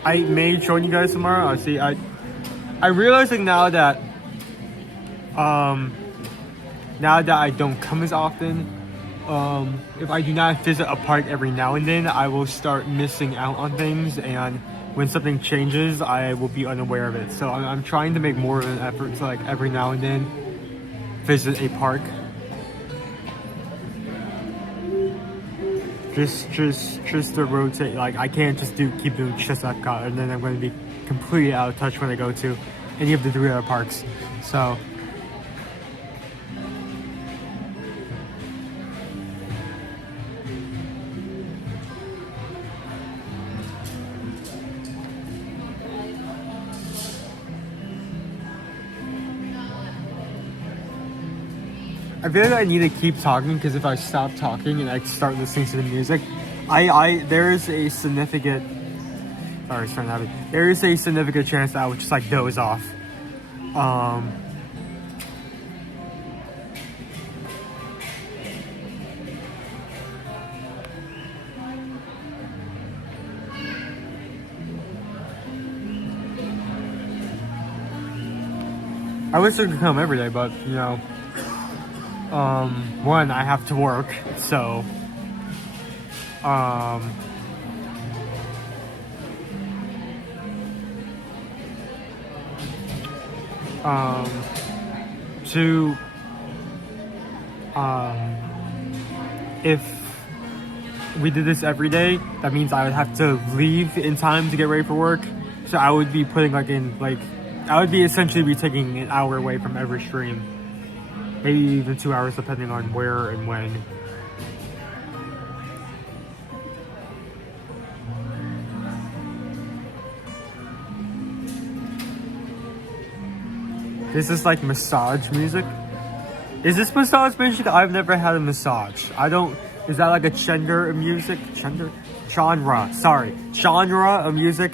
I may join you guys tomorrow. See, I realize like now that I don't come as often, if I do not visit a park every now and then, I will start missing out on things, and when something changes, I will be unaware of it. So I'm trying to make more of an effort to like every now and then visit a park. Just to rotate. Like I can't just keep doing just Epcot, and then I'm going to be completely out of touch when I go to any of the 3 other parks. So I feel like I need to keep talking, because if I stop talking and I start listening to the music, there is a significant chance that I would just like doze off. I wish I could come every day, but you know, one, I have to work, so two, if we did this every day, that means I would have to leave in time to get ready for work, so I would be putting I would be essentially taking an hour away from every stream. Maybe even 2 hours, depending on where and when. This is like massage music. Is this massage music? I've never had a massage. I don't. Is that like a genre of music? Genre. Sorry. Genre of music.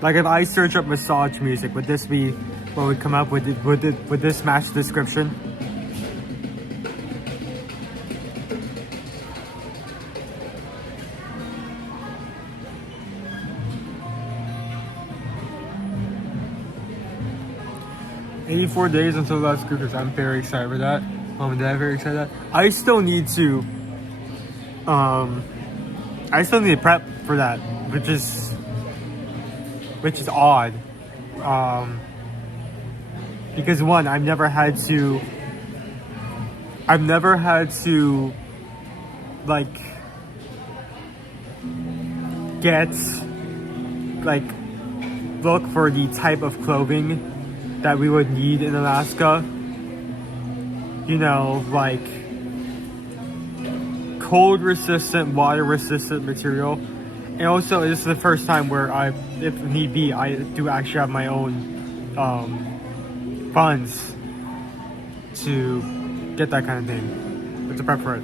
Like if I search up massage music, would this be what would come up? Would this match the description? "84 days until the last cruise." I'm very excited for that. Mom and Dad are very excited for that. I still need to prep for that, which is odd. Because one, I've never had to like look for the type of clothing that we would need in Alaska. You know, like cold resistant, water resistant material. And also, this is the first time where if need be, I do actually have my own funds to get that kind of thing. But to prep for it.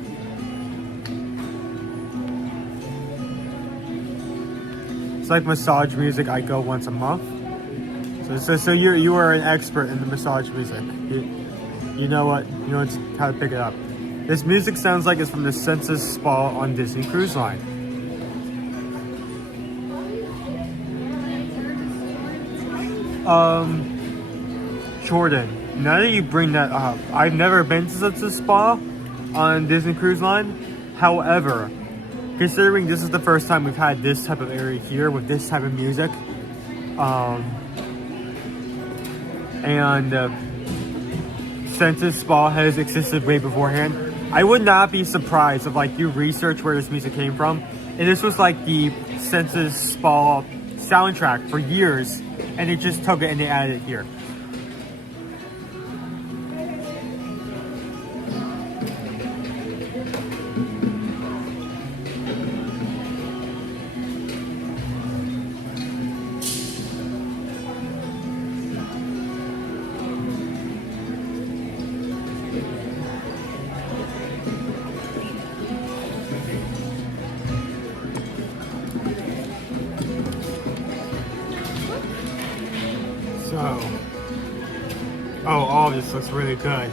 It's like massage music. I go once a month. So you are an expert in the massage music. You know how to pick it up. This music sounds like it's from the Senses Spa on Disney Cruise Line. Jordan, now that you bring that up, I've never been to such a spa on Disney Cruise Line. However, considering this is the first time we've had this type of area here with this type of music, and Senses Spa has existed way beforehand, I would not be surprised if like you research where this music came from, and this was like the Senses Spa soundtrack for years, and they just took it and they added it here. Oh, this looks really good.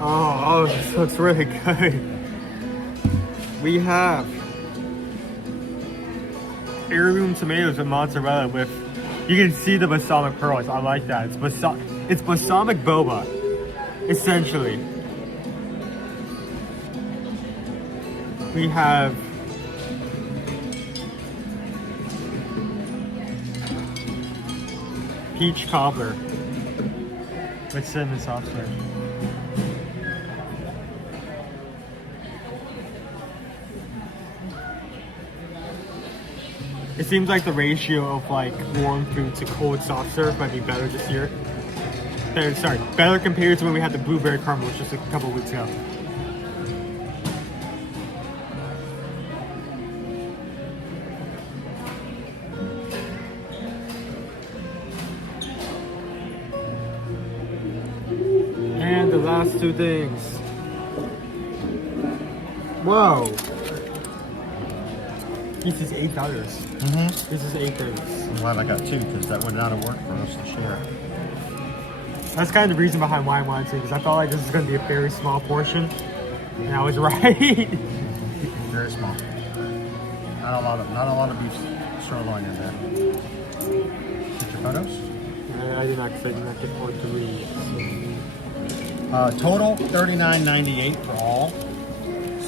Oh, this looks really good. We have heirloom tomatoes and mozzarella with, you can see the balsamic pearls. I like that. It's balsamic boba, essentially. We have peach cobbler with cinnamon soft serve. It seems like the ratio of like warm food to cold soft serve might be better this year. Better compared to when we had the blueberry caramel just a couple weeks ago. And the last two things. Whoa. This is $8. Mm-hmm. This is $8. I'm glad I got two because that would not have worked for us to share. That's kind of the reason behind why I wanted to, because I felt like this is going to be a very small portion, and I was right. Very small. Not a lot of beef sirloin in there. Get your photos? I did not, because I did not get 4 to read. Total $39.98 for all.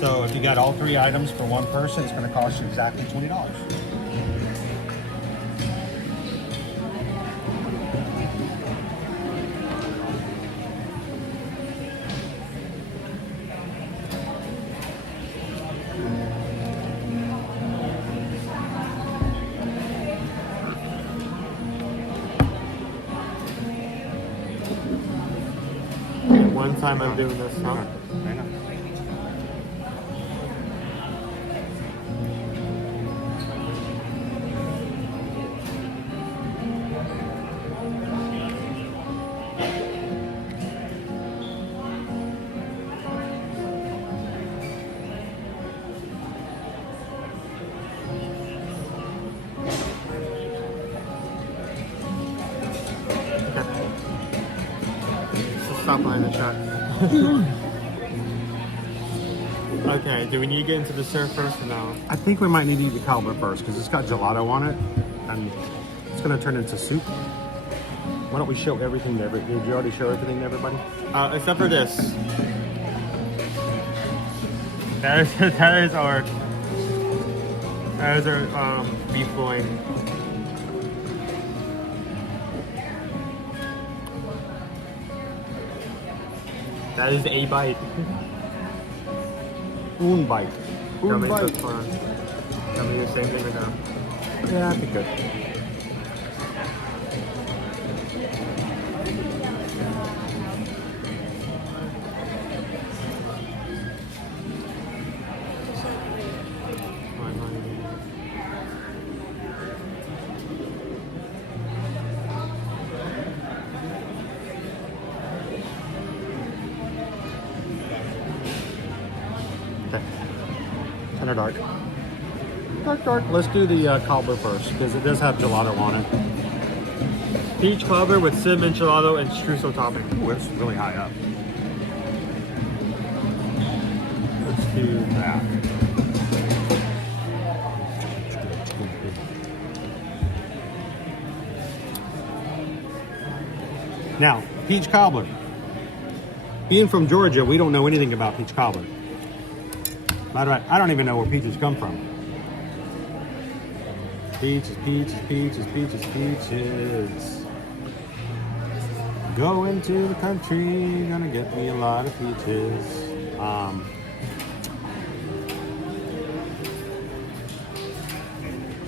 So if you got all 3 items for one person, it's going to cost you exactly $20. One time I'm doing this, huh? I know. Stop behind the truck. Okay, do we need to get into the dessert first or no? I think we might need to eat the cobbler first because it's got gelato on it and it's going to turn into soup. Why don't we show everything to everybody? Did you already show everything to everybody? Except for this. That is our beef loin. That is a bite. Un bite. Tell Un me bite. this one. Tell me the same thing or no? Yeah, I think good. Kind of dark. Dark. Let's do the cobbler first because it does have gelato on it. Peach cobbler with cinnamon gelato and streusel topping. Ooh, it's really high up. Let's do that. Now, peach cobbler. Being from Georgia, we don't know anything about peach cobbler. Matter of fact, I don't even know where peaches come from. Peaches. Going to the country, gonna get me a lot of peaches.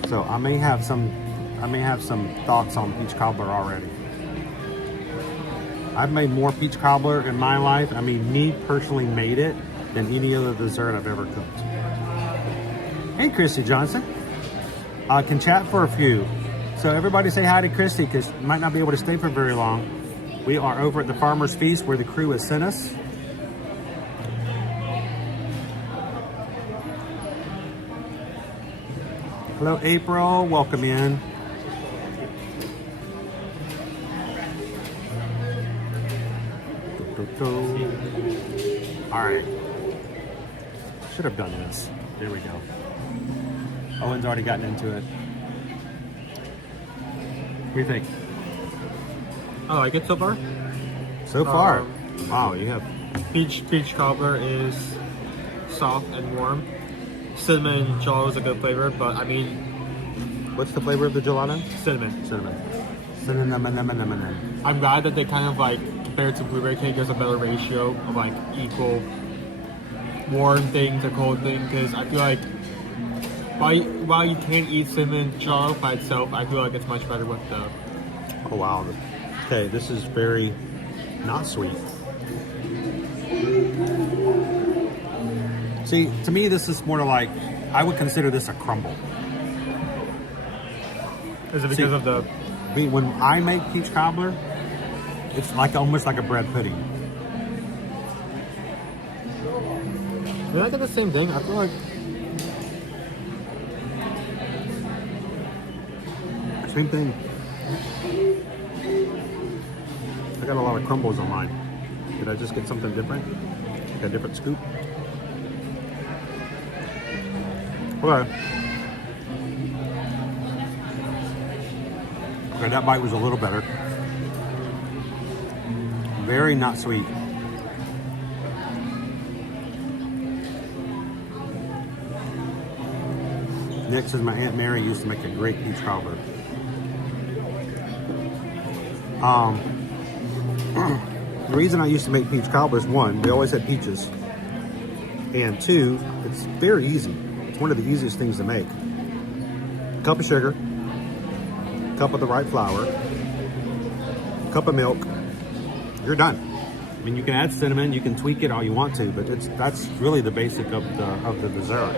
So I may have some thoughts on peach cobbler already. I've made more peach cobbler in my life. I mean, me personally made it than any other dessert I've ever cooked. Hey, Christy Johnson. Can chat for a few. So everybody say hi to Christy because might not be able to stay for very long. We are over at the Farmer's Feast where the crew has sent us. Hello, April. Welcome in. All right. Should have done this. There we go. Owen's already gotten into it. What do you think? I like it so far. So far? Wow, you have... Peach cobbler is soft and warm. Cinnamon gelato is a good flavor, but I mean... What's the flavor of the gelato? Cinnamon. Cinnamon. I'm glad that they kind of like, compared to blueberry cake, there's a better ratio of like equal warm thing to cold thing, because I feel like while you can't eat cinnamon gelato by itself, I feel like it's much better with the... Oh wow. Okay, this is very not sweet. See, to me this is more like, I would consider this a crumble. Is it because of the... When I make peach cobbler, it's like almost like a bread pudding. Did I get the same thing? I feel like... Same thing. I got a lot of crumbles on mine. Did I just get something different? Like a different scoop? Okay. Okay, that bite was a little better. Very not sweet. Nick says my Aunt Mary used to make a great peach cobbler. The reason I used to make peach cobbler is one, we always had peaches. And two, it's very easy. It's one of the easiest things to make. A cup of sugar, a cup of the right flour, a cup of milk, you're done. I mean, you can add cinnamon, you can tweak it all you want to, but that's really the basic of the dessert.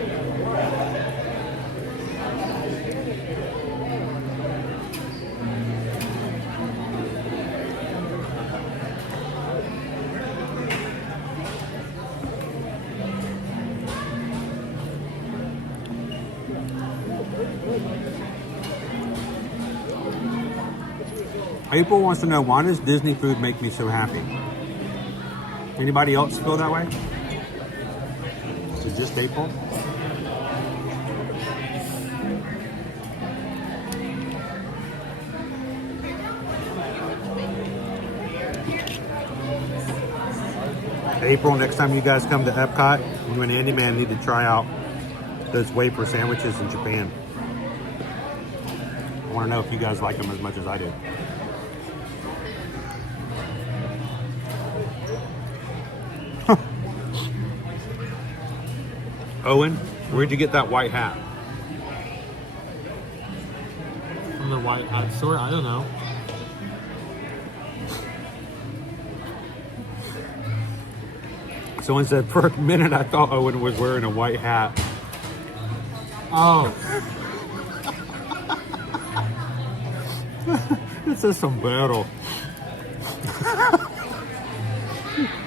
April wants to know, why does Disney food make me so happy? Anybody else feel that way? Is it just April? April, next time you guys come to Epcot, you and Andy Man need to try out those wafer sandwiches in Japan. I want to know if you guys like them as much as I do. Owen, where'd you get that white hat? From the white hat store? I don't know. Someone said, for a minute I thought Owen was wearing a white hat. Oh. This is sombrero.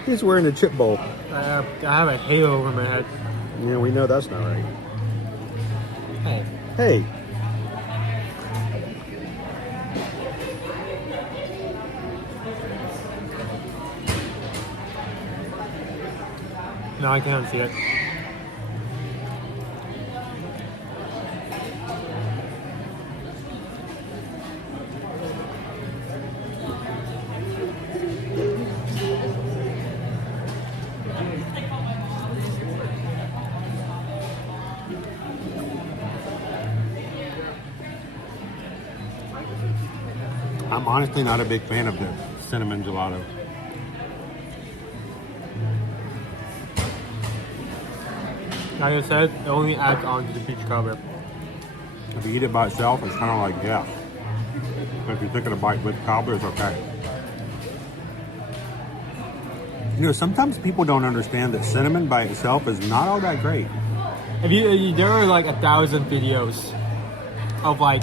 He's wearing a chip bowl. I have a halo over my head. Yeah, we know that's not right. Hey. Hey. No, I can't see it. I'm honestly not a big fan of the cinnamon gelato. Like I said, it only adds on to the peach cobbler. If you eat it by itself, it's kind of like, yeah. But if you're taking a bite with cobbler, it's okay. You know, sometimes people don't understand that cinnamon by itself is not all that great. If you there are like 1,000 videos of like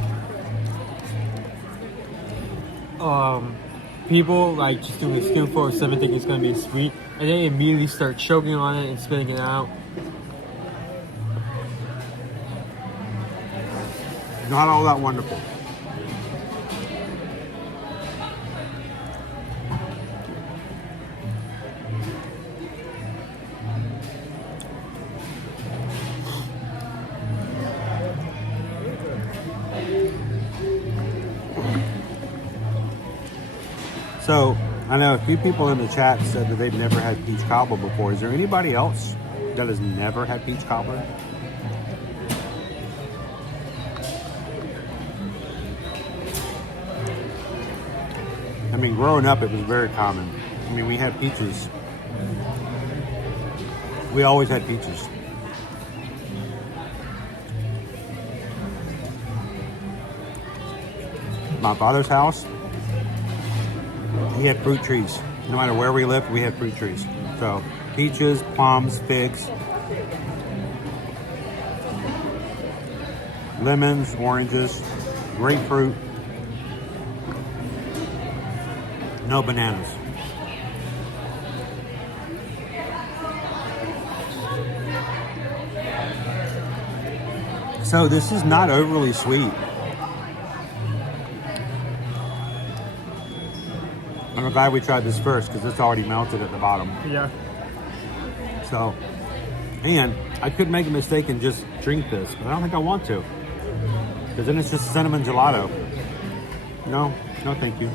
people like just doing a spoonful of cinnamon thinking it's gonna be sweet, and they immediately start choking on it and spitting it out. Not all that wonderful. So, I know a few people in the chat said that they've never had peach cobbler before. Is there anybody else that has never had peach cobbler? I mean, growing up, it was very common. I mean, we had peaches. We always had peaches. My father's house, he had fruit trees. No matter where we lived, we had fruit trees. So, peaches, plums, figs, lemons, oranges, grapefruit. No bananas. So this is not overly sweet. I'm glad we tried this first because it's already melted at the bottom. Yeah. So, and I could make a mistake and just drink this, but I don't think I want to. Because then it's just cinnamon gelato. No, no thank you.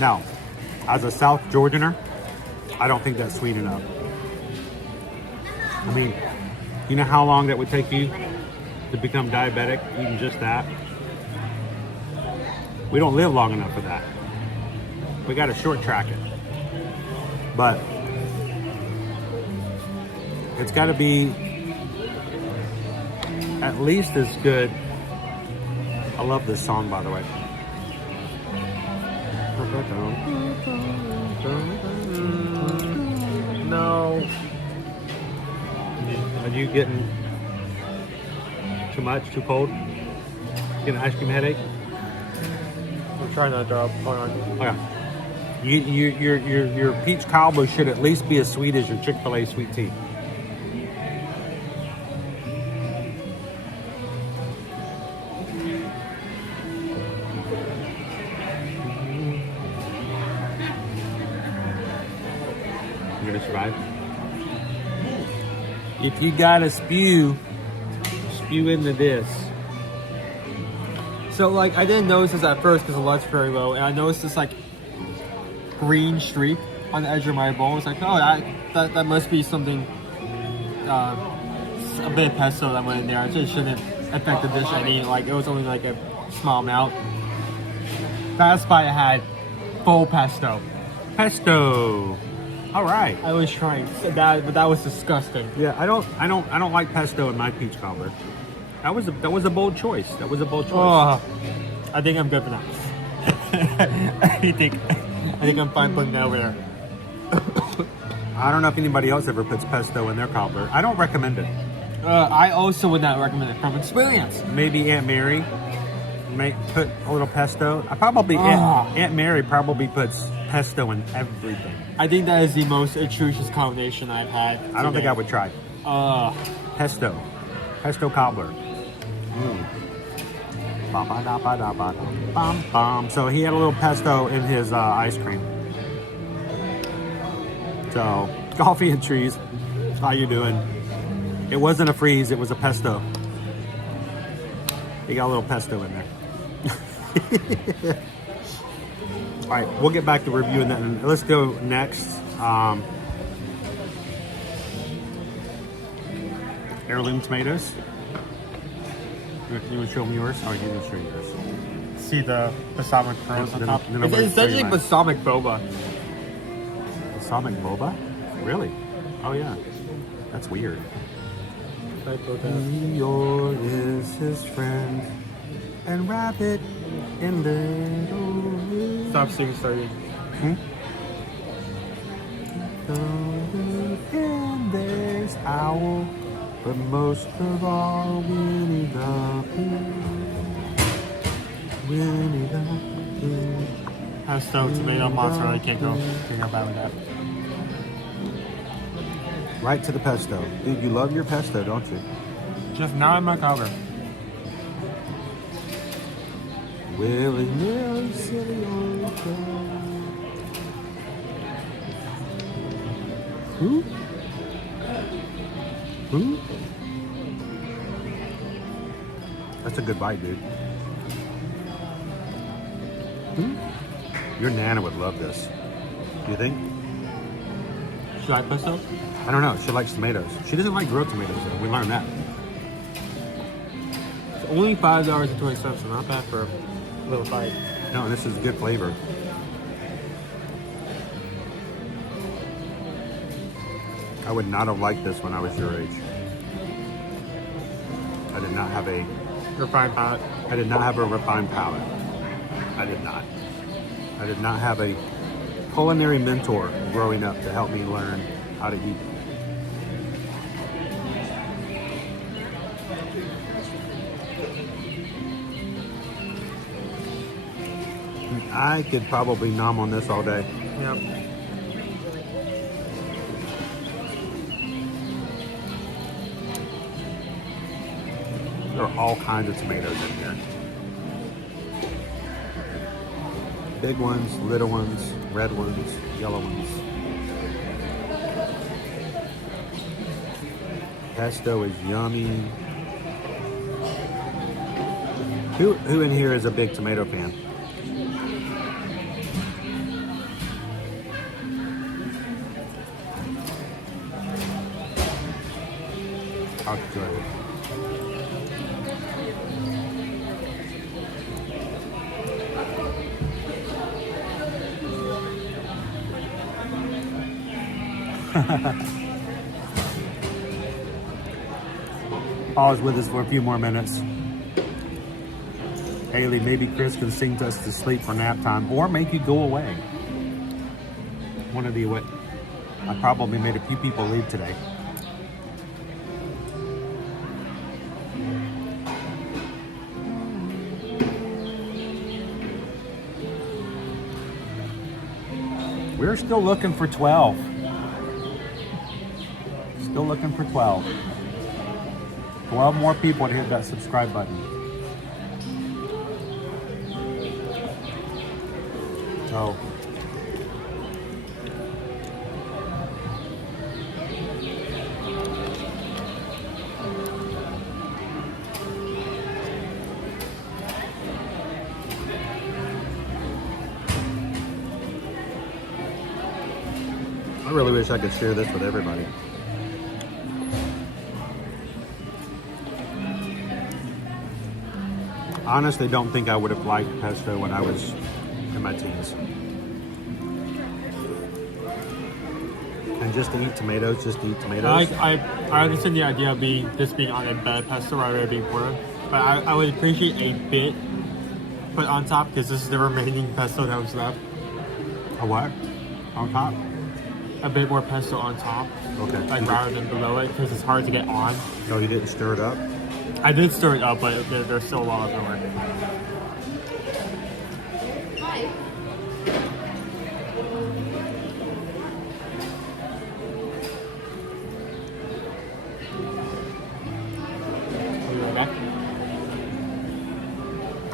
Now, as a South Georgianer, I don't think that's sweet enough. I mean, you know how long that would take you to become diabetic eating just that? We don't live long enough for that. We got to short track it. But it's got to be at least as good. I love this song, by the way. No. Are you getting too much, too cold? Getting an ice cream headache? I'm trying not to drop. Hold on. Okay. Your peach cobbler should at least be as sweet as your Chick-fil-A sweet tea. gonna survive. If you gotta spew into this. So like I didn't notice this at first because the light's very low, and I noticed this like green streak on the edge of my bowl. It's like, oh, that must be something, a bit of pesto that went in there. It just shouldn't affect the dish any. Like it was only like a small amount. Fast Buy had full pesto. Pesto. All right. I was trying that, but that was disgusting. Yeah, I don't like pesto in my peach cobbler. That was a bold choice. Oh, I think I'm good for that. I think I'm fine putting that over there. I don't know if anybody else ever puts pesto in their cobbler. I don't recommend it. I also would not recommend it from experience. Maybe Aunt Mary may put a little pesto. Aunt Mary probably puts pesto in everything. I think that is the most atrocious combination I've had. I don't think I would try. Pesto cobbler. So he had a little pesto in his ice cream. So, coffee and trees, how you doing? It wasn't a freeze, it was a pesto. He got a little pesto in there. All right, we'll get back to reviewing that. Let's go next. Heirloom tomatoes. You want to show them yours? Or you want to show yours? See the balsamic pearls on top? Then It's essentially balsamic boba. Balsamic boba? Really? Oh yeah. That's weird. Eeyore is his friend, and rabbit in little. Stop singing, starting. And there's owl, but most of all, Winnie the Pooh. Winnie the Pooh. Pesto, tomato, mozzarella, can't go bad with that. Right to the pesto. Dude, you love your pesto, don't you? Just not in my cobbler. Willy-nilly, silly old girl. Who? That's a good bite, dude. Your Nana would love this. Do you think? She like pesto? I don't know. She likes tomatoes. She doesn't like grilled tomatoes, though. We learned that. It's only $5.20, so not bad for a little bite. No, and this is good flavor. I would not have liked this when I was your age. I did not have a refined palate. I did not have a refined palate. I did not. I did not have a culinary mentor growing up to help me learn how to eat. I could probably nom on this all day. Yep. There are all kinds of tomatoes in here. Big ones, little ones, red ones, yellow ones. Pesto is yummy. Who in here is a big tomato fan? I'll enjoy it. Paul's with us for a few more minutes. Haley, maybe Chris can sing us to sleep for nap time or make you go away. One of the what? I probably made a few people leave today. We're still looking for 12. Still looking for 12. 12 more people to hit that subscribe button. So, I really wish I could share this with everybody. Honestly, don't think I would have liked pesto when I was in my teens. And just to eat tomatoes, I understand the idea of this being on a bed pesto rather than being poured, but I would appreciate a bit put on top because this is the remaining pesto that was left. A what? On top? A bit more pesto on top. Okay. Like rather than below it because it's hard to get on. No, you didn't stir it up? I did stir it up, but there's still a lot of it. Hi.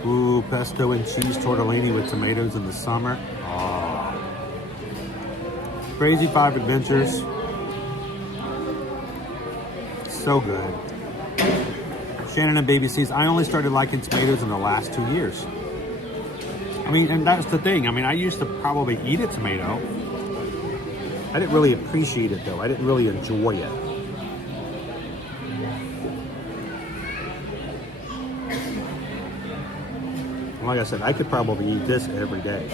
Ooh, pesto and cheese tortellini with tomatoes in the summer. Oh. Crazy 5 Adventures. So good. Shannon and Baby C's. I only started liking tomatoes in the last 2 years. I mean, and that's the thing. I mean, I used to probably eat a tomato. I didn't really appreciate it though. I didn't really enjoy it. Like I said, I could probably eat this every day.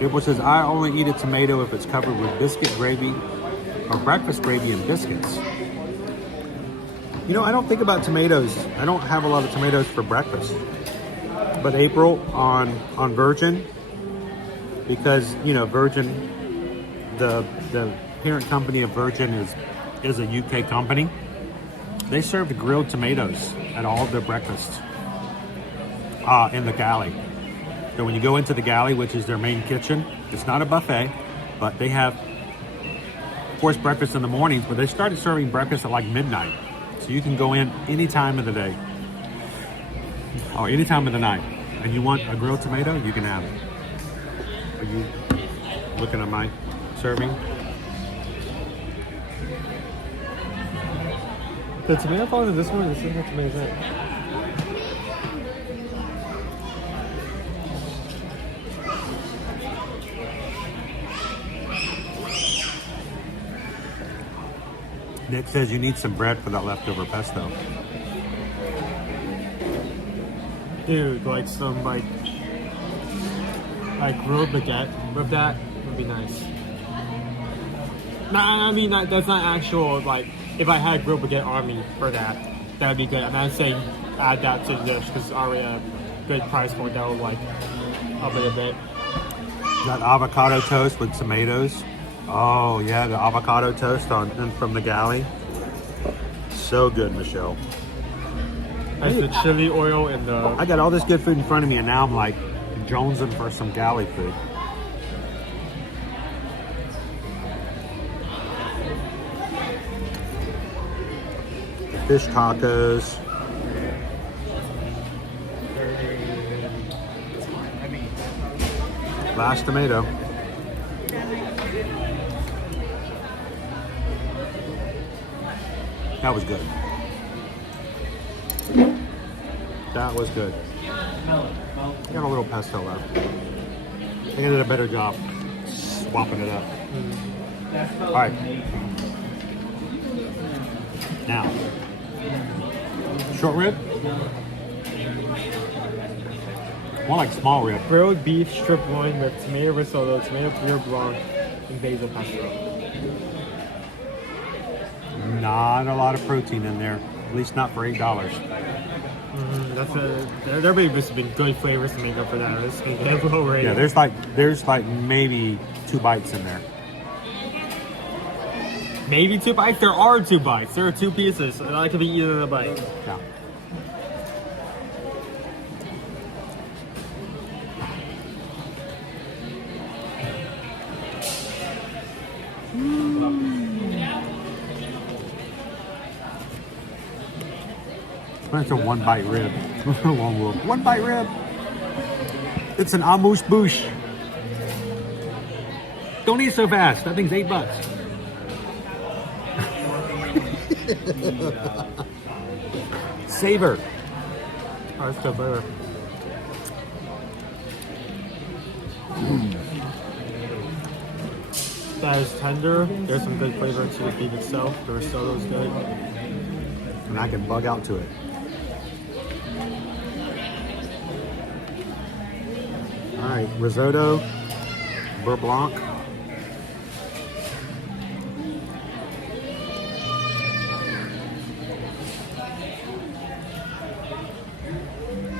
April says, I only eat a tomato if it's covered with biscuit gravy or breakfast gravy and biscuits. You know, I don't think about tomatoes. I don't have a lot of tomatoes for breakfast. But April on Virgin, because, you know, Virgin, the parent company of Virgin is a UK company. They serve grilled tomatoes at all of their breakfasts in the galley. So when you go into the galley, which is their main kitchen, it's not a buffet, but they have, of course, breakfast in the mornings, but they started serving breakfast at like midnight. So you can go in any time of the day, or any time of the night, and you want a grilled tomato, you can have it. Are you looking at my serving? The tomato falls in this one, this is the tomato that. Nick says you need some bread for that leftover pesto. Dude, like some like grilled baguette with that would be nice. Nah, I mean that's not actual. Like if I had grilled baguette on me for that, that'd be good. I'm not saying add that to the dish because it's already a good price point. That would like up it a bit. Got avocado toast with tomatoes. Oh yeah, the avocado toast from the galley. So good, Michelle. That's the chili oil and the... I got all this good food in front of me and now I'm like jonesing for some galley food. The fish tacos. Last tomato. That was good. That was good. Got a little pesto left. I think I did a better job swapping it up. All right. Now, short rib. More like small rib. Grilled beef strip loin with tomato risotto, tomato beurre blanc, and basil pesto. Not a lot of protein in there, at least not for $8. There may have been good flavors to make up for that. Yeah, there's like maybe 2 bites in there. Maybe 2 bites? There are 2 bites. There are 2 pieces. So that could be eaten in a bite. Yeah. That's a 1 bite rib. 1 bite rib. It's an amuse bouche. Don't eat so fast. That thing's $8. Savor. Oh, that's still better. That is tender. There's some good flavor to the beef itself. The risotto's good. And I can bug out to it. All right, risotto, beurre blanc.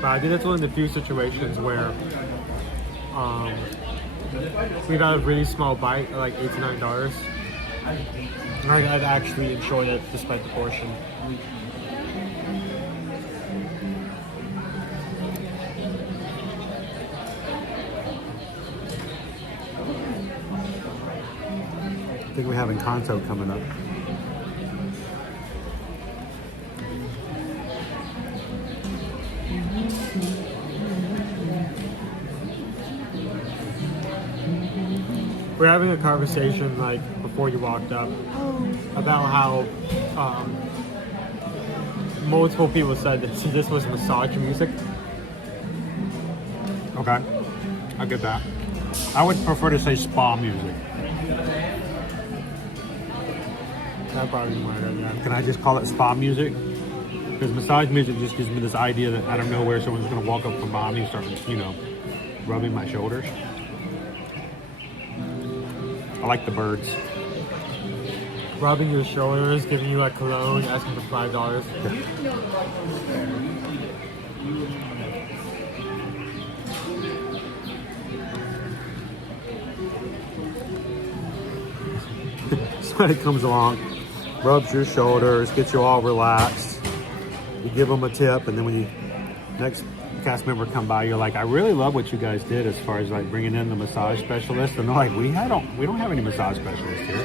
But I think that's one of the few situations where we got a really small bite at like $8 to $9. And I'd actually enjoyed it despite the portion. I think we're having Kanto coming up. We're having a conversation like before you walked up about how multiple people said that this was massage music. Okay, I get that. I would prefer to say spa music. That probably be more good, yeah. Can I just call it spa music? Because massage music just gives me this idea that out of nowhere someone's going to walk up from behind me and start, you know, rubbing my shoulders. I like the birds. Rubbing your shoulders, giving you a cologne, asking for $5. Somebody comes along, rubs your shoulders, gets you all relaxed. You give them a tip, and then when you next cast member come by, you're like, I really love what you guys did as far as like bringing in the massage specialist. And they're like, we don't have any massage specialists here.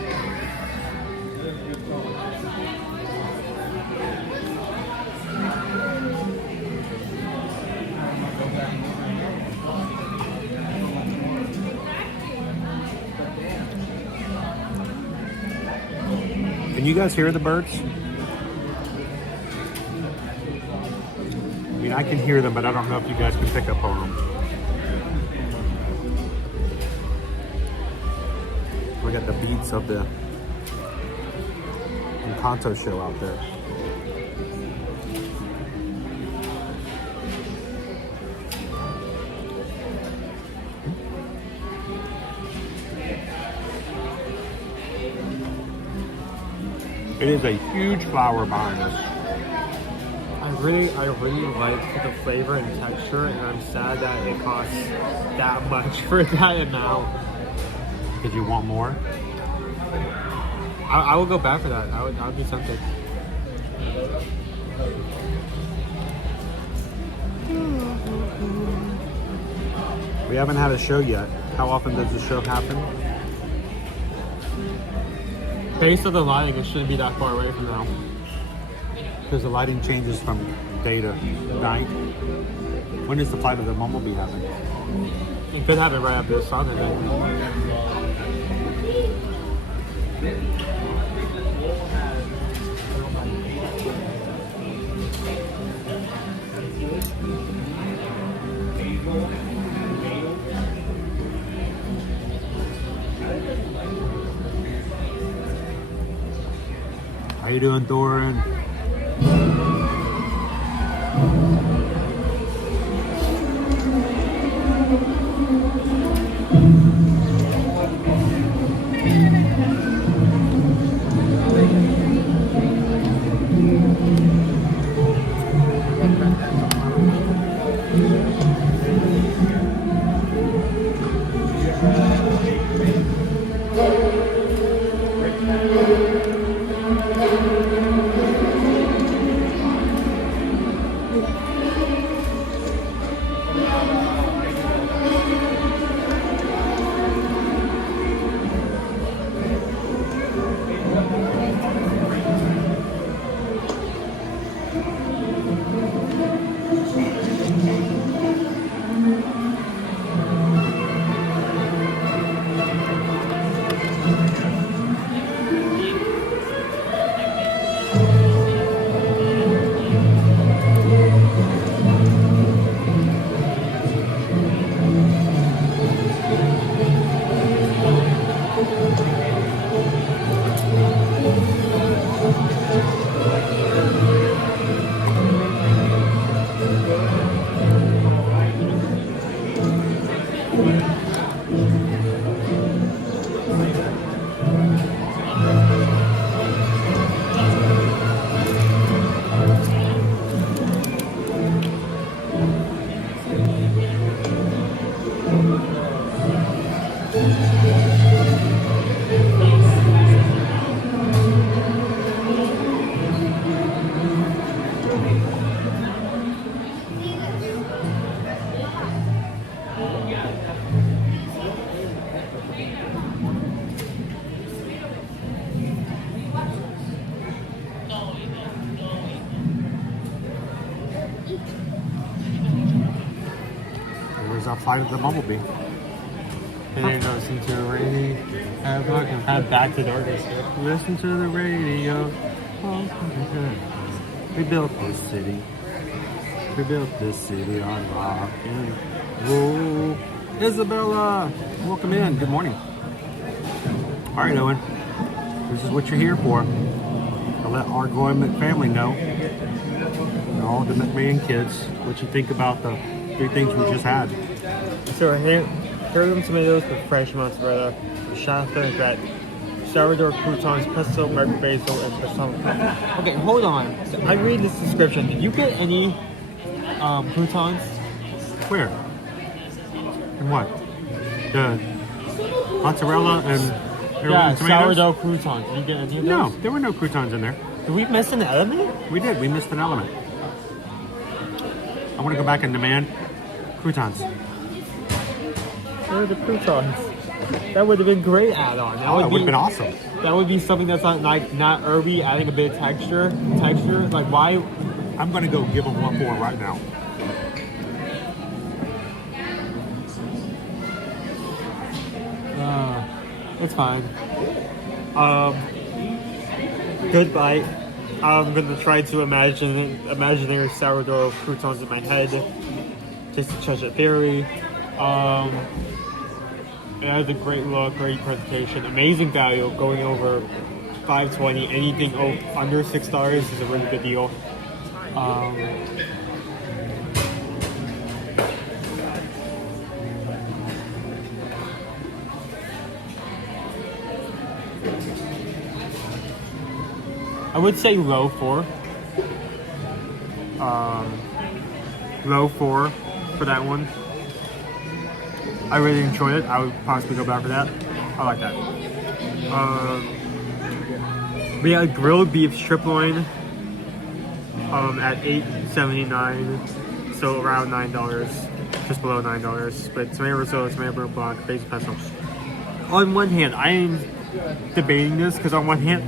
Can you guys hear the birds? I mean, I can hear them, but I don't know if you guys can pick up on them. We got the beats of the Encanto show out there. It is a huge flower behind us. I really like the flavor and texture, and I'm sad that it costs that much for that amount. Did you want more? I would go back for that. I would be tempted. We haven't had a show yet. How often does the show happen? Based on the lighting, it shouldn't be that far away from now. Because the lighting changes from day to night. When does the flight of the Bumblebee happen? You could have it right after the sun, I think. How you doing, Thorin? Flight of the Bumblebee. And listen to the radio. Have a look and have back to darkness. Listen to the radio. We built this city. We built this city on rock and roll. Isabella, welcome in. Good morning. All right, Owen. This is what you're here for. To let our Goyman family know, and all the McMahon kids, what you think about the 3 things we just had. So herbs and tomatoes with fresh mozzarella, Shasta vinaigrette, sourdough croutons, pesto, red basil, and balsamic. Okay, hold on. So I read this description. Did you get any croutons? Where? And what? The mozzarella and yeah, tomatoes? sourdough croutons. Did you get any of those? No, there were no croutons in there. Did we miss an element? We did. We missed an element. I want to go back and demand croutons. Where are the croutons? That would have been great add-on. That would have been awesome. That would be something that's not herby, adding a bit of texture. Like why? I'm going to go give them one more right now. It's fine. Good bite. I'm gonna try to imagine imaginary sourdough croutons in my head. Taste the Cheshire Berry. It has a great look, great presentation, amazing value, going over $5.20. Anything under $6 is a really good deal. I would say low 4. Low 4 for that one. I really enjoyed it. I would possibly go back for that. I like that. We had grilled beef strip loin at $8.79, so around $9, just below $9. But tomato risotto, tomato blanc, basil pesto. On one hand, I am debating this because on one hand,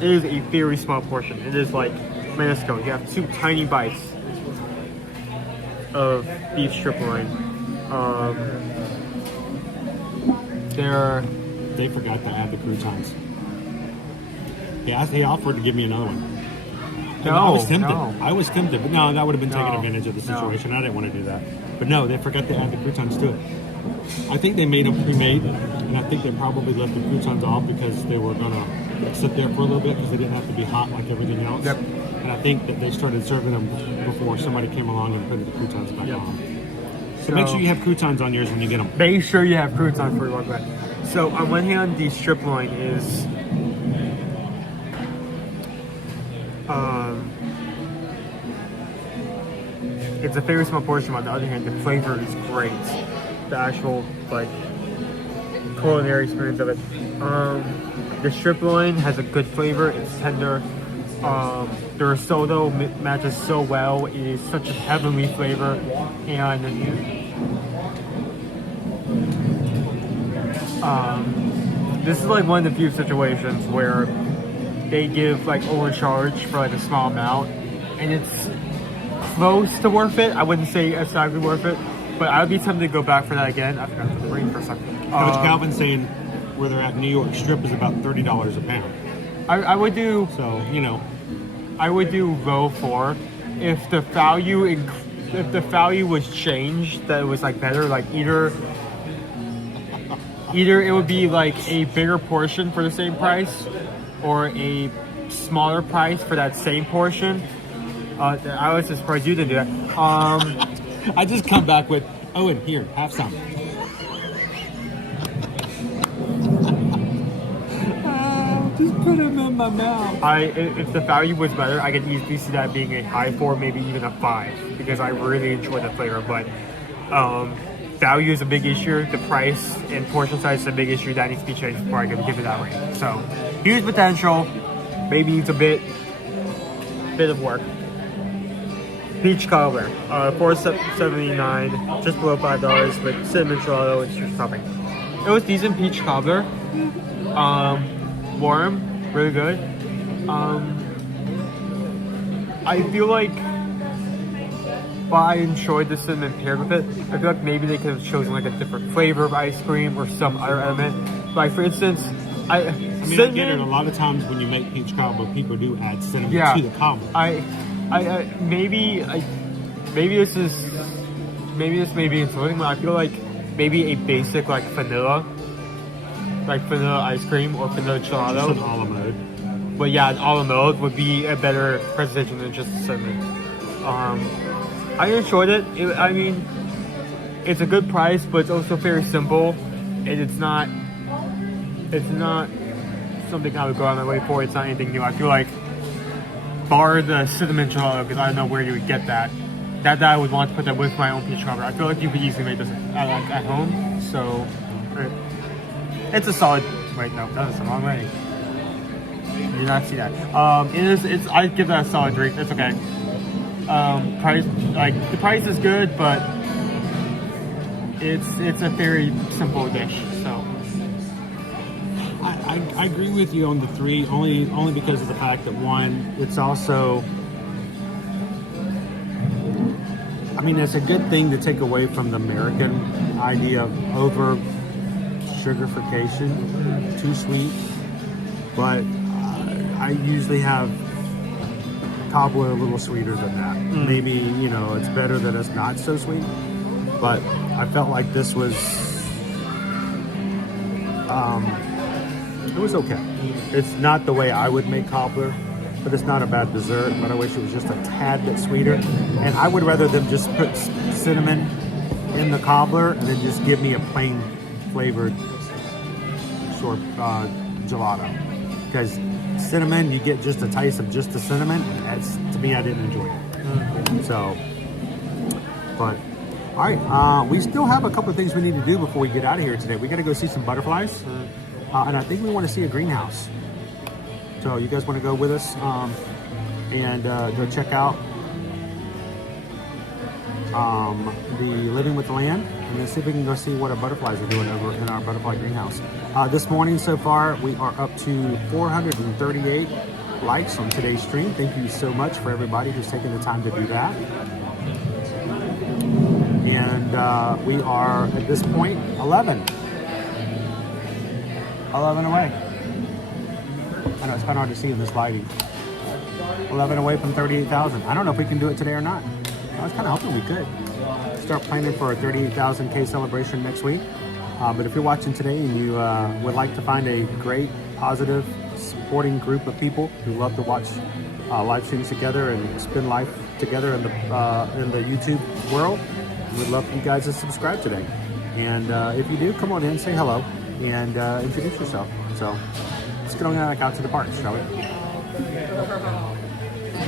it is a very small portion. It is like minuscule. You have 2 tiny bites of beef strip loin. They forgot to add the croutons. Yeah, they offered to give me another one. No, I was tempted. no. I was tempted, but no, that would have been taking No, advantage of the no. situation. I didn't want to do that. But no, they forgot to add the croutons to it. I think they made them pre-made, and I think they probably left the croutons off because they were going to sit there for a little bit because they didn't have to be hot like everything else. Yep. And I think that they started serving them before somebody came along and put the croutons back on. So make sure you have croutons on yours when you get them. Make sure you have croutons before you walk away. So on one hand, the strip loin is it's a very small portion. On the other hand, the flavor is great. The actual like culinary experience of it. The strip loin has a good flavor. It's tender. The risotto matches so well. It is such a heavenly flavor, and this is like one of the few situations where they give like overcharge for like a small amount, and it's close to worth it. I wouldn't say exactly worth it, but I would be tempted to go back for that again. I forgot to put the ring for a second. Coach Calvin's saying where they're at, New York strip is about $30 a pound. I would do so. You know, I would do low 4 if the value was changed, that it was like better, like either it would be like a bigger portion for the same price or a smaller price for that same portion. I was just surprised you didn't do that. I just come back with, Owen, here, have some. Just put them in my mouth. If the value was better, I could easily see that being a high 4, maybe even a 5, because I really enjoy the flavor. But value is a big issue. The price and portion size is a big issue that needs to be changed before I can give it that rating. So huge potential, maybe needs a bit of work. Peach cobbler, $4.79, just below $5 with cinnamon gelato and street topping. It was decent peach cobbler. Warm, really good. I feel like while I enjoyed the cinnamon paired with it, I feel like maybe they could have chosen like a different flavor of ice cream or some other element. Like for instance, I mean, I get it. A lot of times when you make peach cobbler, people do add cinnamon to the cobbler. Maybe this may be insulting, but I feel like maybe a basic like vanilla ice cream or vanilla gelato. Just an a la mode. But yeah, an a la mode would be a better presentation than just cinnamon. I enjoyed it. I mean, it's a good price, but it's also very simple, and it's not something I would go out of my way for. It's not anything new. I feel like, bar the cinnamon gelato, because I don't know where you would get that I would want to put that with my own peach cobbler. I feel like you could easily make this at home. So it's a solid. Wait, no, that's the wrong way. You did not see that. I give that a solid drink. It's okay. Price, like the price is good, but it's a very simple dish. So I agree with you on the 3, only because of the fact that one, it's also, I mean, it's a good thing to take away from the American idea of over sugarification, too sweet. But I usually have cobbler a little sweeter than that. Maybe, it's better that it's not so sweet. But I felt like this was, it was okay. It's not the way I would make cobbler, but it's not a bad dessert. But I wish it was just a tad bit sweeter. And I would rather them just put cinnamon in the cobbler and then just give me a plain flavored sort of gelato. Because cinnamon, you get just a taste of just the cinnamon. To me, I didn't enjoy it. So, but all right, we still have a couple of things we need to do before we get out of here today. We got to go see some butterflies, and I think we want to see a greenhouse. So you guys want to go with us and go check out the Living with the Land, and then see if we can go see what our butterflies are doing over in our butterfly greenhouse. This morning so far, we are up to 438 likes on today's stream. Thank you so much for everybody who's taking the time to do that. And we are, at this point, 11 away. I know it's kind of hard to see in this lighting. 11 away from 38,000. I don't know if we can do it today or not. I was kind of hoping we could. Start planning for a 38,000K celebration next week. But if you're watching today and you would like to find a great, positive, supporting group of people who love to watch live streams together and spend life together in the YouTube world, we'd love for you guys to subscribe today. And if you do, come on in, say hello, and introduce yourself. So let's get on out to the park, shall we?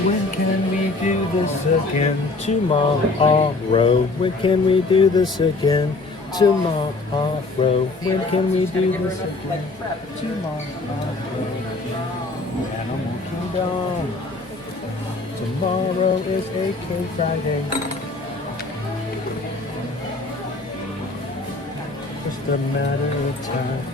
When can we do this again? Tomorrow. When can we do this again? Tomorrow. When can we do this again? Tomorrow. Animal Kingdom. Tomorrow is AK Friday. Just a matter of time.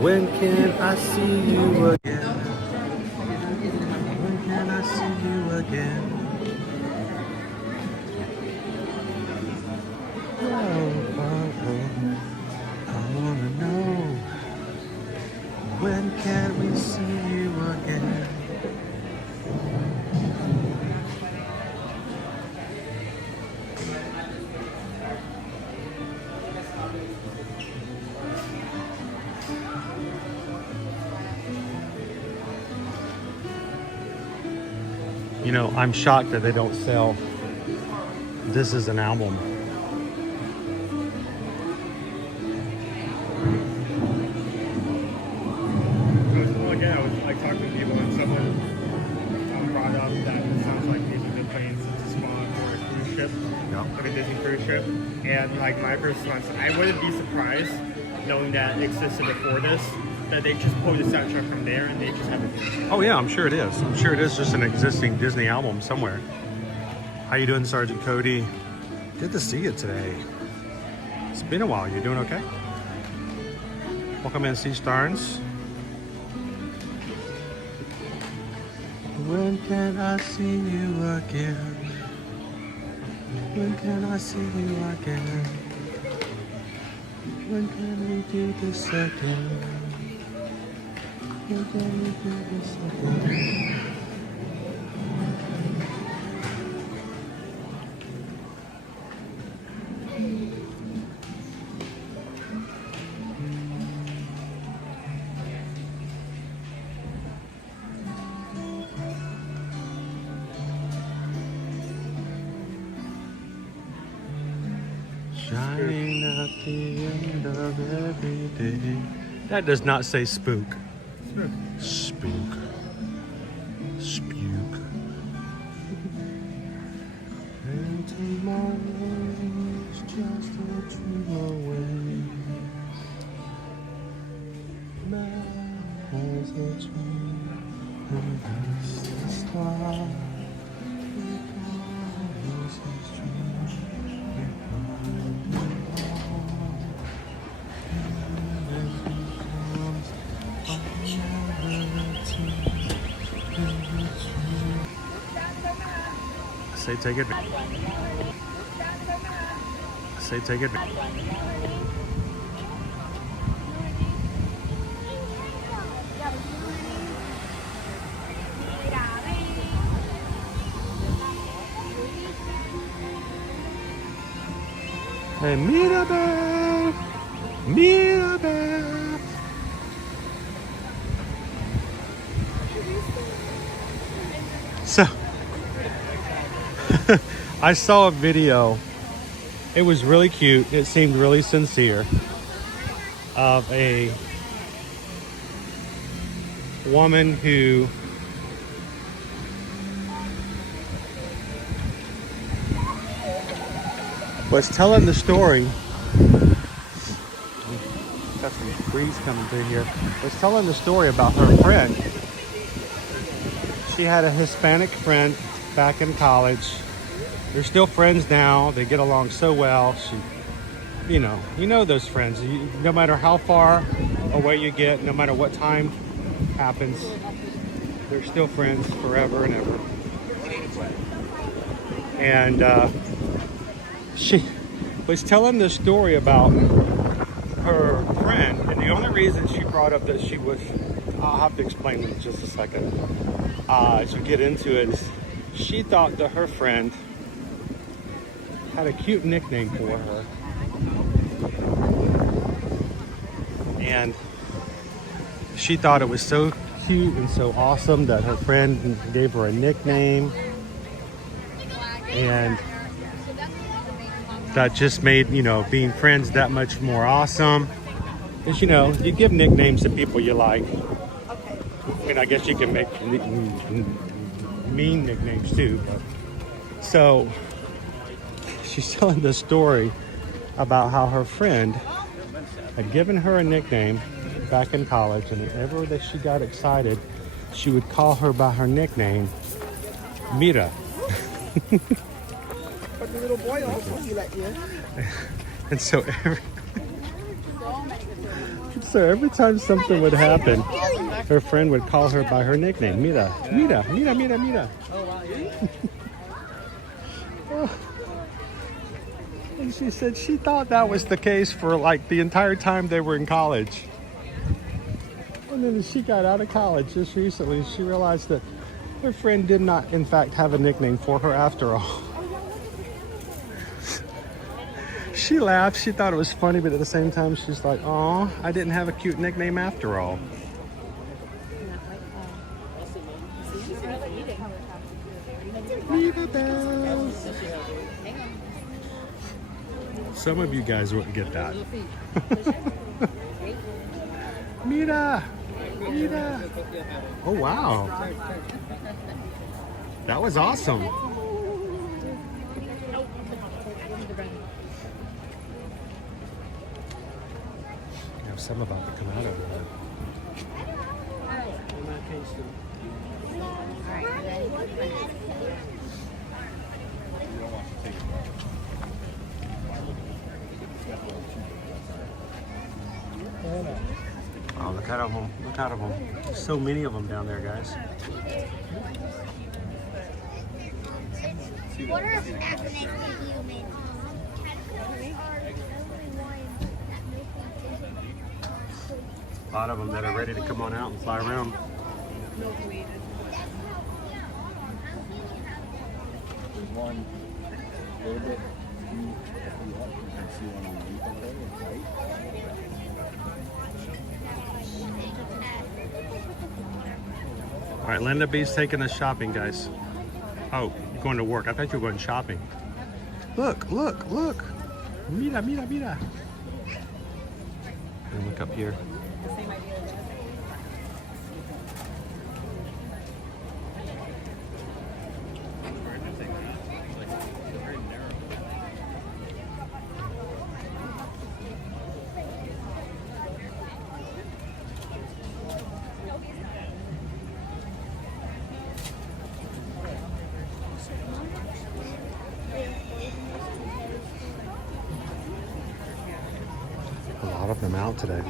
When can I see you again? When can I see you again? I wanna know. When can we see you again? You know, I'm shocked that they don't sell this as an album. Well, again, I was talking to people and someone brought up that it sounds like maybe the planes is a spot for a Yeah. Like a Disney cruise ship. And like my first response, I wouldn't be surprised knowing that it existed before this, that they just pulled the soundtrack from there and they just have it. Oh yeah, I'm sure it is. I'm sure it is just an existing Disney album somewhere. How you doing, Sergeant Cody? Good to see you today. It's been a while. You doing okay? Welcome in, Sea Starns. When can I see you again? When can I see you again? When can we do this again? When can we do this again? Shining at the end of every day. That does not say spook. Spook. Spook. And tomorrow's just a dream away. Now as a dream and that's the star. Say take it. Say take it. Hey, Mirabel! Mirabel! So, I saw a video. It was really cute. It seemed really sincere. Of a woman who was telling the story. Got some breeze coming through here. Was telling the story about her friend. She had a Hispanic friend back in college. They're still friends now. They get along so well. You know those friends. No matter how far away you get, no matter what time happens, they're still friends forever and ever. And she was telling this story about her friend, and the only reason she brought up that she was, I'll have to explain in just a second, as we get into it, is she thought that her friend had a cute nickname for her. And she thought it was so cute and so awesome that her friend gave her a nickname. And that just made, being friends that much more awesome. Because, you give nicknames to people you like. I mean, I guess you can make mean nicknames too. But. So, she's telling the story about how her friend had given her a nickname back in college, and whenever that she got excited, she would call her by her nickname, Mira. But the little boy also he let you. And so every time something would happen, her friend would call her by her nickname, Mira, Mira, Mira, Mira, Mira. And she said she thought that was the case for like the entire time they were in college. And then as she got out of college just recently, she realized that her friend did not, in fact, have a nickname for her after all. She laughed. She thought it was funny, but at the same time, she's like, "Aw, I didn't have a cute nickname after all." Some of you guys wouldn't get that. Mira! Mira! Oh, wow. That was awesome. some about to come out over there. Oh, look out of them. Look out of them. There's so many of them down there, guys. What are snacks next to humans? A lot of them that are ready to come on out and fly around. There's one a little bit. You can see one on the deep right. All right, Linda B's taking us shopping, guys. Oh, you're going to work. I thought you were going shopping. Look, look, look. Mira, mira, mira. And look up here. A lot of them out today.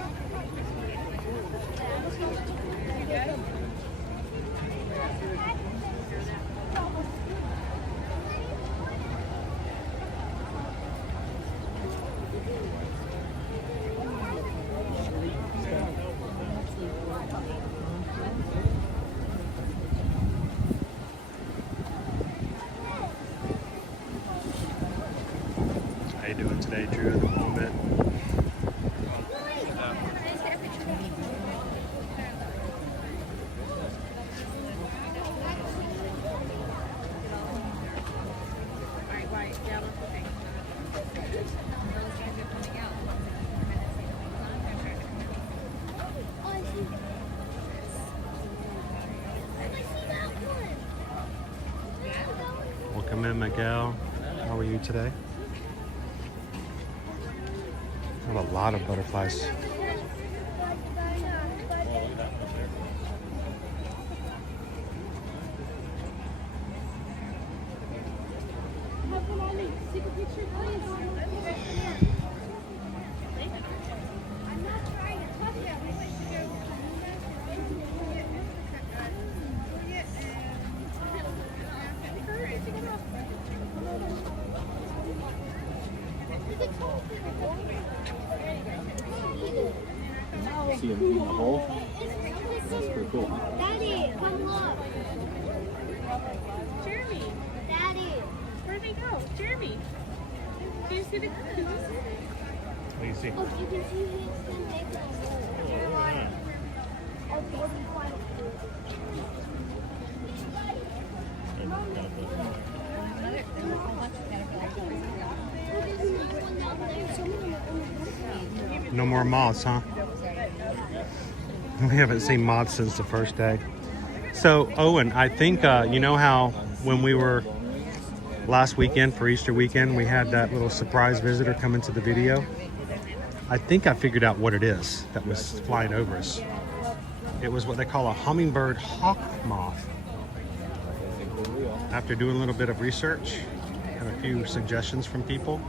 How you doing today, Drew, at the moment? Welcome in, Miguel. How are you today? I have a lot of butterflies. See him in the hole? That's pretty cool, huh? Daddy, come look. Jeremy, Daddy. where'd they go? Jeremy, do you see the clues? What do you see? Oh, you can see his necklace. Oh, baby, quiet. No more moths, huh? We haven't seen moths since the first day. So, Owen, I think, you know how when we were last weekend for Easter weekend, we had that little surprise visitor come into the video? I think I figured out what it is that was flying over us. It was what they call a hummingbird hawk moth. After doing a little bit of research and a few suggestions from people,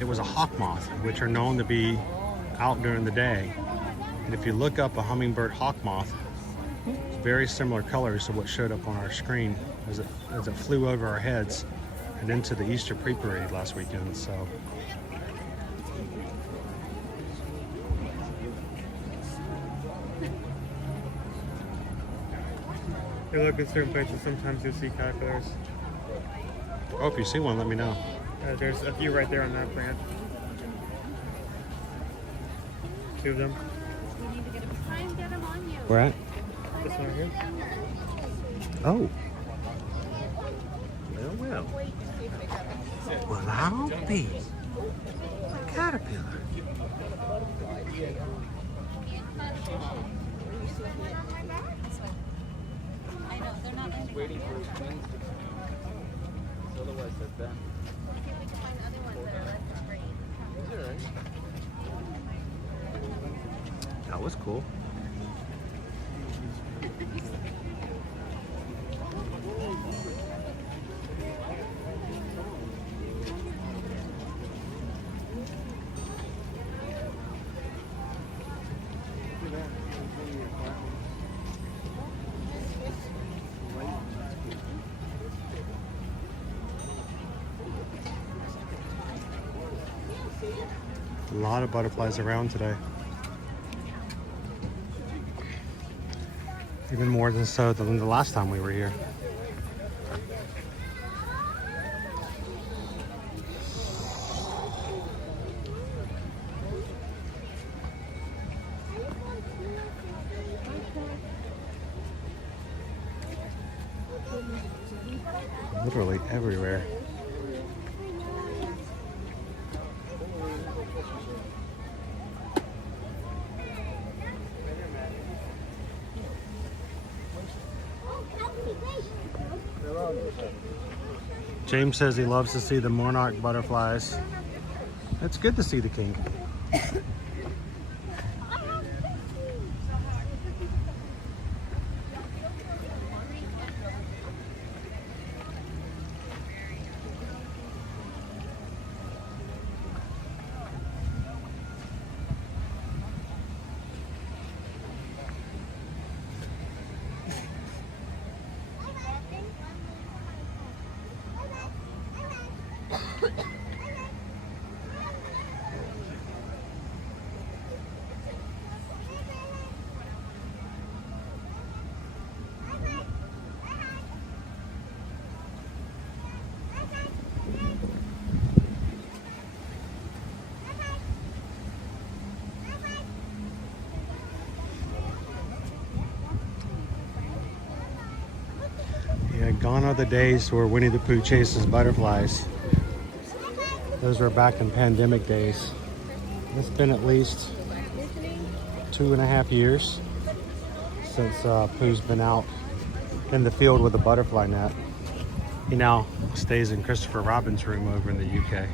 it was a hawk moth, which are known to be out during the day. And if you look up a hummingbird hawk moth, it's very similar colors to what showed up on our screen as it flew over our heads and into the Easter pre-parade last weekend. So If you look at certain places, sometimes you'll see caterpillars. oh, if you see one, let me know. There's a few right there on that plant. 2 of them. Try and get them on you. Where at? This one right here. Oh. Well. Well, I'll be. Caterpillar. I know, they're not in Waiting for his wings to come. Otherwise, they're done. we can find other ones that are less afraid. Is it right? was cool. A lot of butterflies around today. Even more than so than the last time we were here. Literally everywhere. James says he loves to see the monarch butterflies. It's good to see the king. Yeah, gone are the days where Winnie the Pooh chases butterflies. Those were back in pandemic days. It's been at least 2.5 years since Pooh's been out in the field with a butterfly net. He now stays in Christopher Robin's room over in the UK.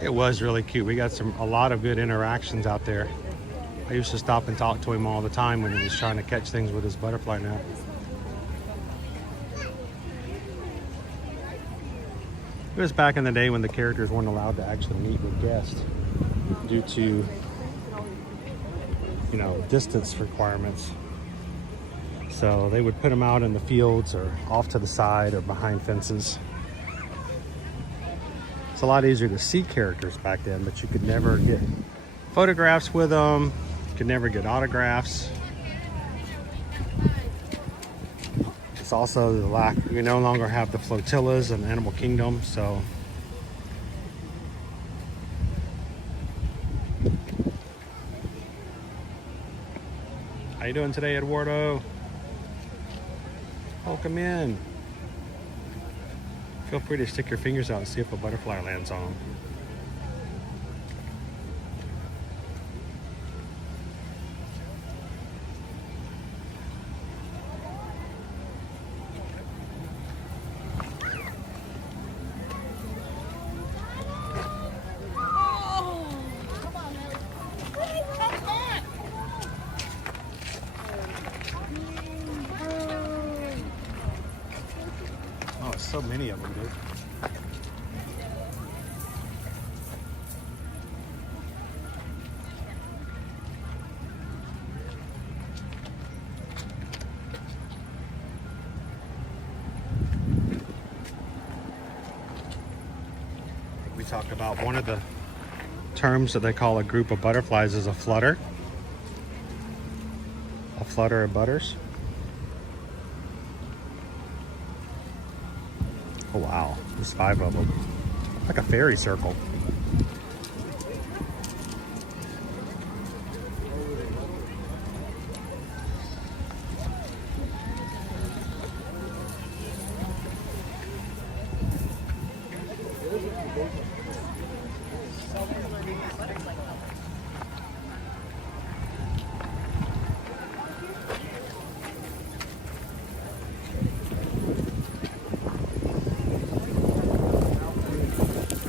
It was really cute. We got a lot of good interactions out there. I used to stop and talk to him all the time when he was trying to catch things with his butterfly net. It was back in the day when the characters weren't allowed to actually meet with guests due to, you know, distance requirements. So they would put them out in the fields or off to the side or behind fences. It's a lot easier to see characters back then, but you could never get photographs with them. You could never get autographs. It's also the lack, we no longer have the flotillas in Animal Kingdom, so. How you doing today, Eduardo? Welcome in. Feel free to stick your fingers out and see if a butterfly lands on them. Oh, so many of them, dude. We talked about one of the terms that they call a group of butterflies is a flutter. A flutter of butters. Oh wow, there's 5 of them. Like a fairy circle.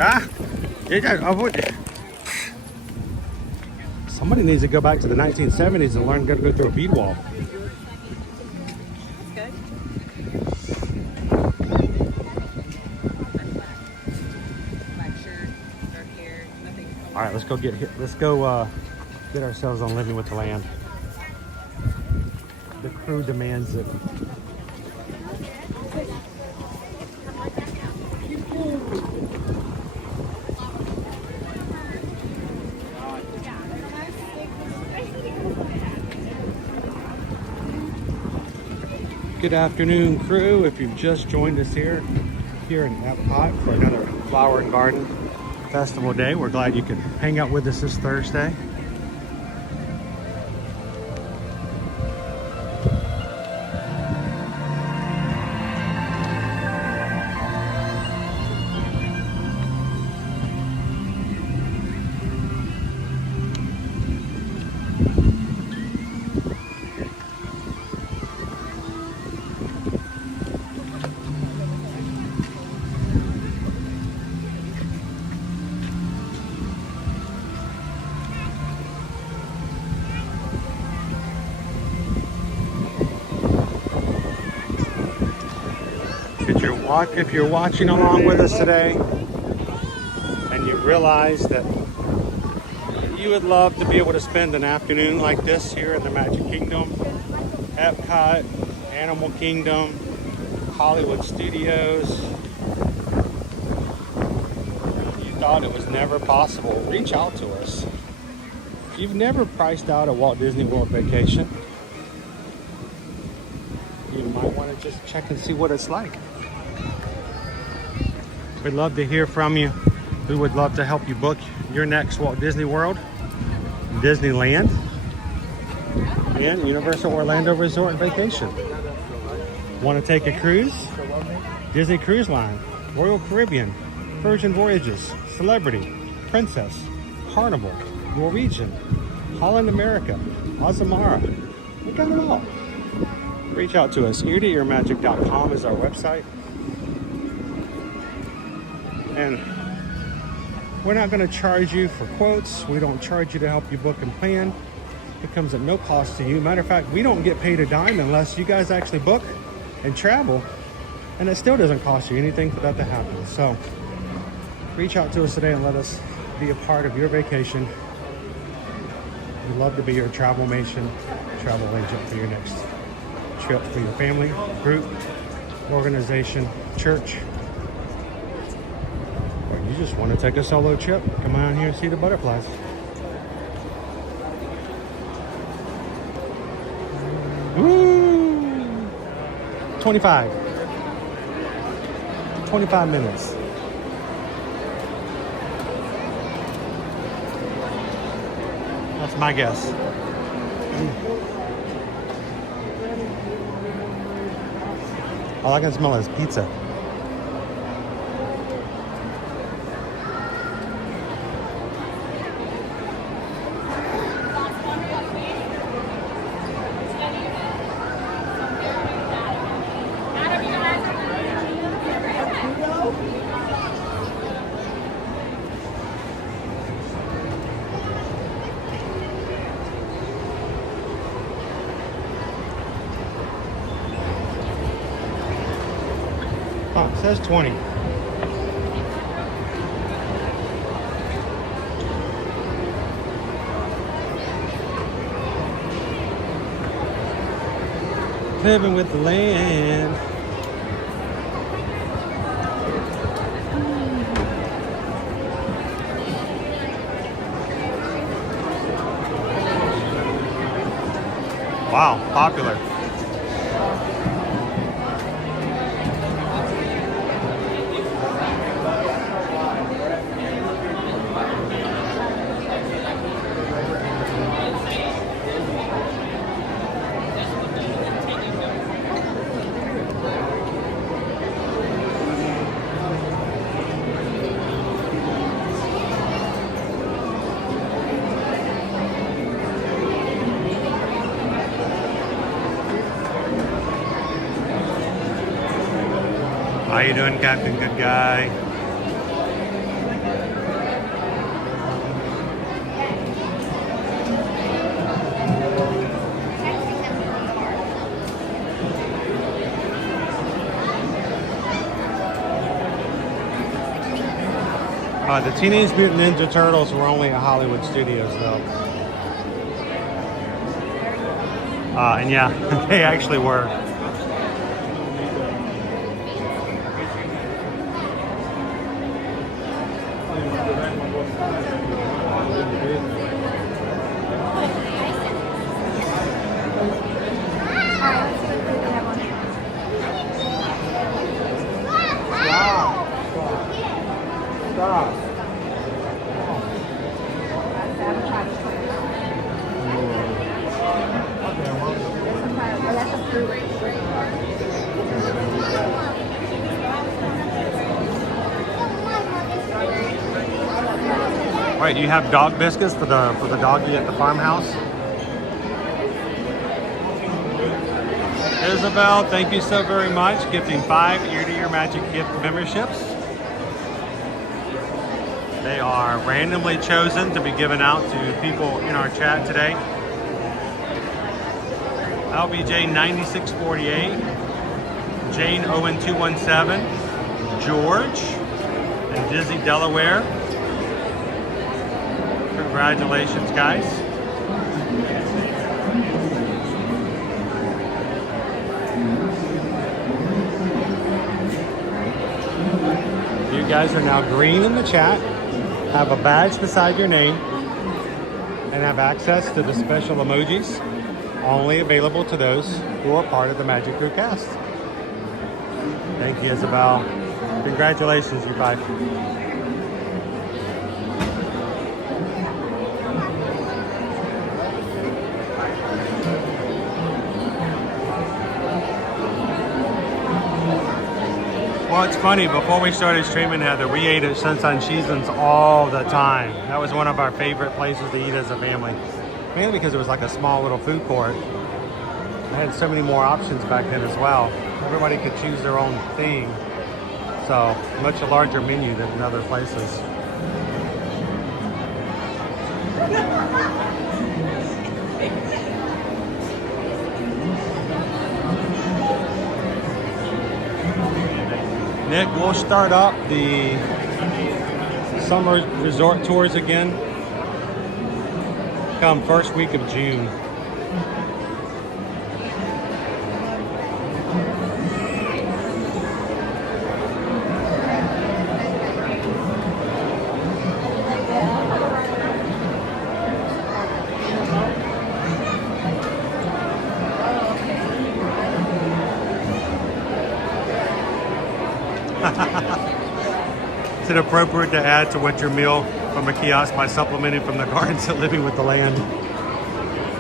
Ah, somebody needs to go back to the 1970s and learn how to go through a bead wall. That's good. All right, let's go get get ourselves on Living with the Land. The crew demands it. Good afternoon, crew. If you've just joined us here in Epcot for another Flower and Garden Festival Day, we're glad you could hang out with us this Thursday. If you're watching along with us today and you realize that you would love to be able to spend an afternoon like this here in the Magic Kingdom, Epcot, Animal Kingdom, Hollywood Studios, you thought it was never possible, reach out to us. If you've never priced out a Walt Disney World vacation, you might want to just check and see what it's like. We'd love to hear from you. We would love to help you book your next Walt Disney World, Disneyland, and Universal Orlando Resort and Vacation. Want to take a cruise? Disney Cruise Line, Royal Caribbean, Virgin Voyages, Celebrity, Princess, Carnival, Norwegian, Holland America, Azamara. We got it all. Reach out to us. eartoearmagic.com is our website. And we're not going to charge you for quotes. We don't charge you to help you book and plan. It comes at no cost to you. Matter of fact, we don't get paid a dime unless you guys actually book and travel. And it still doesn't cost you anything for that to happen. So reach out to us today and let us be a part of your vacation. We'd love to be your travel agent for your next trip for your family, group, organization, church. You just want to take a solo trip, come on here and see the butterflies. Woo! 25 minutes. That's my guess. All I can smell is pizza. Oh, it says 20. Living with the land. Wow, popular. How you doing, Captain Good Guy? The Teenage Mutant Ninja Turtles were only at Hollywood Studios, though. And yeah, they actually were. Wait, do you have dog biscuits for the doggy at the farmhouse? Isabel, thank you so very much. Gifting 5 ear-to-ear magic gift memberships. They are randomly chosen to be given out to people in our chat today. LBJ 9648, Jane Owen 217, George, and Dizzy Delaware. Congratulations, guys. You guys are now green in the chat, have a badge beside your name, and have access to the special emojis, only available to those who are part of the Magic Crew cast. Thank you, Isabel. Congratulations, you 5. Well, it's funny, before we started streaming, Heather, we ate at Sunshine Seasons all the time. That was one of our favorite places to eat as a family. Mainly because it was like a small little food court. They had so many more options back then as well. Everybody could choose their own thing. So, much a larger menu than in other places. Nick, we'll start up the summer resort tours again come first week of June. Is it appropriate to add to what your meal from a kiosk by supplementing from the gardens to living with the land?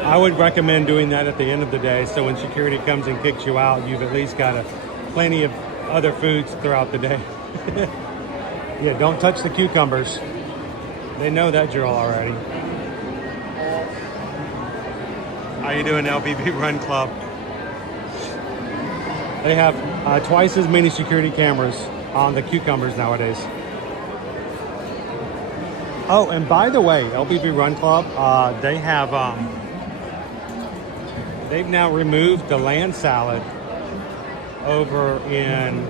I would recommend doing that at the end of the day, so when security comes and kicks you out, you've at least got plenty of other foods throughout the day. Yeah, don't touch the cucumbers. They know that drill already. How you doing, LBB Run Club? They have twice as many security cameras on the cucumbers nowadays. Oh, and by the way, LBB Run Club, they have they've now removed the land salad over in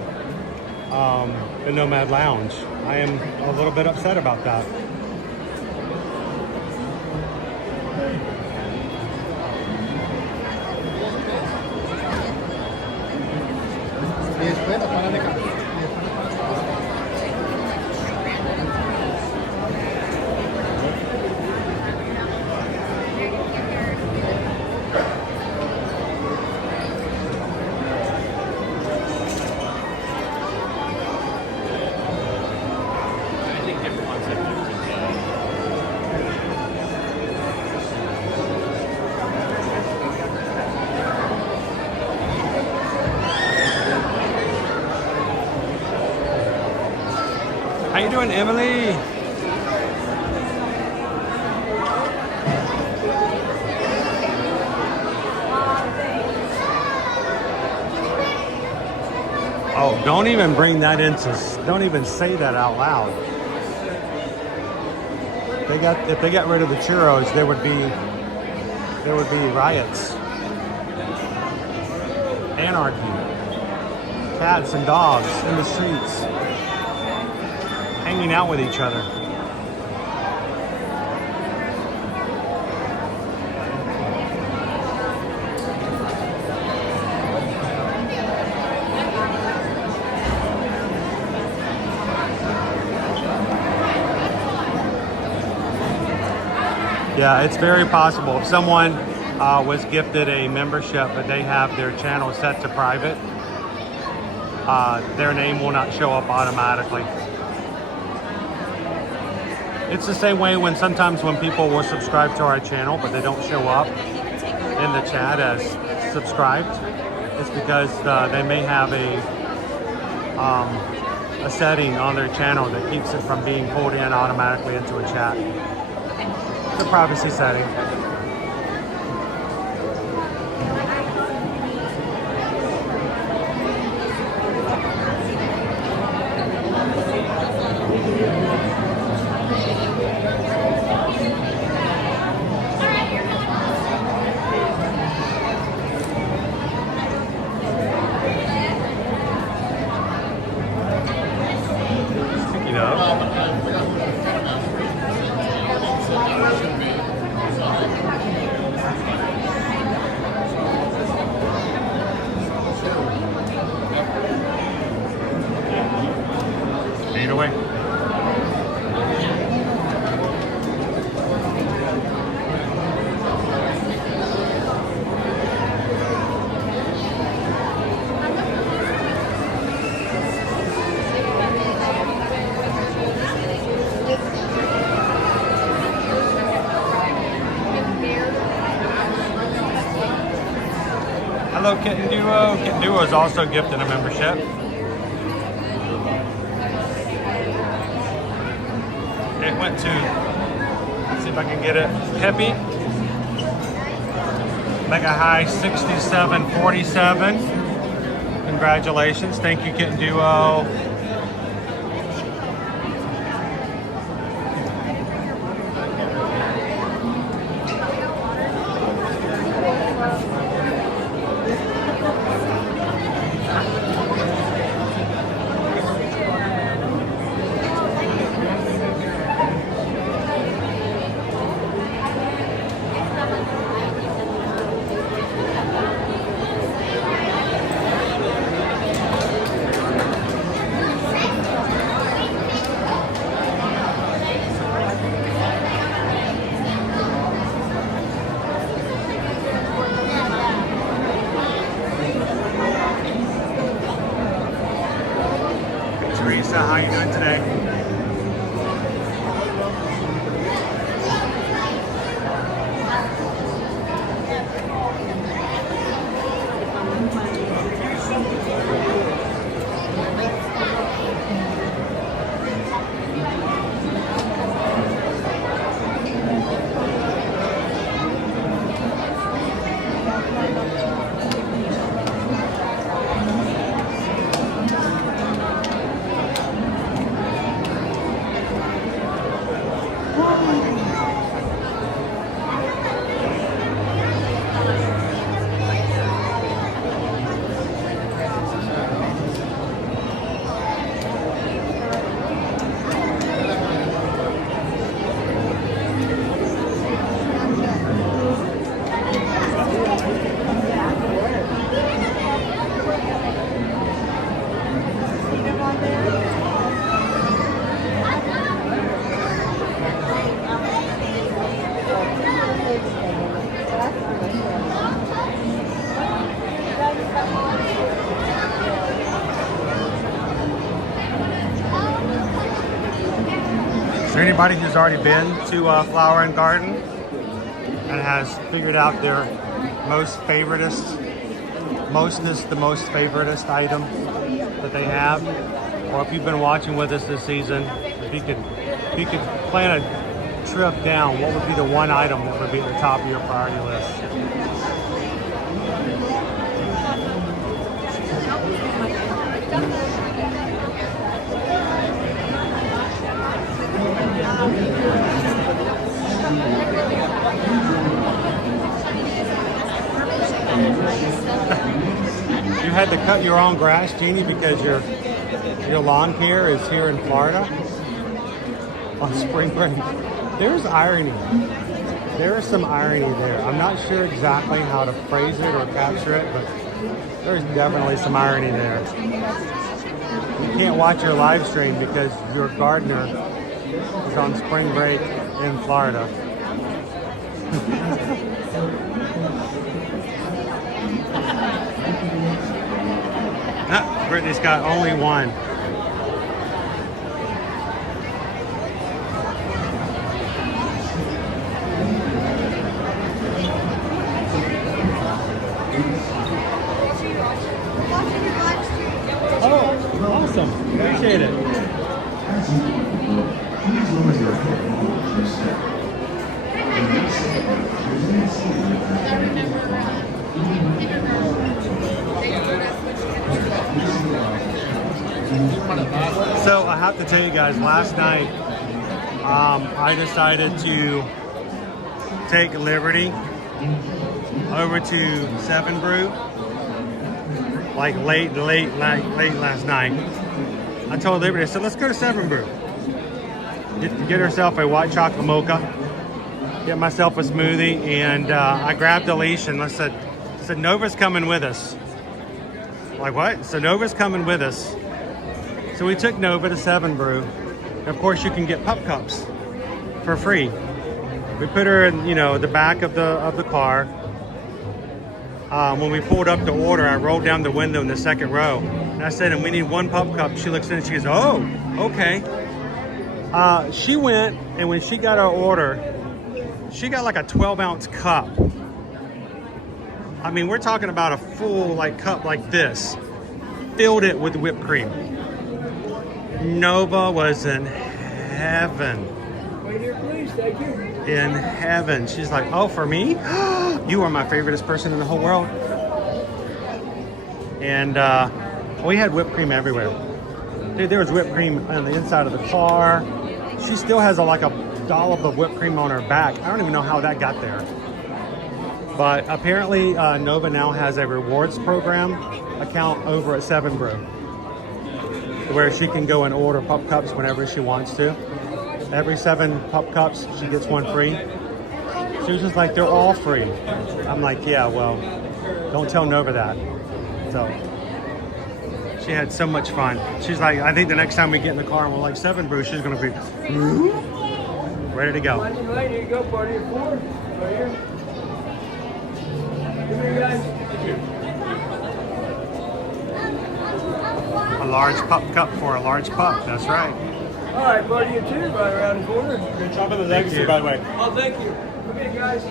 the Nomad Lounge. I am a little bit upset about that. How you doing, Emily? Oh, don't even bring that don't even say that out loud. If they got rid of the churros, there would be riots, anarchy, cats and dogs in the streets. hanging out with each other. Yeah, it's very possible. If someone was gifted a membership but they have their channel set to private, their name will not show up automatically. It's the same way when sometimes when people will subscribe to our channel but they don't show up in the chat as subscribed. It's because they may have a setting on their channel that keeps it from being pulled in automatically into a chat. The privacy setting. Hello, Kitten Duo. Kitten Duo is also gifted a membership. It went to, let's see if I can get it, Peppy. Mega High 6747. Congratulations. Thank you, Kitten Duo. How are you doing today? Is there anybody who's already been to Flower and Garden and has figured out their most favoritist, the most favoritist item that they have? Or if you've been watching with us this season, if you could plan a trip down, what would be the one item that would be at the top of your priority list? You had to cut your own grass, Jeannie, because your lawn care is here in Florida? on spring break. There's irony. There is some irony there. I'm not sure exactly how to phrase it or capture it, but there's definitely some irony there. You can't watch your live stream because your gardener is on spring break in Florida. Brittany's got only one. Oh, awesome. Appreciate it. So I have to tell you guys, last night I decided to take Liberty over to 7 Brew, like late last night. I told Liberty, I said, let's go to 7 Brew. Get herself a white chocolate mocha, get myself a smoothie, and I grabbed a leash and I said, Nova's coming with us. Like, what? So Nova's coming with us. So we took Nova to 7 Brew. And of course, you can get pup cups for free. We put her in, the back of the car. When we pulled up to order, I rolled down the window in the second row. And I said, and we need 1 pup cup. She looks in and she goes, oh, okay. She went, and when she got our order, she got like a 12-ounce cup. I mean, we're talking about a full cup like this. Filled it with whipped cream. Nova was in heaven. In heaven. She's like, oh, for me? You are my favoriteest person in the whole world. And we had whipped cream everywhere. Dude, there was whipped cream on the inside of the car. She still has like a dollop of whipped cream on her back. I don't even know how that got there. But apparently Nova now has a rewards program account over at 7 Brew, where she can go and order pup cups whenever she wants to. Every 7 pup cups, she gets 1 free. She was just like, they're all free. I'm like, yeah, well, don't tell Nova that. So she had so much fun. She's like, I think the next time we get in the car and we're like 7 Brew, she's gonna be ready to go. Here you go, party of 4. Right here. Come here, guys. A large pup cup for a large pup, that's right. All right, party of 2 right around the corner. Good job on the legacy, by the way. Oh, thank you. Come here, guys.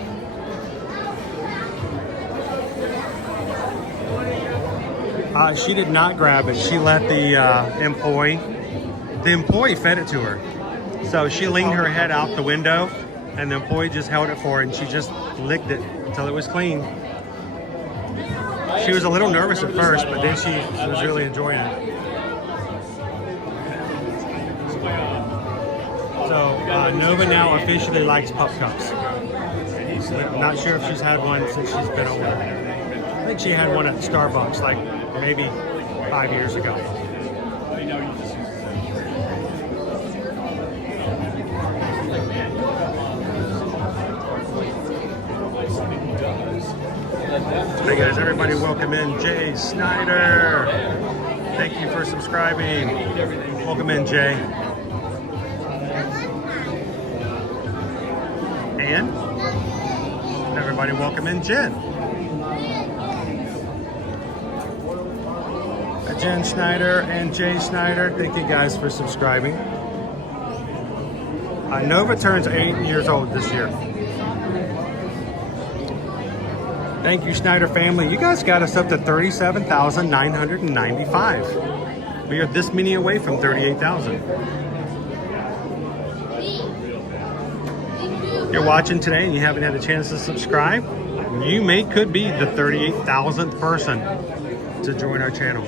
She did not grab it. She let the employee fed it to her. So she leaned her head out the window and the employee just held it for her and she just licked it until it was clean. She was a little nervous at first, but then she was really enjoying it. So Nova now officially likes pup cups. I'm not sure if she's had one since she's been older. I think she had one at Starbucks like maybe 5 years ago. Hey guys, everybody welcome in Jay Snyder. Thank you for subscribing. Welcome in, Jay. And everybody welcome in Jen. Jen Snyder and Jay Snyder, thank you guys for subscribing. Nova turns 8 years old this year. Thank you, Snyder family. You guys got us up to 37,995. We are this many away from 38,000. You're watching today and you haven't had a chance to subscribe, you could be the 38,000th person to join our channel.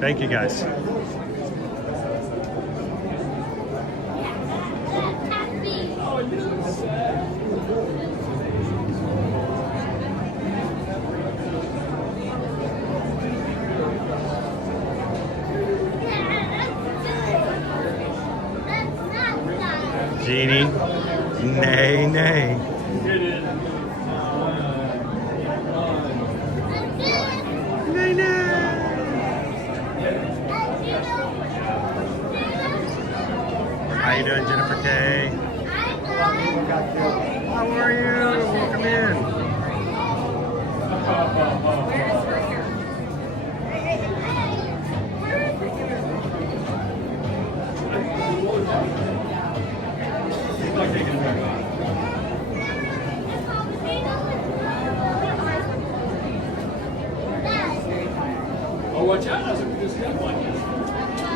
Thank you guys. Genie. Nay, nay. Nay, nay. How you doing, Jennifer K? How are you? Welcome in.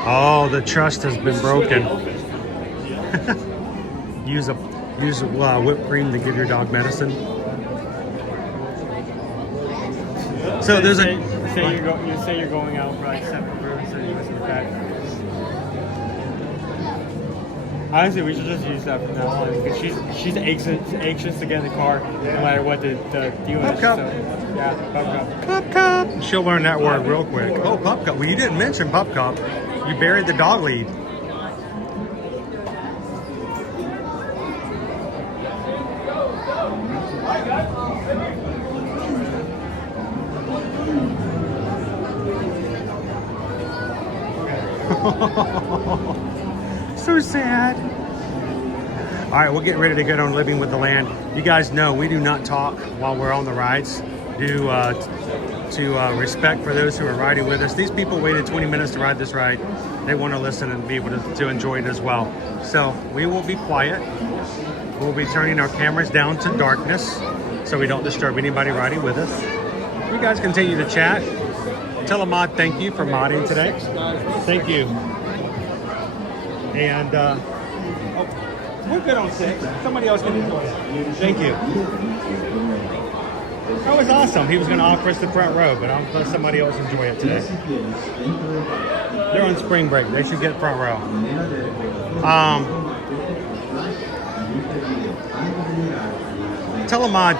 Oh, the trust has been broken. use whipped cream to give your dog medicine. So there's a. You say you're going out for like 7 rooms, so you listen back. Honestly, we should just use that from now on because she's anxious to get in the car no matter what the deal is. Cup. So, yeah, pup cup. Pup cup. She'll learn that word real quick. Oh, pup cup. Well, you didn't mention pup cup. You buried the dog lead. So sad. All right, we'll get ready to get on Living with the Land. You guys know we do not talk while we're on the rides due to respect for those who are riding with us. These people waited 20 minutes to ride this ride. They want to listen and be able to enjoy it as well. So we will be quiet. We'll be turning our cameras down to darkness so we don't disturb anybody riding with us. You guys continue to chat. Tell a mod thank you for modding today. Thank you. And we're good on 6. Somebody else can enjoy it. Thank you. That was awesome. He was going to offer us the front row, but I'll let somebody else enjoy it today. They're on spring break. They should get front row. Tell a mod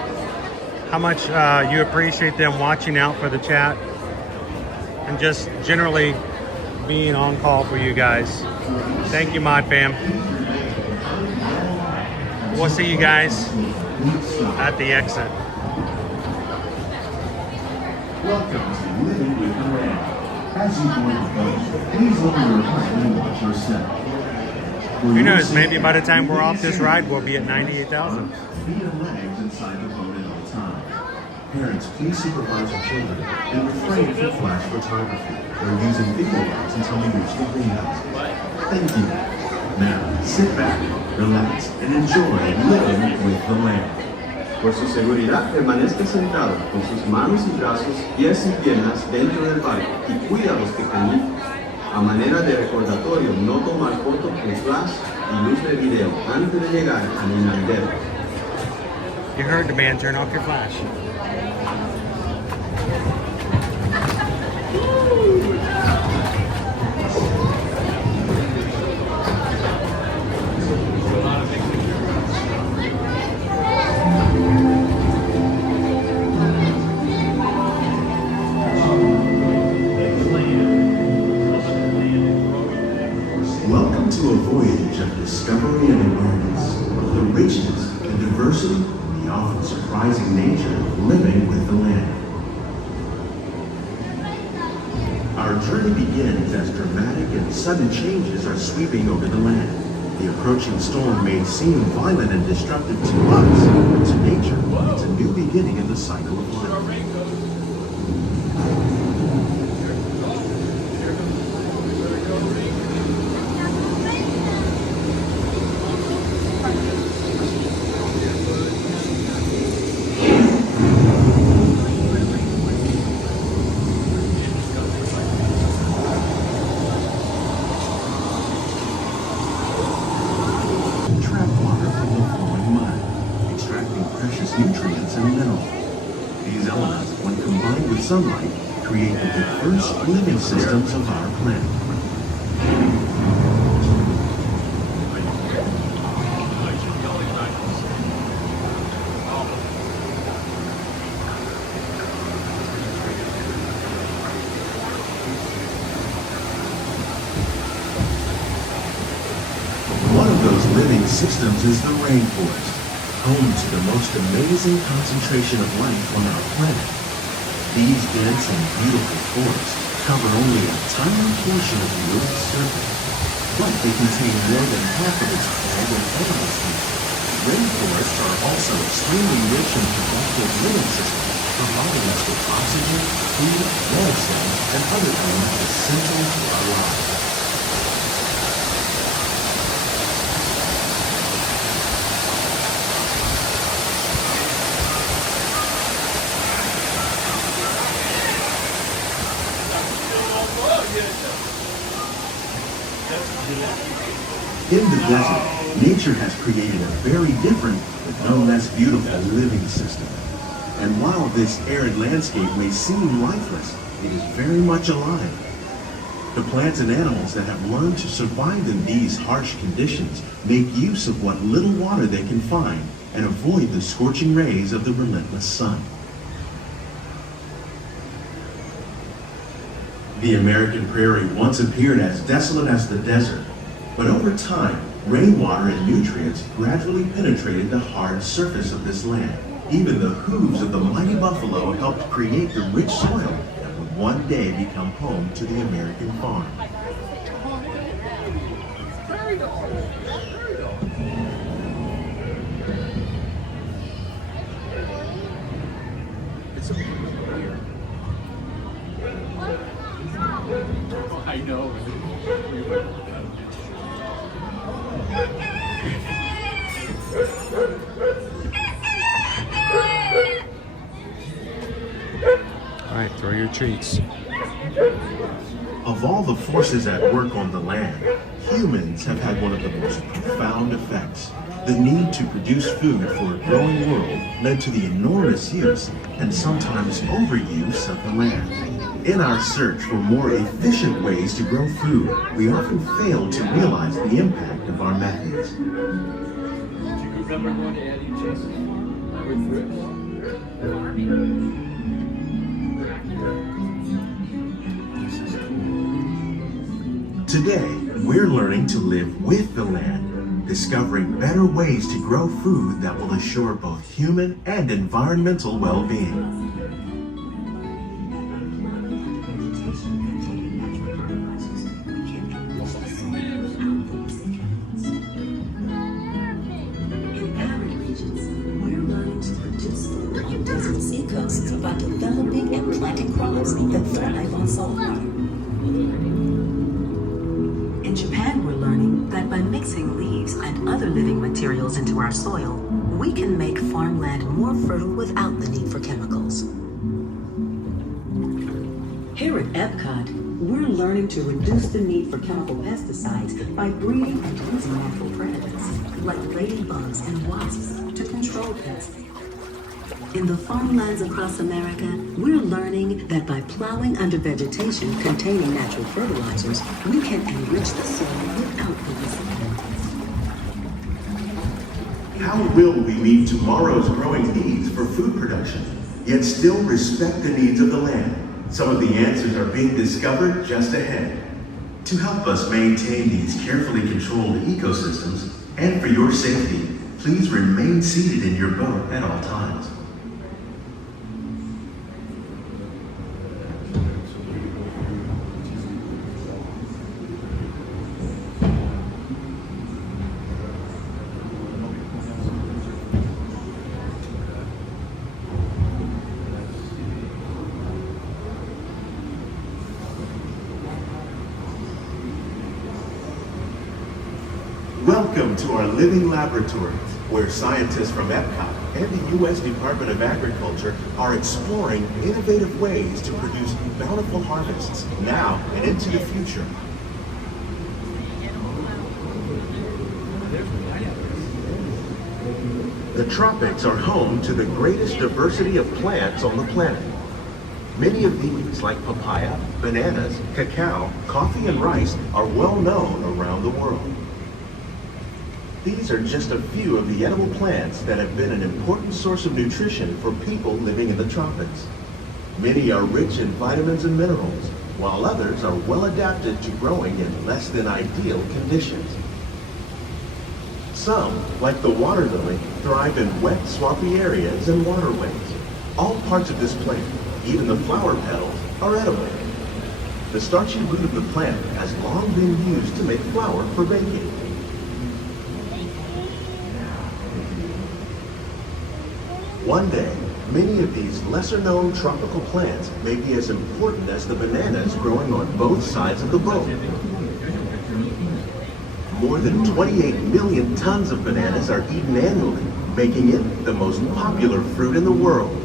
how much you appreciate them watching out for the chat and just generally being on call for you guys. Thank you, Mod Fam. We'll see you guys at the exit. Welcome to Living with the Land. As you board the boat, please lower your heart and watch your step. Who knows, maybe by the time we're off this ride, we'll be at 98,000. Feet and legs inside the boat at all times. Parents, please supervise your children and refrain from flash photography or using video lights until you reach the greenhouse. Thank you. Now, sit back, relax, and enjoy Living with the Land. Por su seguridad, permanezca sentado con sus manos y brazos, pies y piernas dentro del barco y cuida a los pequeñitos. A manera de recordatorio, no tomar fotos con flash y luz de video antes de llegar al inodoro. You heard the man, turn off your flash. Welcome to a voyage of discovery and awareness of the richness and diversity and the often surprising nature of living with the land. Our journey begins as dramatic and sudden changes are sweeping over the land. The approaching storm may seem violent and destructive to us, but to nature, it's a new beginning in the cycle of life. Nutrients and minerals. These elements, when combined with sunlight, create the diverse living systems of our planet. One of those living systems is the rainforest, home to the most amazing concentration of life on our planet. These dense and beautiful forests cover only a tiny portion of the Earth's surface, but they contain more than half of its plant and animal species. Rainforests are also extremely rich in productive living systems, providing us with oxygen, food, medicine, and other things essential to our lives. In the desert, nature has created a very different, but no less beautiful living system. And while this arid landscape may seem lifeless, it is very much alive. The plants and animals that have learned to survive in these harsh conditions make use of what little water they can find and avoid the scorching rays of the relentless sun. The American prairie once appeared as desolate as the desert, but over time, rainwater and nutrients gradually penetrated the hard surface of this land. Even the hooves of the mighty buffalo helped create the rich soil that would one day become home to the American farm. I know. All right, throw your treats. Of all the forces at work on the land, humans have had one of the most profound effects. The need to produce food for a growing world led to the enormous use and sometimes overuse of the land. In our search for more efficient ways to grow food, we often fail to realize the impact of our methods. Do you remember when Annie just with Today, we're learning to live with the land, discovering better ways to grow food that will assure both human and environmental well-being. By developing and planting crops that thrive on salt water. In Japan, we're learning that by mixing leaves and other living materials into our soil, we can make farmland more fertile without the need for chemicals. Here at Epcot, we're learning to reduce the need for chemical pesticides by breeding and using natural predators, like ladybugs and wasps, to control pests. In the farmlands across America, we're learning that by plowing under vegetation containing natural fertilizers, we can enrich the soil without pollution. How will we meet tomorrow's growing needs for food production, yet still respect the needs of the land? Some of the answers are being discovered just ahead. To help us maintain these carefully controlled ecosystems, and for your safety, please remain seated in your boat at all times. Welcome to our living laboratories, where scientists from Epcot and the U.S. Department of Agriculture are exploring innovative ways to produce bountiful harvests now and into the future. The tropics are home to the greatest diversity of plants on the planet. Many of these, like papaya, bananas, cacao, coffee, and rice, are well known around the world. These are just a few of the edible plants that have been an important source of nutrition for people living in the tropics. Many are rich in vitamins and minerals, while others are well adapted to growing in less than ideal conditions. Some, like the water lily, thrive in wet, swampy areas and waterways. All parts of this plant, even the flower petals, are edible. The starchy root of the plant has long been used to make flour for baking. One day, many of these lesser-known tropical plants may be as important as the bananas growing on both sides of the boat. More than 28 million tons of bananas are eaten annually, making it the most popular fruit in the world.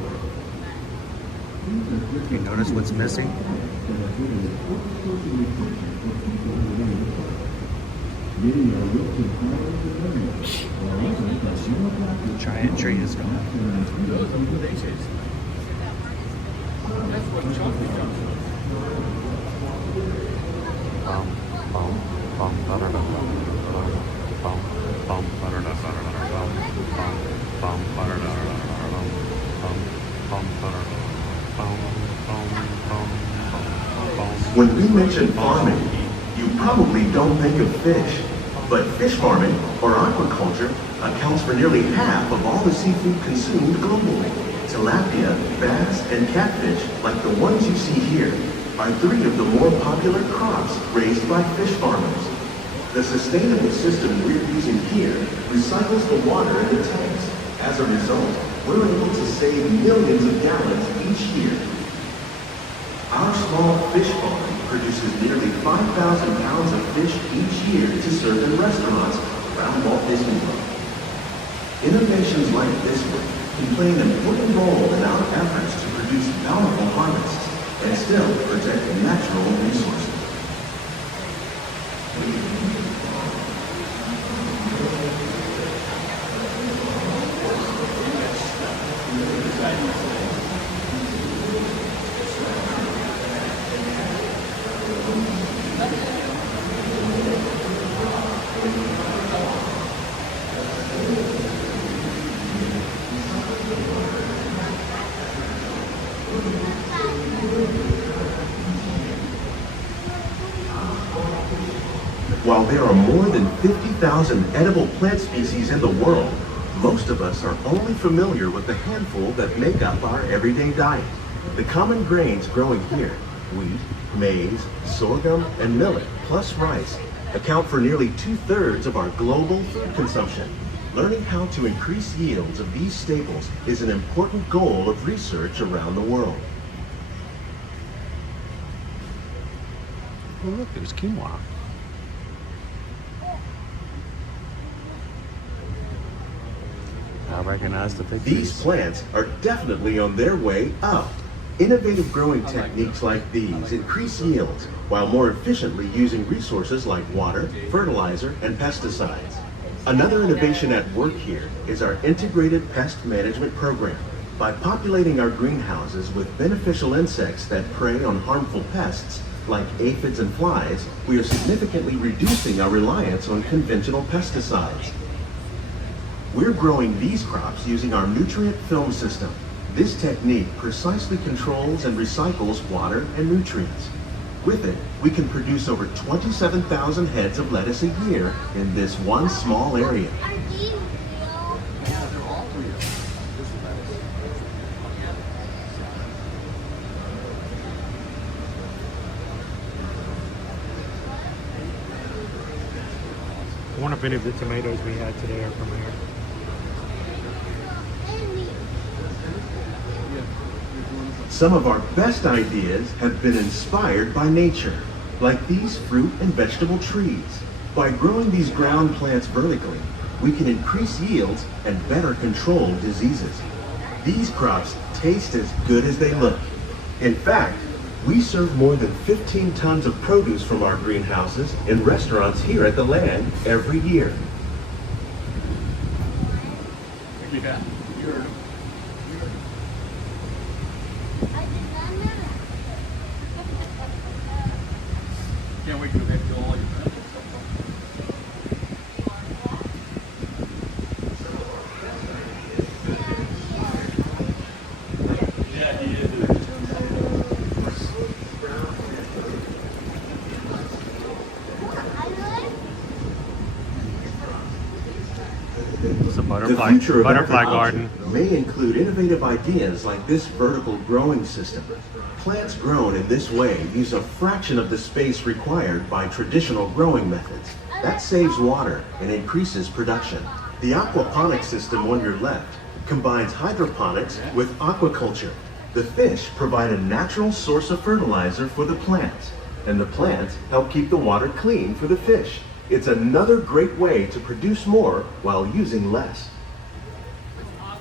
You notice what's missing? The giant tree is gone. When we mention farming, you probably don't think of fish. But fish farming, or aquaculture, accounts for nearly half of all the seafood consumed globally. Tilapia, bass, and catfish, like the ones you see here, are three of the more popular crops raised by fish farmers. The sustainable system we're using here recycles the water in the tanks. As a result, we're able to save millions of gallons each year. Our small fish farm produces nearly 5,000 pounds of fish each year to serve in restaurants around Walt Disney World. Innovations like this one can play an important role in our efforts to produce bountiful harvests and still protect natural resources. While there are more than 50,000 edible plant species in the world, most of us are only familiar with the handful that make up our everyday diet. The common grains growing here, wheat, maize, sorghum, and millet, plus rice, account for nearly 2/3 of our global food consumption. Learning how to increase yields of these staples is an important goal of research around the world. Oh, look, there's quinoa. I recognize the pig. These plants are definitely on their way up. Innovative growing techniques like these increase yields while more efficiently using resources like water, fertilizer, and pesticides. Another innovation at work here is our integrated pest management program. By populating our greenhouses with beneficial insects that prey on harmful pests, like aphids and flies, we are significantly reducing our reliance on conventional pesticides. We're growing these crops using our nutrient film system. This technique precisely controls and recycles water and nutrients. With it, we can produce over 27,000 heads of lettuce a year in this one small area. I wonder if any of the tomatoes we had today are from here. Some of our best ideas have been inspired by nature, like these fruit and vegetable trees. By growing these ground plants vertically, we can increase yields and better control diseases. These crops taste as good as they look. In fact, we serve more than 15 tons of produce from our greenhouses in restaurants here at the land every year. Yeah, you're... Can't wait to go back to all your friends. Yeah, he is. It's a The future of butterfly agriculture garden. may include innovative ideas like this vertical growing system. Plants grown in this way use a fraction of the space required by traditional growing methods. That saves water and increases production. The aquaponics system on your left combines hydroponics with aquaculture. The fish provide a natural source of fertilizer for the plants, and the plants help keep the water clean for the fish. It's another great way to produce more while using less.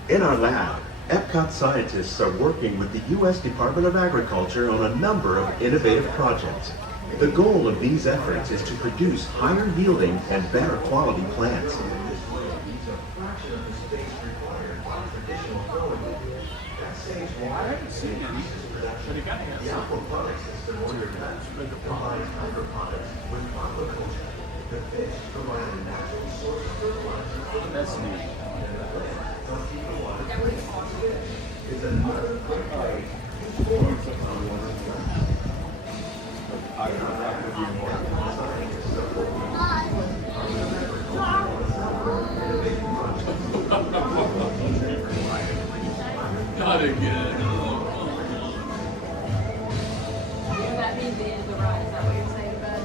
In our lab, Epcot scientists are working with the U.S. Department of Agriculture on a number of innovative projects. The goal of these efforts is to produce higher yielding and better quality plants. I haven't seen any, but he got here. The aquaponics system on your left combines hydroponics with aquaculture. The fish provide a natural source of fertilizer for the That's neat. It's another great way Not again. That means the end of the ride. Is that what you're saying, Bud?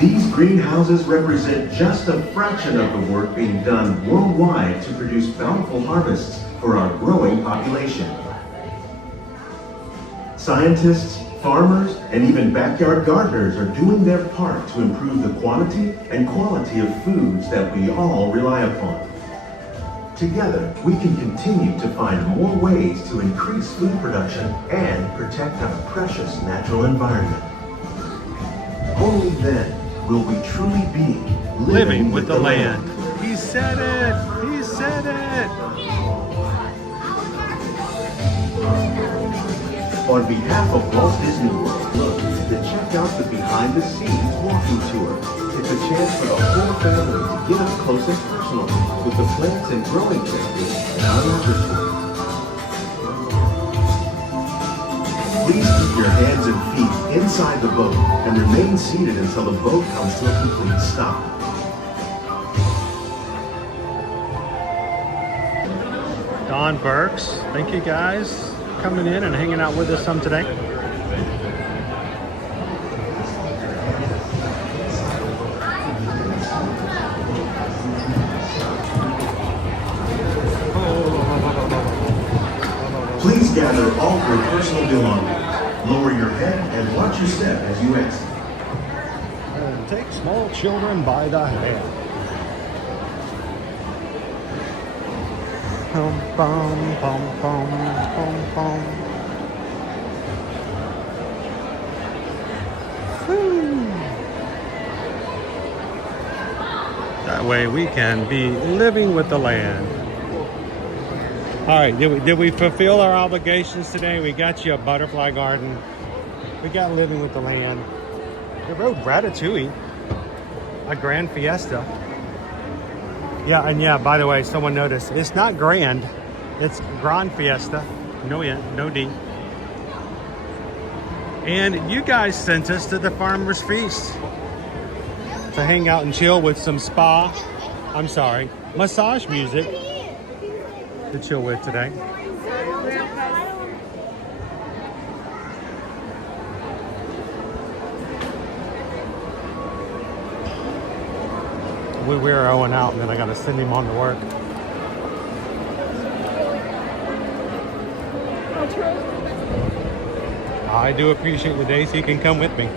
These greenhouses represent just a fraction of the work being done worldwide to produce bountiful harvests for our growing population. Scientists, farmers, and even backyard gardeners are doing their part to improve the quantity and quality of foods that we all rely upon. Together, we can continue to find more ways to increase food production and protect our precious natural environment. Only then will we truly be Living with the land. He said it! He said it! On behalf of Walt Disney World, look to check out the behind-the-scenes walking tour. It's a chance for the whole family to get up close and personal with the plants and growing techniques in our laboratory. Please keep your hands and feet inside the boat and remain seated until the boat comes to a complete stop. Don Burks, thank you guys for coming in and hanging out with us some today. Please gather all your personal belongings. Lower your head and watch your step as you exit. And take small children by the hand. Pum, pum, pum, pum, pum, pum. Woo. That way we can be living with the land. All right, did we fulfill our obligations today? We got you a butterfly garden. We got living with the land. We rode Ratatouille, a grand Fiesta. Yeah, and yeah, by the way, someone noticed, it's not grand, it's Grand Fiesta. No N, no D. And you guys sent us to the Farmer's Feast to hang out and chill with some massage music to chill with today. We're Owen out, and then I gotta send him on to work. I do appreciate the days he can come with me.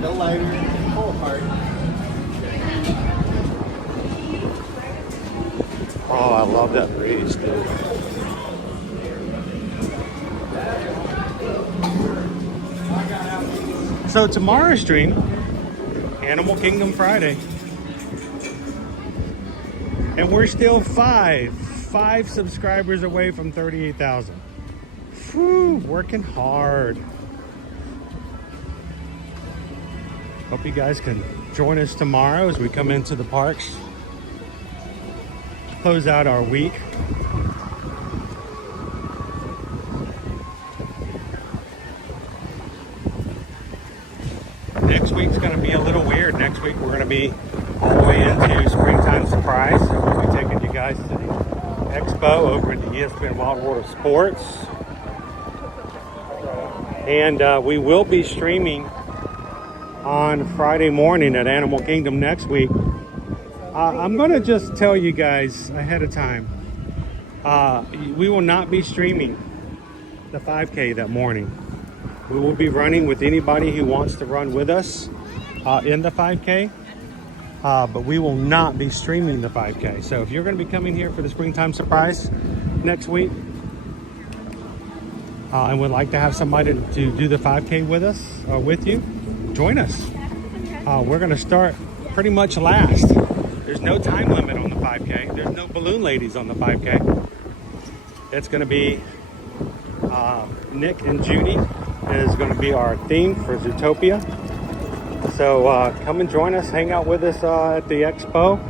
No lighter, pull apart. Oh, I love that breeze, dude. So tomorrow's stream, Animal Kingdom Friday. And we're still five subscribers away from 38,000. Whew, working hard. Hope you guys can join us tomorrow as we come into the parks. Close out our week. Next week's going to be a little weird. Next week we're going to be all the way into Springtime Surprise. So we'll be taking you guys to the Expo over at the ESPN Wild World of Sports. And we will be streaming on Friday morning at Animal Kingdom next week. I'm going to just tell you guys ahead of time, we will not be streaming the 5K that morning. We will be running with anybody who wants to run with us in the 5K, but we will not be streaming the 5K. So if you're going to be coming here for the Springtime Surprise next week and would like to have somebody to do the 5K with us, with you, join us. We're going to start pretty much last. There's no time limit on the 5K. There's no balloon ladies on the 5K. It's going to be Nick and Judy is going to be our theme for Zootopia. So come and join us, hang out with us at the Expo.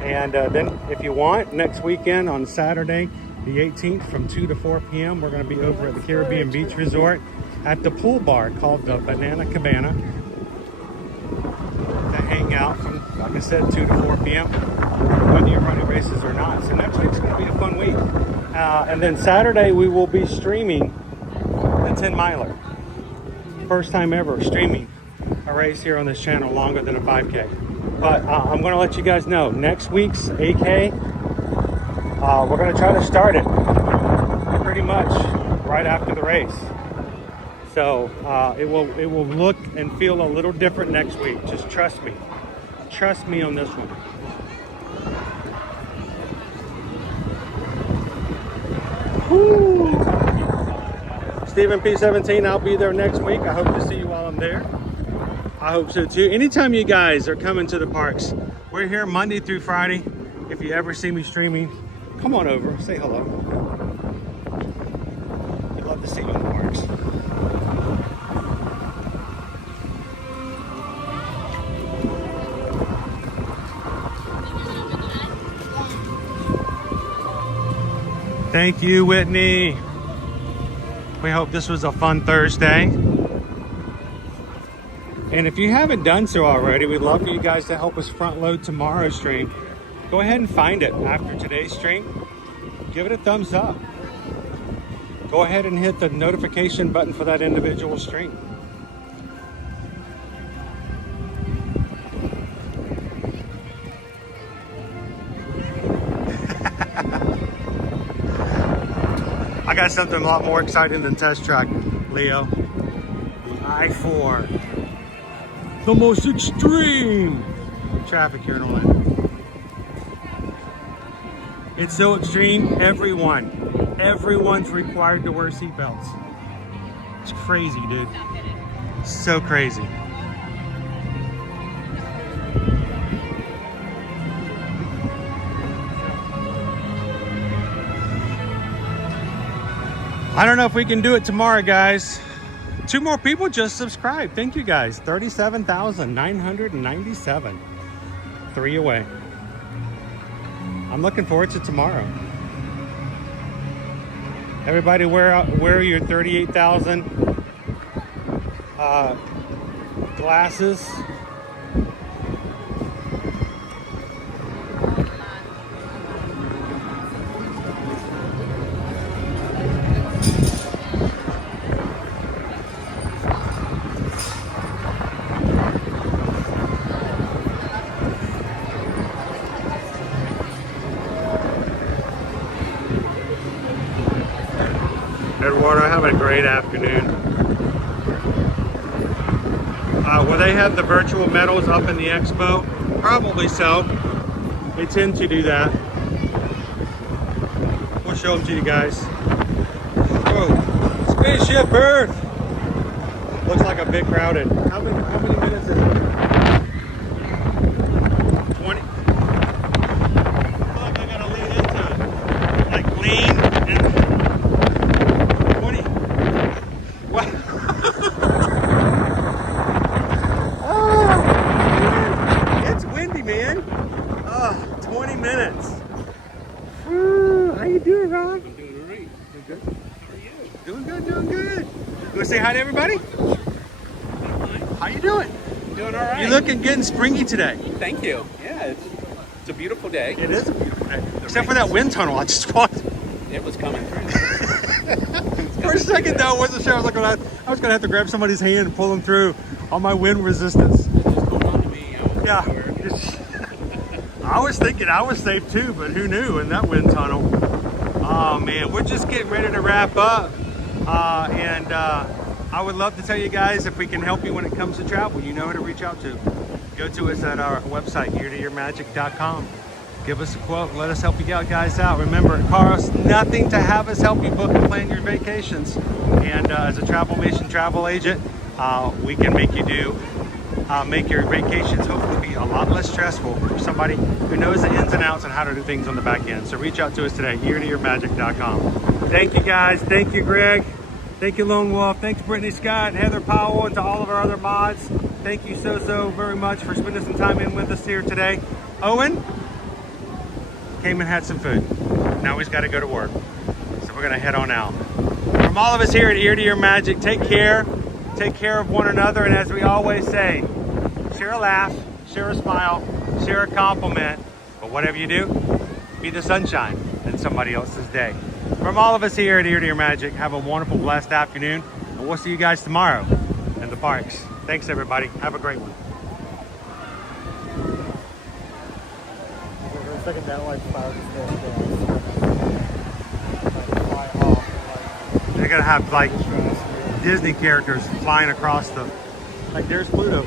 And then if you want, next weekend on Saturday, the 18th from 2 to 4 p.m., we're going to be over at the Caribbean Beach Resort at the pool bar called the Banana Cabana to hang out from, like I said, 2 to 4 p.m. whether you're running races or not. So next week's going to be a fun week. And then Saturday we will be streaming the 10 miler. First time ever streaming a race here on this channel longer than a 5K. But I'm going to let you guys know next week's AK, we're going to try to start it pretty much right after the race. So it will look and feel a little different next week. Just trust me. Trust me on this one. Woo. Stephen P17, I'll be there next week. I hope to see you while I'm there. I hope so too. Anytime you guys are coming to the parks, we're here Monday through Friday. If you ever see me streaming, come on over, say hello. We'd love to see you in the parks. Thank you, Whitney. We hope this was a fun Thursday. And if you haven't done so already, we'd love for you guys to help us front load tomorrow's stream. Go ahead and find it after today's stream. Give it a thumbs up. Go ahead and hit the notification button for that individual stream. I got something a lot more exciting than Test Track, Leo. The I-4. The most extreme traffic here in Orlando. It's so extreme, everyone's required to wear seatbelts. It's crazy, dude. So crazy. I don't know if we can do it tomorrow, guys. 2 more people just subscribed. Thank you, guys. 37,997. 3 away. I'm looking forward to tomorrow. Everybody, where are your 38,000 glasses? Everyone, I have a great afternoon. Will they have the virtual medals up in the expo? Probably so. They tend to do that. We'll show them to you guys. Whoa, Spaceship Earth! Looks like a bit crowded. How many minutes is it? 20? say hi to everybody? How you doing? Doing all right. You're looking good and springy today. Thank you. Yeah, it's a beautiful day. It is a beautiful day. Except for that wind tunnel I just crossed. It was coming through. For a second though, I wasn't sure. I was going to have to grab somebody's hand and pull them through on my wind resistance. Yeah. I was thinking I was safe too, but who knew in that wind tunnel. Oh man, we're just getting ready to wrap up. And I would love to tell you guys if we can help you when it comes to travel. You know who to reach out to. Go to us at our website, eartoearmagic.com. Give us a quote. Let us help you guys out. Remember, it costs nothing to have us help you book and plan your vacations. And as a travel agent, we can make you make your vacations hopefully be a lot less stressful for somebody who knows the ins and outs and how to do things on the back end. So reach out to us today, eartoearmagic.com. Thank you guys. Thank you, Greg. Thank you, Lone Wolf. Thanks, Brittany Scott, Heather Powell, and to all of our other mods. Thank you so very much for spending some time in with us here today. Owen came and had some food. Now he's got to go to work. So we're going to head on out. From all of us here at Ear to Ear Magic, take care. Take care of one another. And as we always say, share a laugh, share a smile, share a compliment. But whatever you do, be the sunshine in somebody else's day. From all of us here at Ear to Ear Magic, have a wonderful, blessed afternoon. And we'll see you guys tomorrow in the parks. Thanks, everybody. Have a great one. They're gonna have like Disney characters flying across the. Like there's Pluto.